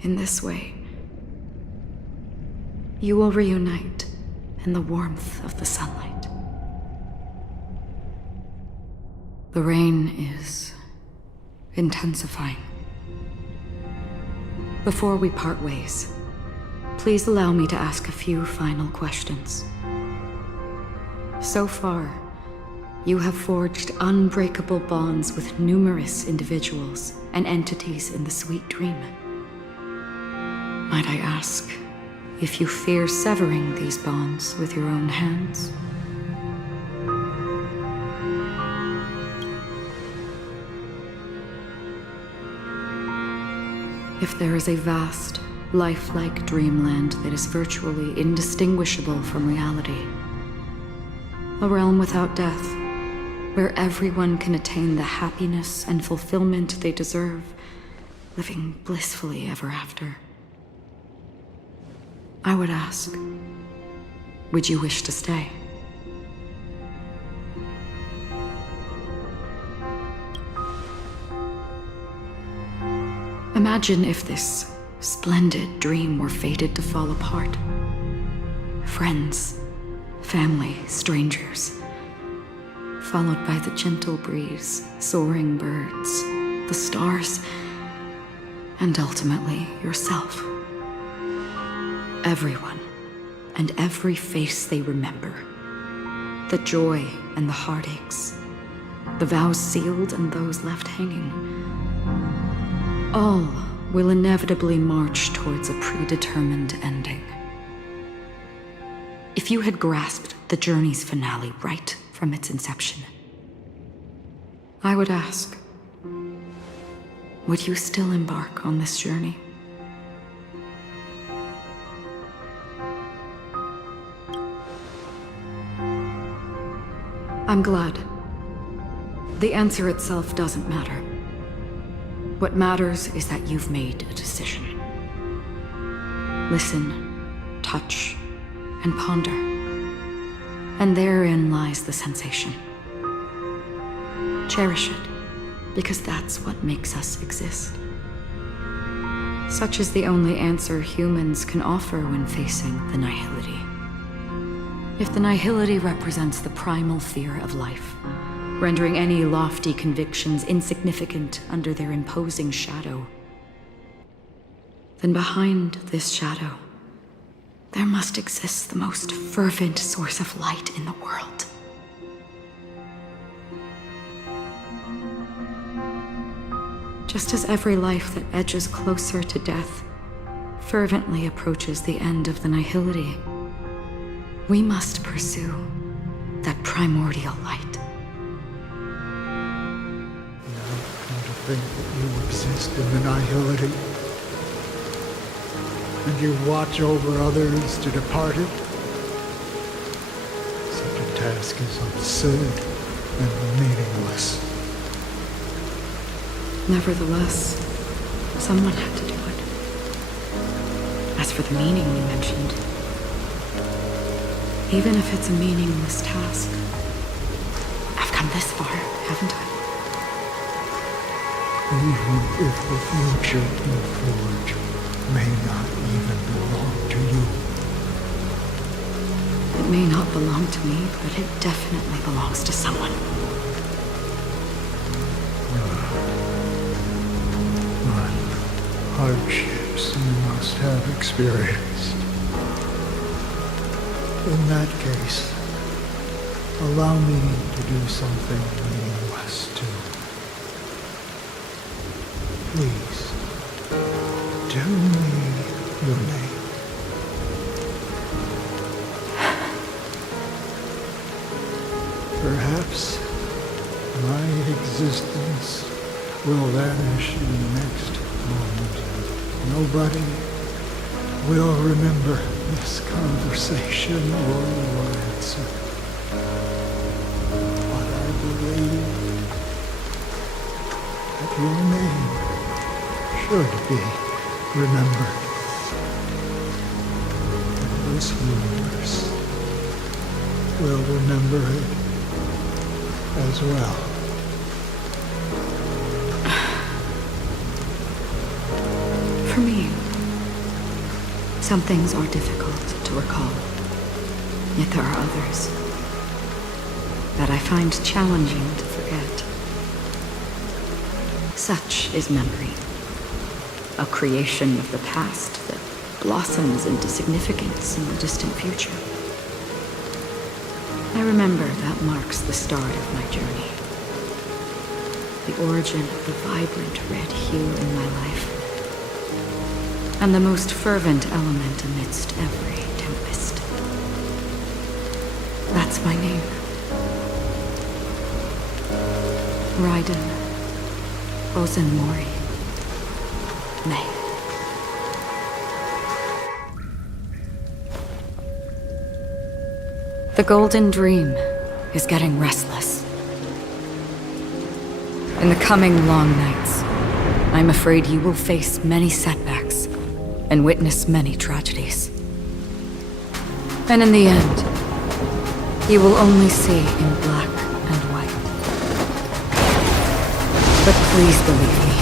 In this way, you will reunite in the warmth of the sunlight. The rain is intensifying. Before we part ways, please allow me to ask a few final questions. So far, you have forged unbreakable bonds with numerous individuals and entities in the sweet dream. Might I ask if you fear severing these bonds with your own hands? If there is a vast, lifelike dreamland that is virtually indistinguishable from reality, a realm without death, where everyone can attain the happiness and fulfillment they deserve, living blissfully ever after, I would ask, would you wish to stay? Imagine if this splendid dream were fated to fall apart. Friends, family, strangers. followed by the gentle breeze, soaring birds, the stars, and ultimately yourself. Everyone, and every face they remember. The joy and the heartaches, the vows sealed and those left hanging. All will inevitably march towards a predetermined ending. If you had grasped the journey's finale right from its inception, I would ask, would you still embark on this journey? I'm glad. The answer itself doesn't matter. What matters is that you've made a decision. Listen, touch, and ponder. And therein lies the sensation. Cherish it, because that's what makes us exist. Such is the only answer humans can offer when facing the nihility. If the nihility represents the primal fear of life, rendering any lofty convictions insignificant under their imposing shadow, then behind this shadow, there must exist the most fervent source of light in the world. Just as every life that edges closer to death fervently approaches the end of the nihility, we must pursue that primordial light. Now come to think that you exist in the nihility, and you watch over others to depart it. Such a task is absurd and meaningless. Nevertheless, someone had to do it. As for the meaning you mentioned, even if it's a meaningless task, I've come this far, haven't I? Even if the future you forge may not even belong to you. It may not belong to me, but it definitely belongs to someone. What hardships you must have experienced. In that case, allow me to do something meaningless too. Please, tell me your name. Perhaps my existence will vanish in the next moment. Nobody will remember this conversation or your answer. But I believe that your name should be remembered. And this universe will remember it as well. For me, some things are difficult to recall, yet there are others that I find challenging to forget. Such is memory, a creation of the past that blossoms into significance in the distant future. I remember that marks the start of my journey, the origin of the vibrant red hue in my life, and the most fervent element amidst every tempest. That's my name. Raiden Ozenmori May. The Golden Dream is getting restless. In the coming long nights, I'm afraid you will face many setbacks and witness many tragedies. And in the end, you will only see in black and white. But please believe me,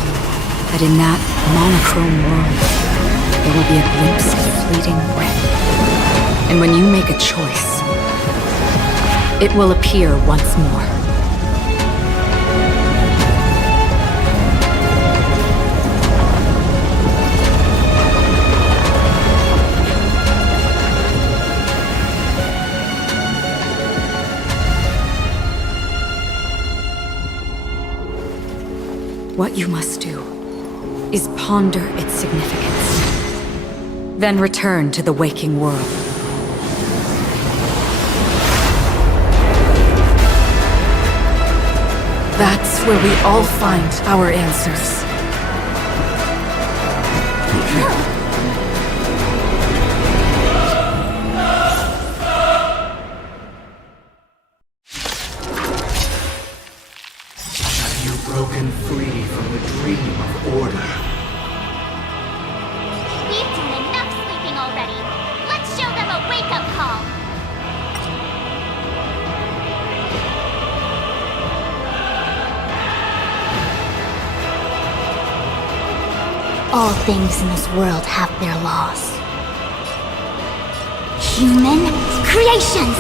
that in that monochrome world, there will be a glimpse of fleeting red. And when you make a choice, it will appear once more. what you must do is ponder its significance. Then return to the waking world. That's where we all find our answers. Have you broken free from the dream of order? We've done enough sleeping already. Let's show them a wake-up call. All things in this world have their laws. Human creations!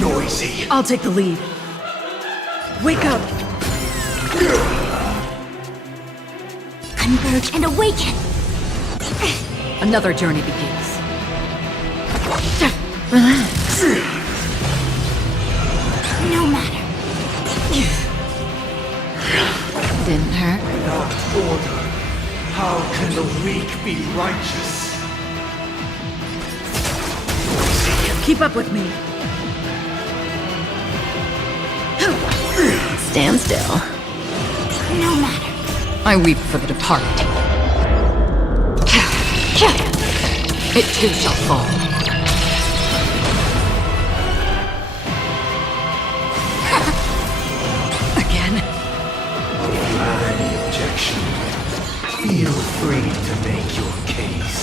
Noisy. I'll take the lead. Wake up! Converge and awaken! Another journey begins. Relax. No matter. Didn't hurt. Without order, how can the weak be righteous? Keep up with me. Stand still. No matter. I weep for the departed. It too shall fall. Again? Any objection? Feel free to make your case.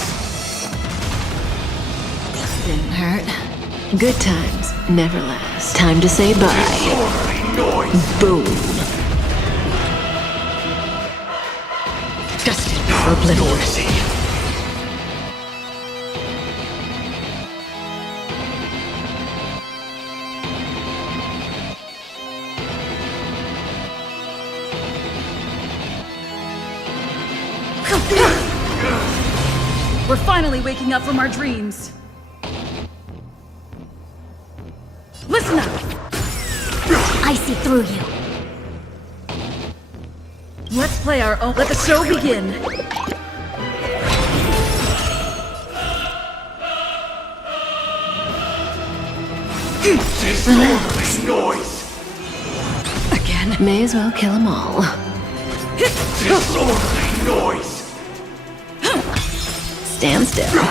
Didn't hurt. Good times never last. Time to say bye. Noise. Boom. Destined for oblivion. Noisy. We're finally waking up from our dreams. Listen up! I see through you. Let's play our own. Let the show begin. Disorderly noise. Again? May as well kill them all. Disorderly noise. Stand still.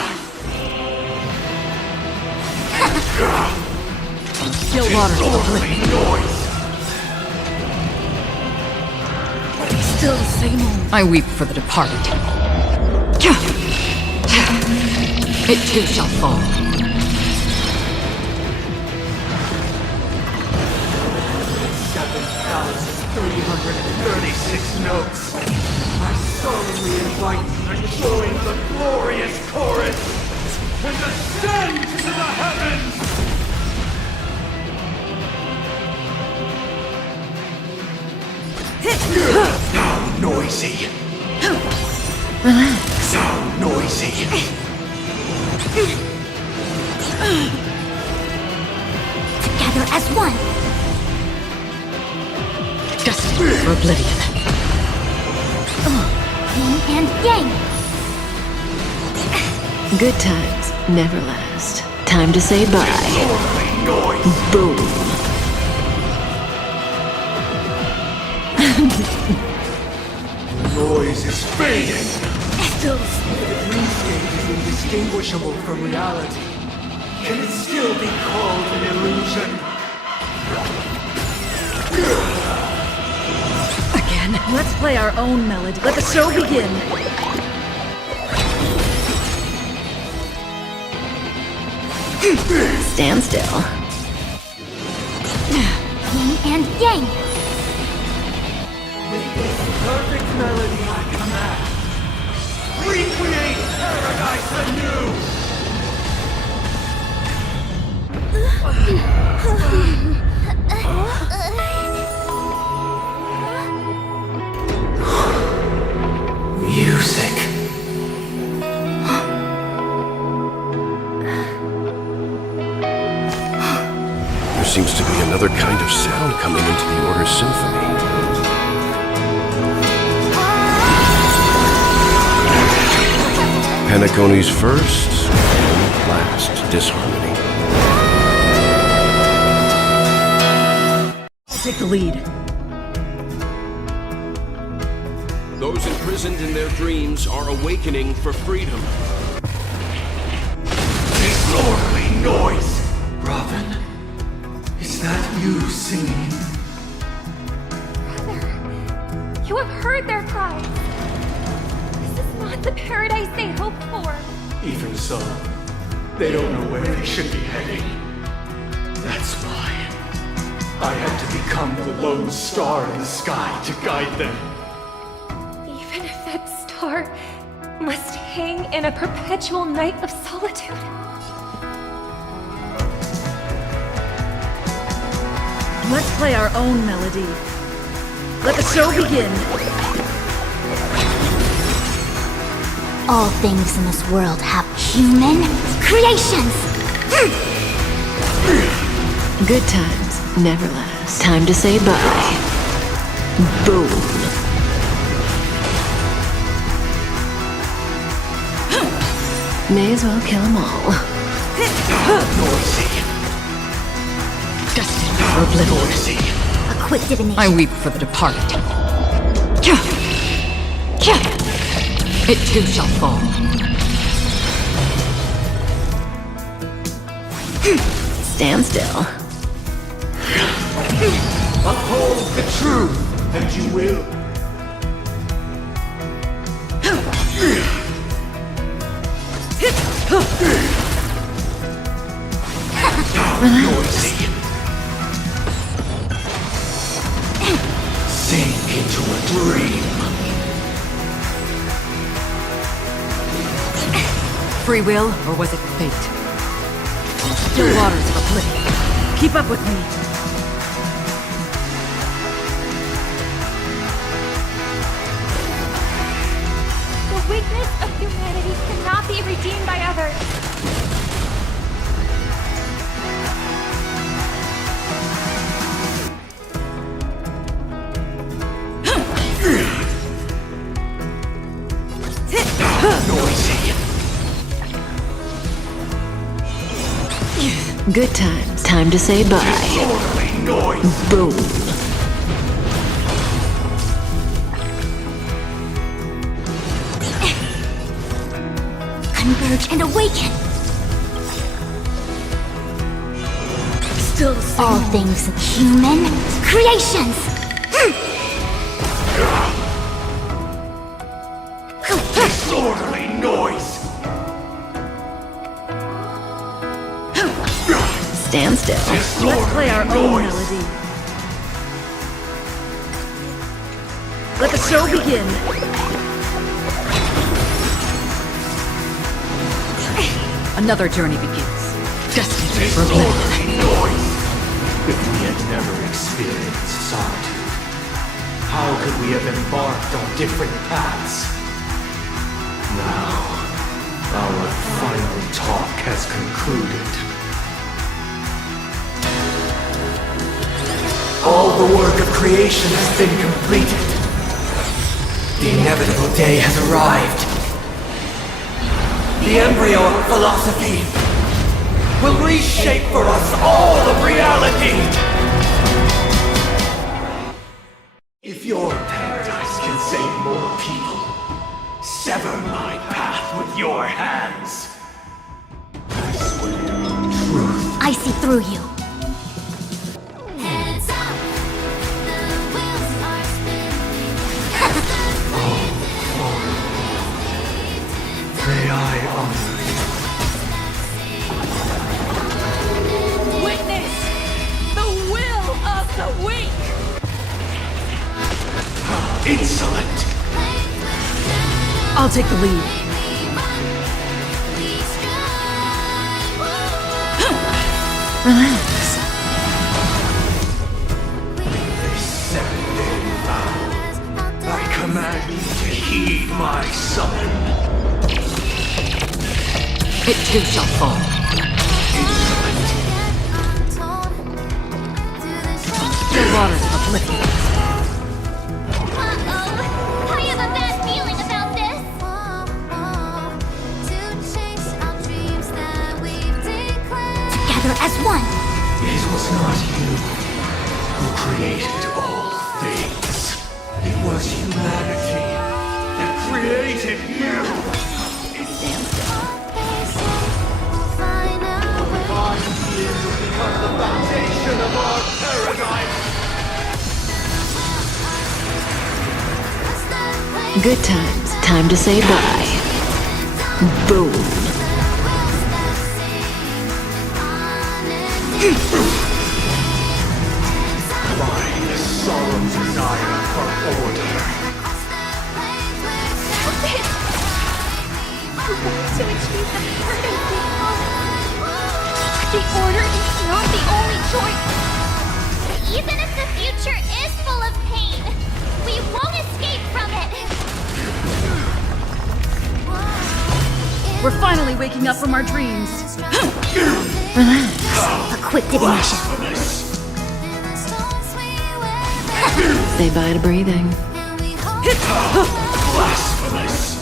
Still water to Disorderly noise. Still the same old. I weep for the departed. It too shall fall. 7,336 notes. I solemnly invite you to join the glorious chorus and ascend to the heavens! Now noisy. Relax. Now noisy. Together as one. Destined for oblivion. Yin and yang. Good times never last. Time to say bye. Boom. Noise is fading. Still, the dreamscape is indistinguishable from reality. Can it still be called an illusion? Again? Let's play our own melody. Let the show begin. Stand still. Yin and yang. Perfect melody I command. Recreate paradise anew! Music. There seems to be another kind of sound coming into the Order's symphony. Penacony's first and last disharmony. I'll take the lead. Those imprisoned in their dreams are awakening for freedom. Disorderly noise! Robin, is that you singing? Brother, you have heard their cries. This is not the paradise they hoped for. Even so, they don't know where they should be heading. That's why I had to become the lone star in the sky to guide them. Even if that star must hang in a perpetual night of solitude. Let's play our own melody. Let the show begin. All things in this world have human creations. Good times never last. Time to say bye. Boom. May as well kill them all. Noisy. Destined for oblivion. A quick divination. I weep for the departed. It too shall fall. Stand still. Uphold the truth, and you will. Noisy. Sink into a dream. Free will, or was it fate? Still waters of oblivion. Keep up with me. The weakness of humanity cannot be redeemed by others. Noisy. Good times. Time to say bye. Disorderly noise. Boom. Converge and awaken. Still the same. All things human creations. Disorderly noise. Stand still. Let's play our own melody. Let the show begin. Another journey begins. Destined for oblivion. Disorderly noise. If we had never experienced solitude, how could we have embarked on different paths? Now, our final talk has concluded. All the work of creation has been completed. The inevitable day has arrived. The embryo of philosophy will reshape for us all of reality. If your paradise can save more people, sever my path with your hands. I swear on truth. I see through you. May I honor Witness the will of the weak. insolent. I'll take the lead. Relax. This 7-day vow, I command you to heed my summon. It too shall fall. Insolent. play. Uh-oh. I have a bad feeling about this. Together as one. It was not you who created all things. It was humanity that created you. You become the foundation of our paradise. Good times. Time to say bye. Boom. Mine is solemn desire for order. To achieve the perfect the order is not the only choice. Even if the future is full of pain, we won't escape from it. We're finally waking up from our dreams. Relax. A quick divination. Say bye to breathing. Blasphemous.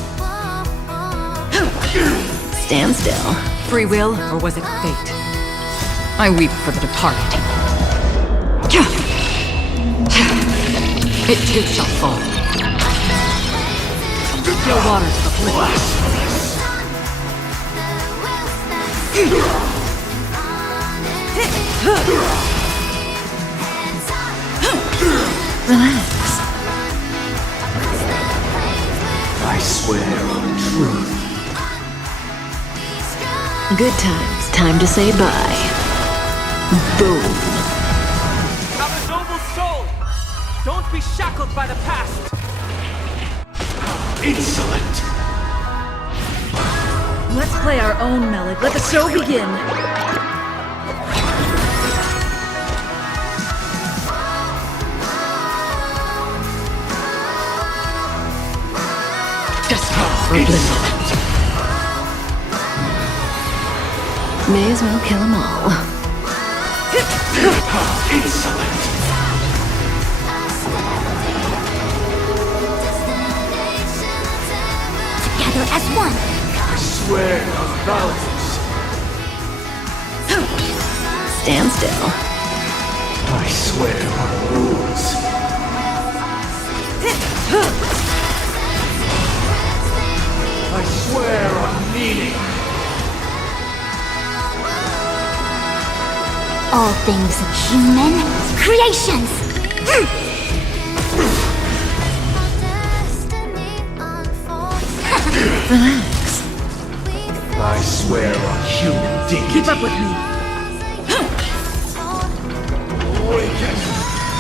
Stand still. Free will, or was it fate? I weep for the departed. It too shall fall. Still waters of Relax. I swear on truth. Good times. Time to say bye. Boom. Have a noble soul! Don't be shackled by the past! Insolent! Let's play our own melody. Let the show begin. Desperate for oblivion. May as well kill them all. Insolent! Together as one. I swear on values. Stand still. I swear on rules. I swear on meaning. All things human creations. Relax. I swear on human dignity. Keep up with me. Awaken,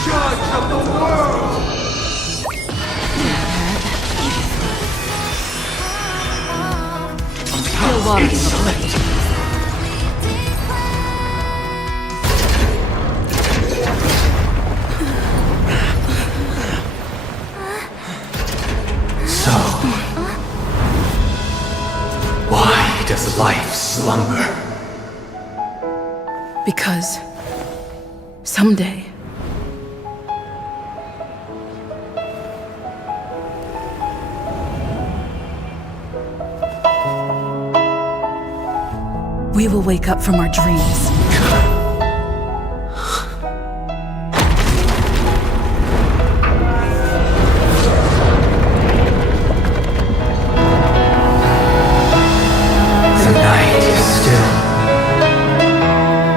judge of the world. Still waters of oblivion. So, why does life slumber? Because someday we will wake up from our dreams. The night is still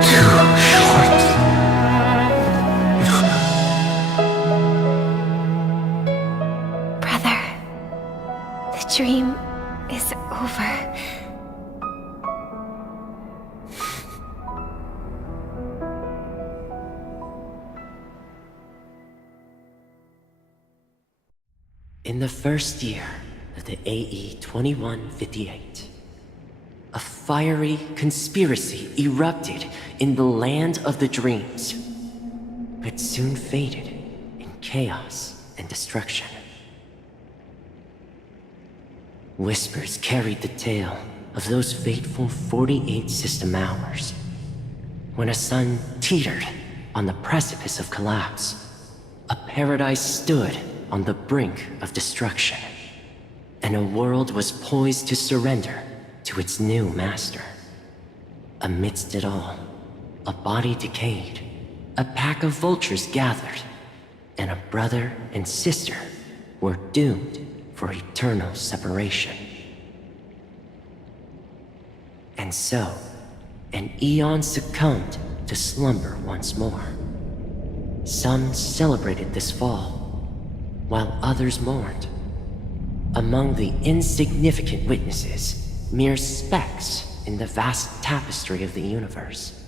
too short. Brother, the dream is over. In the first year of the AE 2158, a fiery conspiracy erupted in the land of the dreams, but soon faded in chaos and destruction. Whispers carried the tale of those fateful 48 system hours, when a sun teetered on the precipice of collapse, a paradise stood on the brink of destruction, and a world was poised to surrender to its new master. Amidst it all, a body decayed, a pack of vultures gathered, and a brother and sister were doomed for eternal separation. And so, an eon succumbed to slumber once more. Some celebrated this fall, while others mourned. Among the insignificant witnesses, mere specks in the vast tapestry of the universe,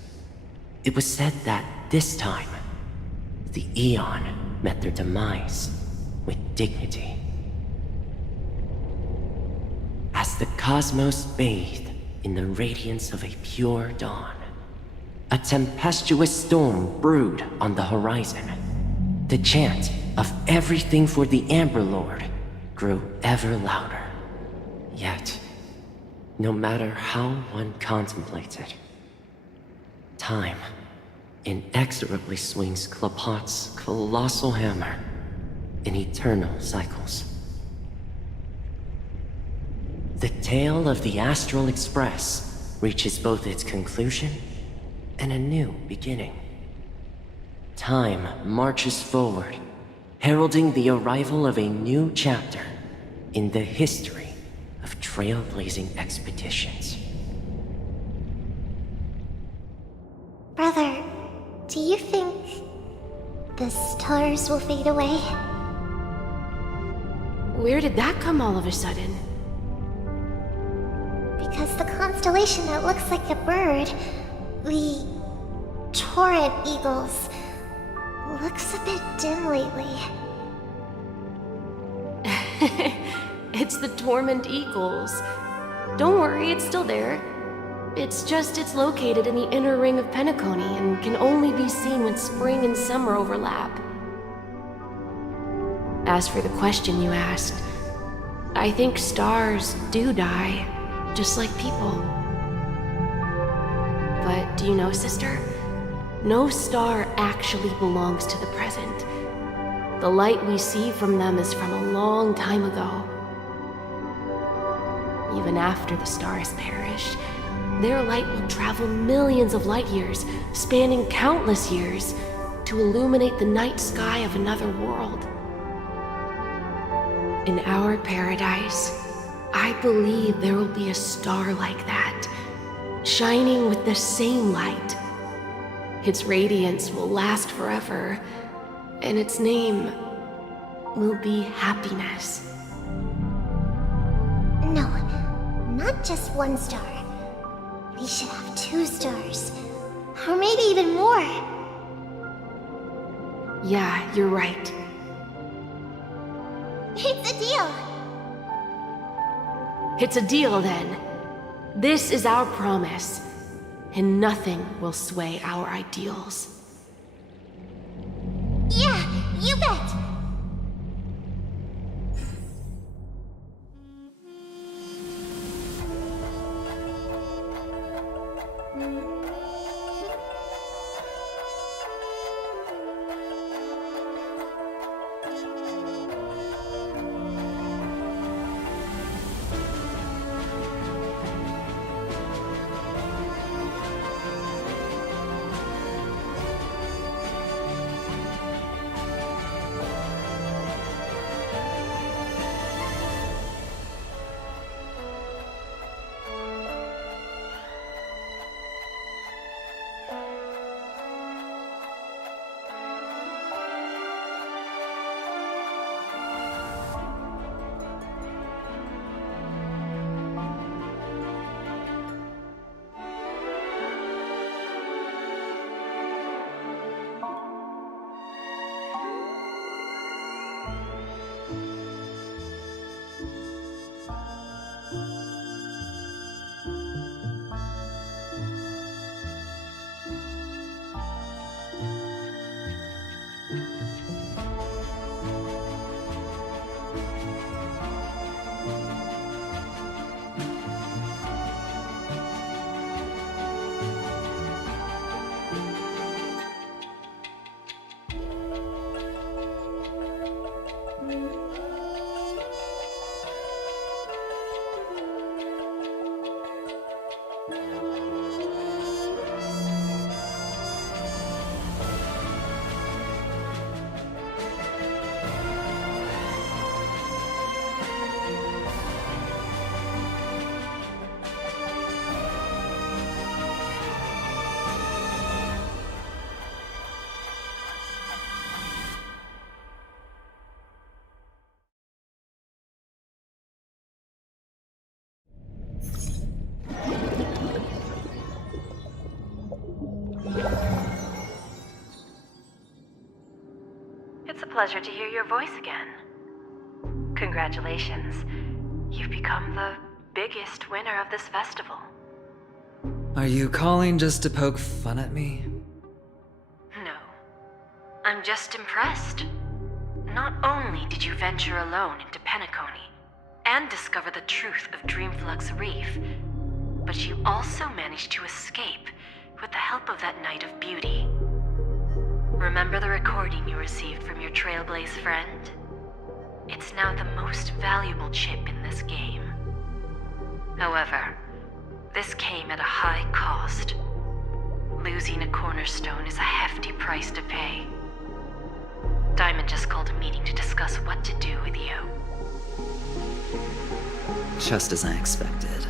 it was said that this time, the Eon met their demise with dignity. As the cosmos bathed in the radiance of a pure dawn, a tempestuous storm brewed on the horizon. The chant of everything for the Amber Lord grew ever louder. Yet, no matter how one contemplated, time inexorably swings Klapot's colossal hammer in eternal cycles. The tale of the Astral Express reaches both its conclusion and a new beginning. Time marches forward, heralding the arrival of a new chapter in the history of trailblazing expeditions. Brother, do you think the stars will fade away? Where did that come all of a sudden? Because the constellation that looks like a bird, the torrent eagles, looks a bit dim lately. It's the Torment Eagles. Don't worry, it's still there. It's just it's located in the inner ring of Penacony and can only be seen when spring and summer overlap. As for the question you asked, I think stars do die, just like people. But do you know, sister? No star actually belongs to the present. The light we see from them is from a long time ago. Even after the stars perish, their light will travel millions of light years, spanning countless years, to illuminate the night sky of another world. In our paradise, I believe there will be a star like that, shining with the same light. Its radiance will last forever, and its name will be happiness. No, not just one star. We should have 2 stars. Or maybe even more. Yeah, you're right. It's a deal. It's a deal, then. This is our promise, and nothing will sway our ideals. Yeah, you bet. It's a pleasure to hear your voice again. Congratulations. You've become the biggest winner of this festival. Are you calling just to poke fun at me? No. I'm just impressed. Not only did you venture alone into Penacony and discover the truth of Dreamflux Reef, but you also managed to escape with the help of that Knight of Beauty. Remember the recording you received from your trailblaze friend? It's now the most valuable chip in this game. However, this came at a high cost. Losing a cornerstone is a hefty price to pay. Diamond just called a meeting to discuss what to do with you. Just as I expected.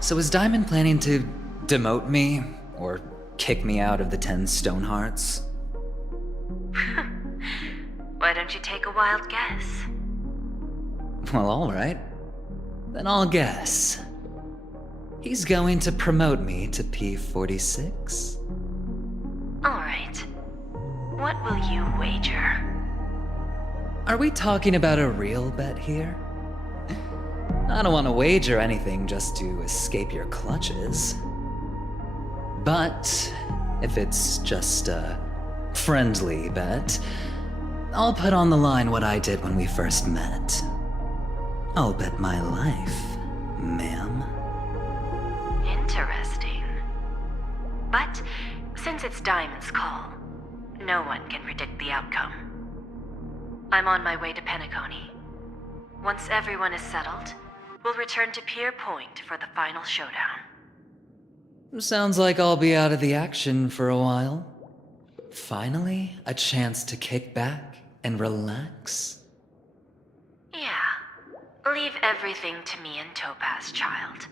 So is Diamond planning to demote me, or kick me out of the 10 Stonehearts? Why don't you take a wild guess? Well, alright. Then I'll guess. He's going to promote me to P46? Alright. What will you wager? Are we talking about a real bet here? I don't want to wager anything just to escape your clutches. But if it's just a friendly bet, I'll put on the line what I did when we first met. I'll bet my life, ma'am. Interesting. But since it's Diamond's call, no one can predict the outcome. I'm on my way to Penacony. Once everyone is settled, we'll return to Pier Point for the final showdown. Sounds like I'll be out of the action for a while. Finally, a chance to kick back and relax. Yeah. Leave everything to me and Topaz, child.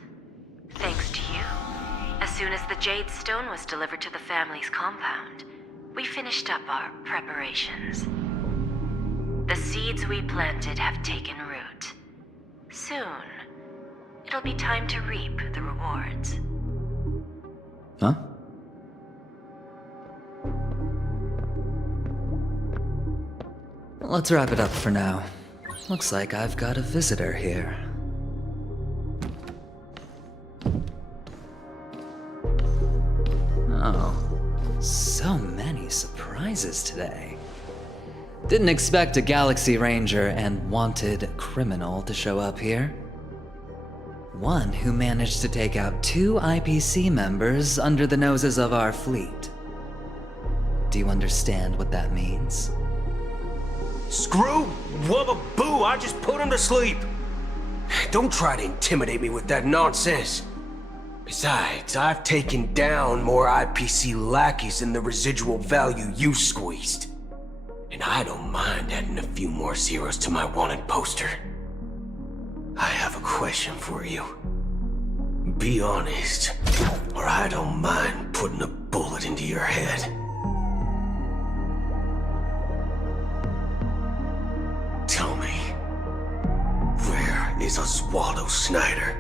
Thanks to you, as soon as the Jade Stone was delivered to the family's compound, we finished up our preparations. The seeds we planted have taken root. Soon, it'll be time to reap the rewards. Huh? Let's wrap it up for now. Looks like I've got a visitor here. Oh, so many surprises today. Didn't expect a Galaxy Ranger and wanted criminal to show up here. One who managed to take out 2 IPC members under the noses of our fleet. Do you understand what that means? Screw wubba boo, I just put him to sleep. Don't try to intimidate me with that nonsense. Besides, I've taken down more IPC lackeys than the residual value you squeezed. And I don't mind adding a few more zeros to my wanted poster. I have a question for you. Be honest, or I don't mind putting a bullet into your head. Tell me, where is Oswaldo Snyder?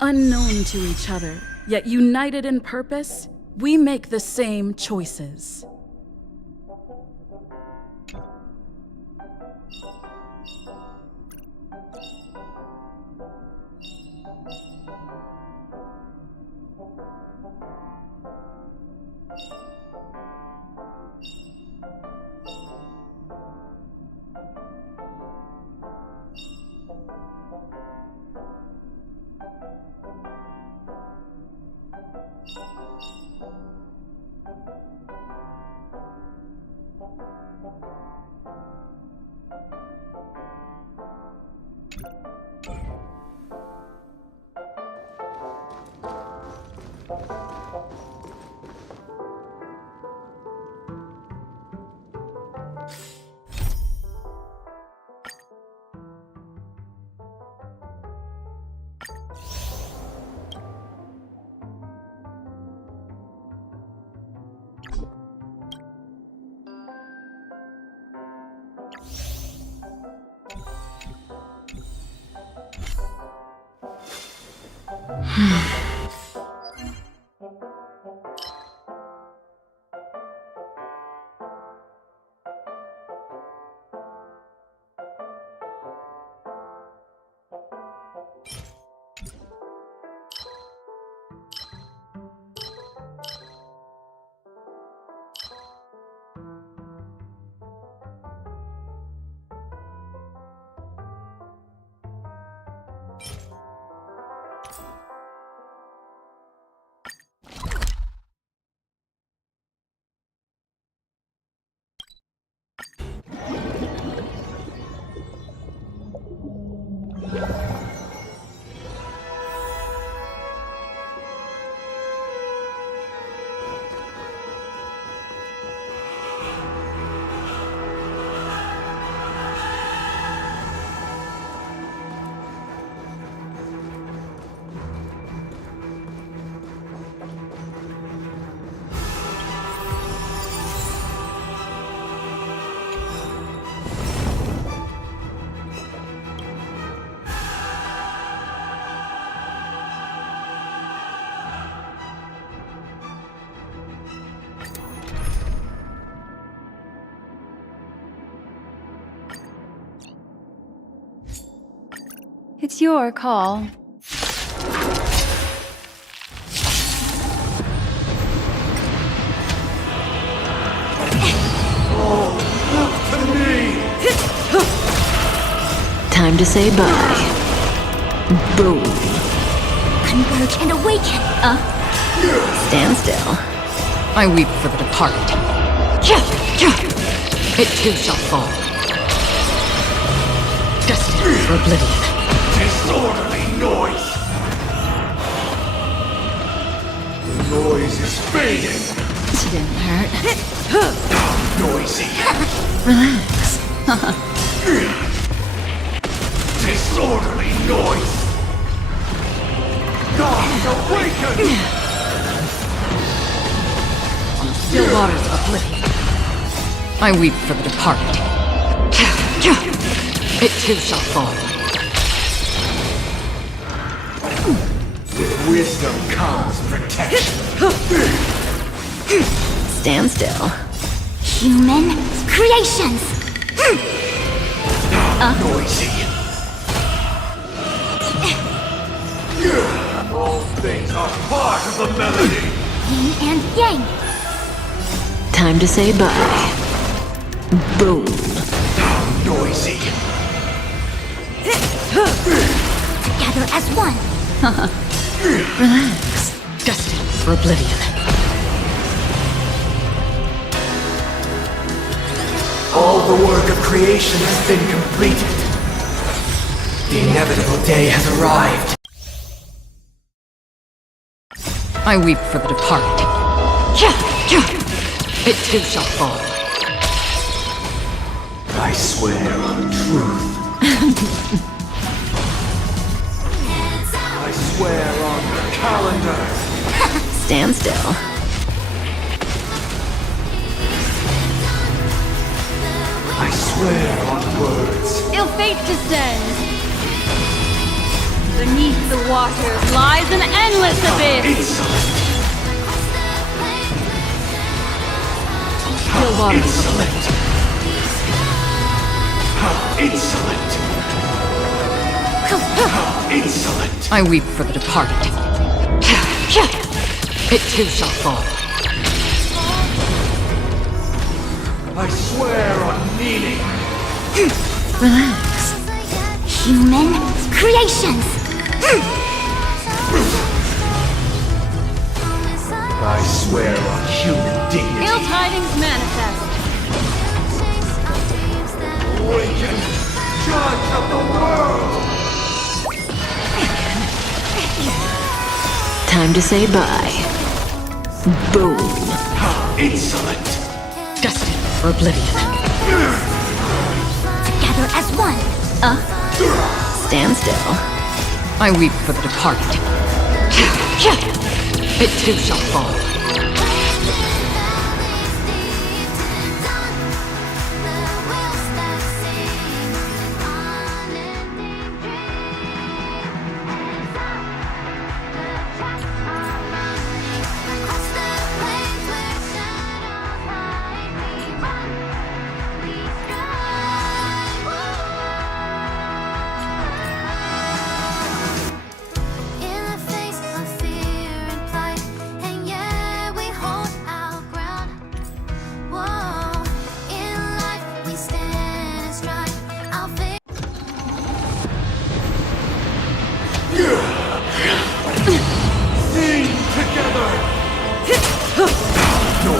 Unknown to each other, yet united in purpose, we make the same choices. It's your call. Time to say bye. Boom. Converge and awaken. Stand still. I weep for the departed. It too shall fall. Destined for oblivion. Disorderly noise! The noise is fading! It didn't hurt. Noisy! Relax. Disorderly noise! Gods awaken! On the still waters of oblivion. I weep for the departed. It too shall fall. With wisdom comes protection. Stand still. Human creations. Noisy. All things are part of the melody. Yin and yang. Time to say bye. Boom. Noisy. Together as one. Relax. Destined for oblivion. All the work of creation has been completed. The inevitable day has arrived. I weep for the departed. It too shall fall. I swear on truth. I swear on the calendar. Stand still. I swear on words. Ill fate descends. Beneath the waters lies an endless abyss. Insolent. Still waters of Insolent. How insolent. How insolent. I weep for the departed. It too shall fall. I swear on meaning. Relax. Human creations. I swear on human dignity. Ill tidings manifest. Time to say bye. Boom. How insolent! Destined for oblivion. Together as one. Stand still. I weep for the departed. It too shall fall.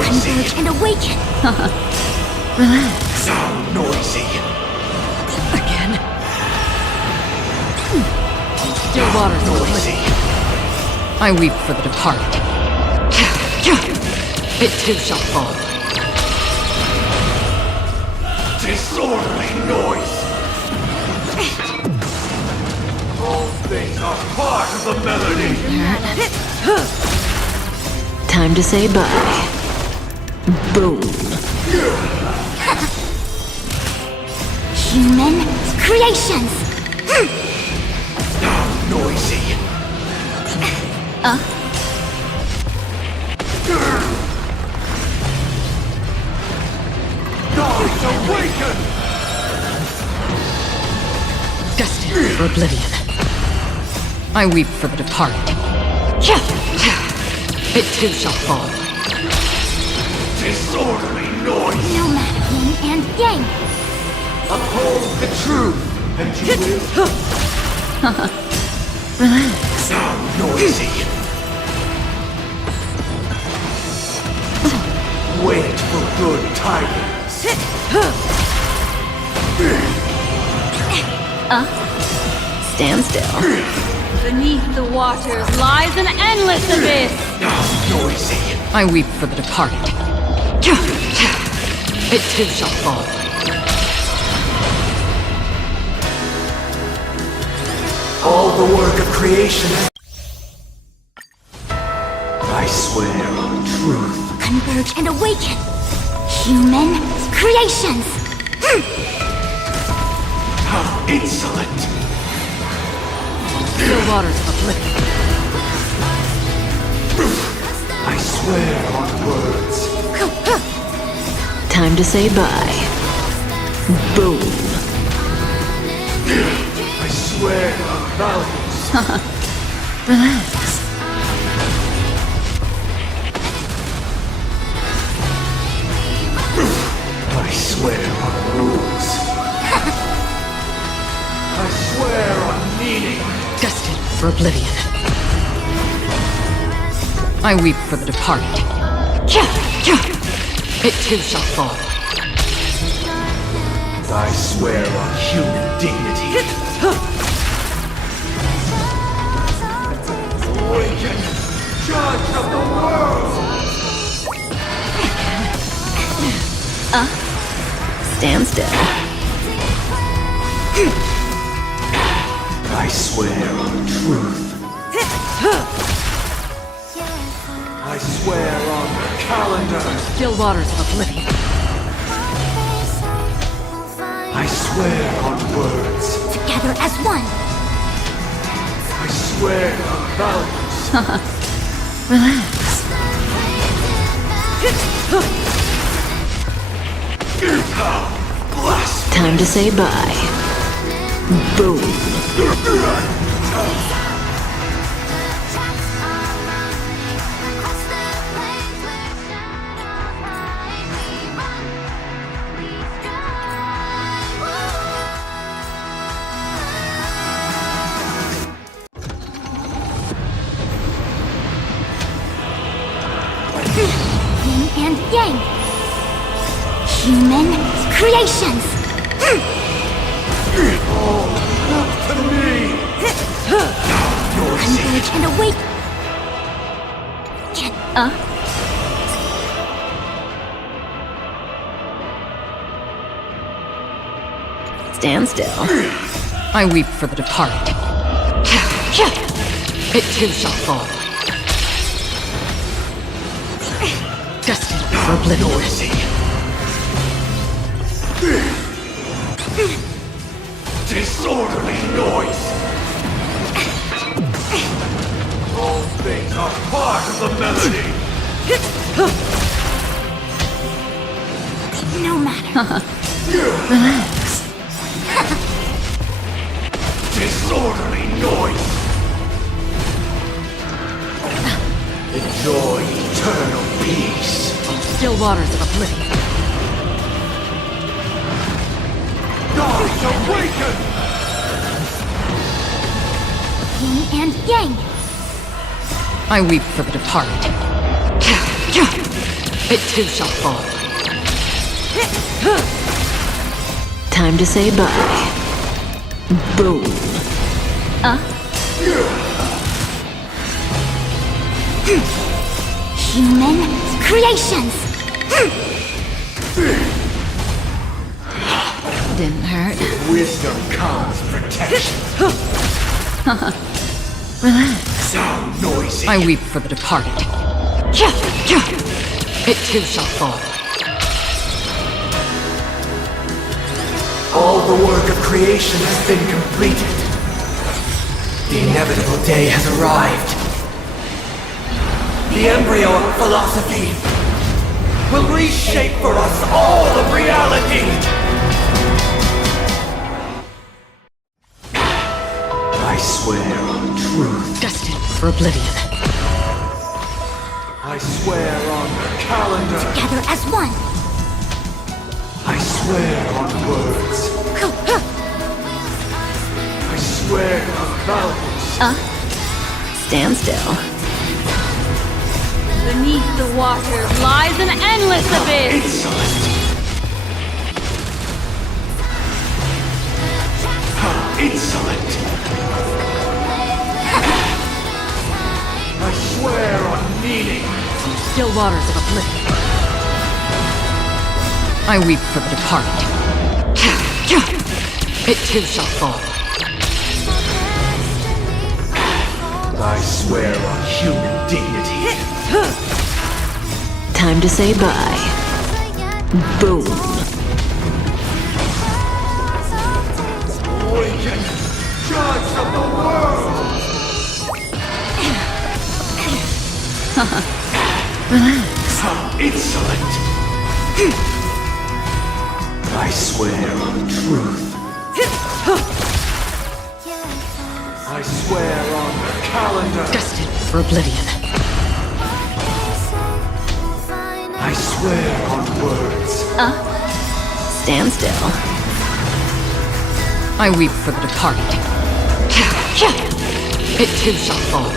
Converge and awaken. Relax. Sound noisy. Again. Still waters Noisy. I weep for the departed. It too shall fall. Disorderly noise. All things are part of the melody. Time to say bye. Boom. Human creations. Sound noisy. Gods awaken! Destined for oblivion. I weep for the departed. It too shall fall. Disorderly noise. Nomad yin and yang. Uphold the truth, and you will. Relax. Sound noisy. Wait for good tidings. Stand still. Beneath the waters lies an endless abyss. Noisy. I weep for the departed. It too shall fall. All the work of creation. I swear on truth. Converge and awaken. Human creations. How insolent! Still waters of oblivion. I swear on words. Time to say bye. Boom. I swear on values. Relax. I swear on rules. I swear on meaning. Destined for oblivion. I weep for the departed. It too shall fall. I swear on human dignity. Awaken, judge of the world! Stand still. I swear on truth. I swear on the calendar. Still waters of oblivion. I swear on words. Together as one. I swear on values. Relax. Time to say bye. Boom. Yin and yang. Human creations. To me! Converge and awake. Stand still. I weep for the departed. It too shall fall. Destined for oblivion. Disorderly noise! All things are part of the melody! No matter. Relax. Disorderly noise! Enjoy eternal peace! Still waters of oblivion. Gods awaken! Yin and yang. I weep for the departed. It too shall fall. Time to say bye. Boom. Human creations. Didn't hurt. Wisdom comes protection. Relax. Sound noisy. I weep for the departed. It too shall fall. All the work of creation has been completed. The inevitable day has arrived. The embryo of philosophy will reshape for us all of reality. I swear on truth. Destined for oblivion. I swear on the calendar. Together as one. I swear on words. I swear on mountains. Stand still. Beneath the water lies an endless abyss. Insolent. How insolent. I swear on meaning. Still waters of oblivion. I weep for the departed. It too shall fall. I swear on human dignity. Time to say bye. Boom. Awaken, judge of the world! Relax. How insolent! I swear on truth. I swear on the calendar. Destined for oblivion. I swear on words. Stand still. I weep for the departed. It too shall fall.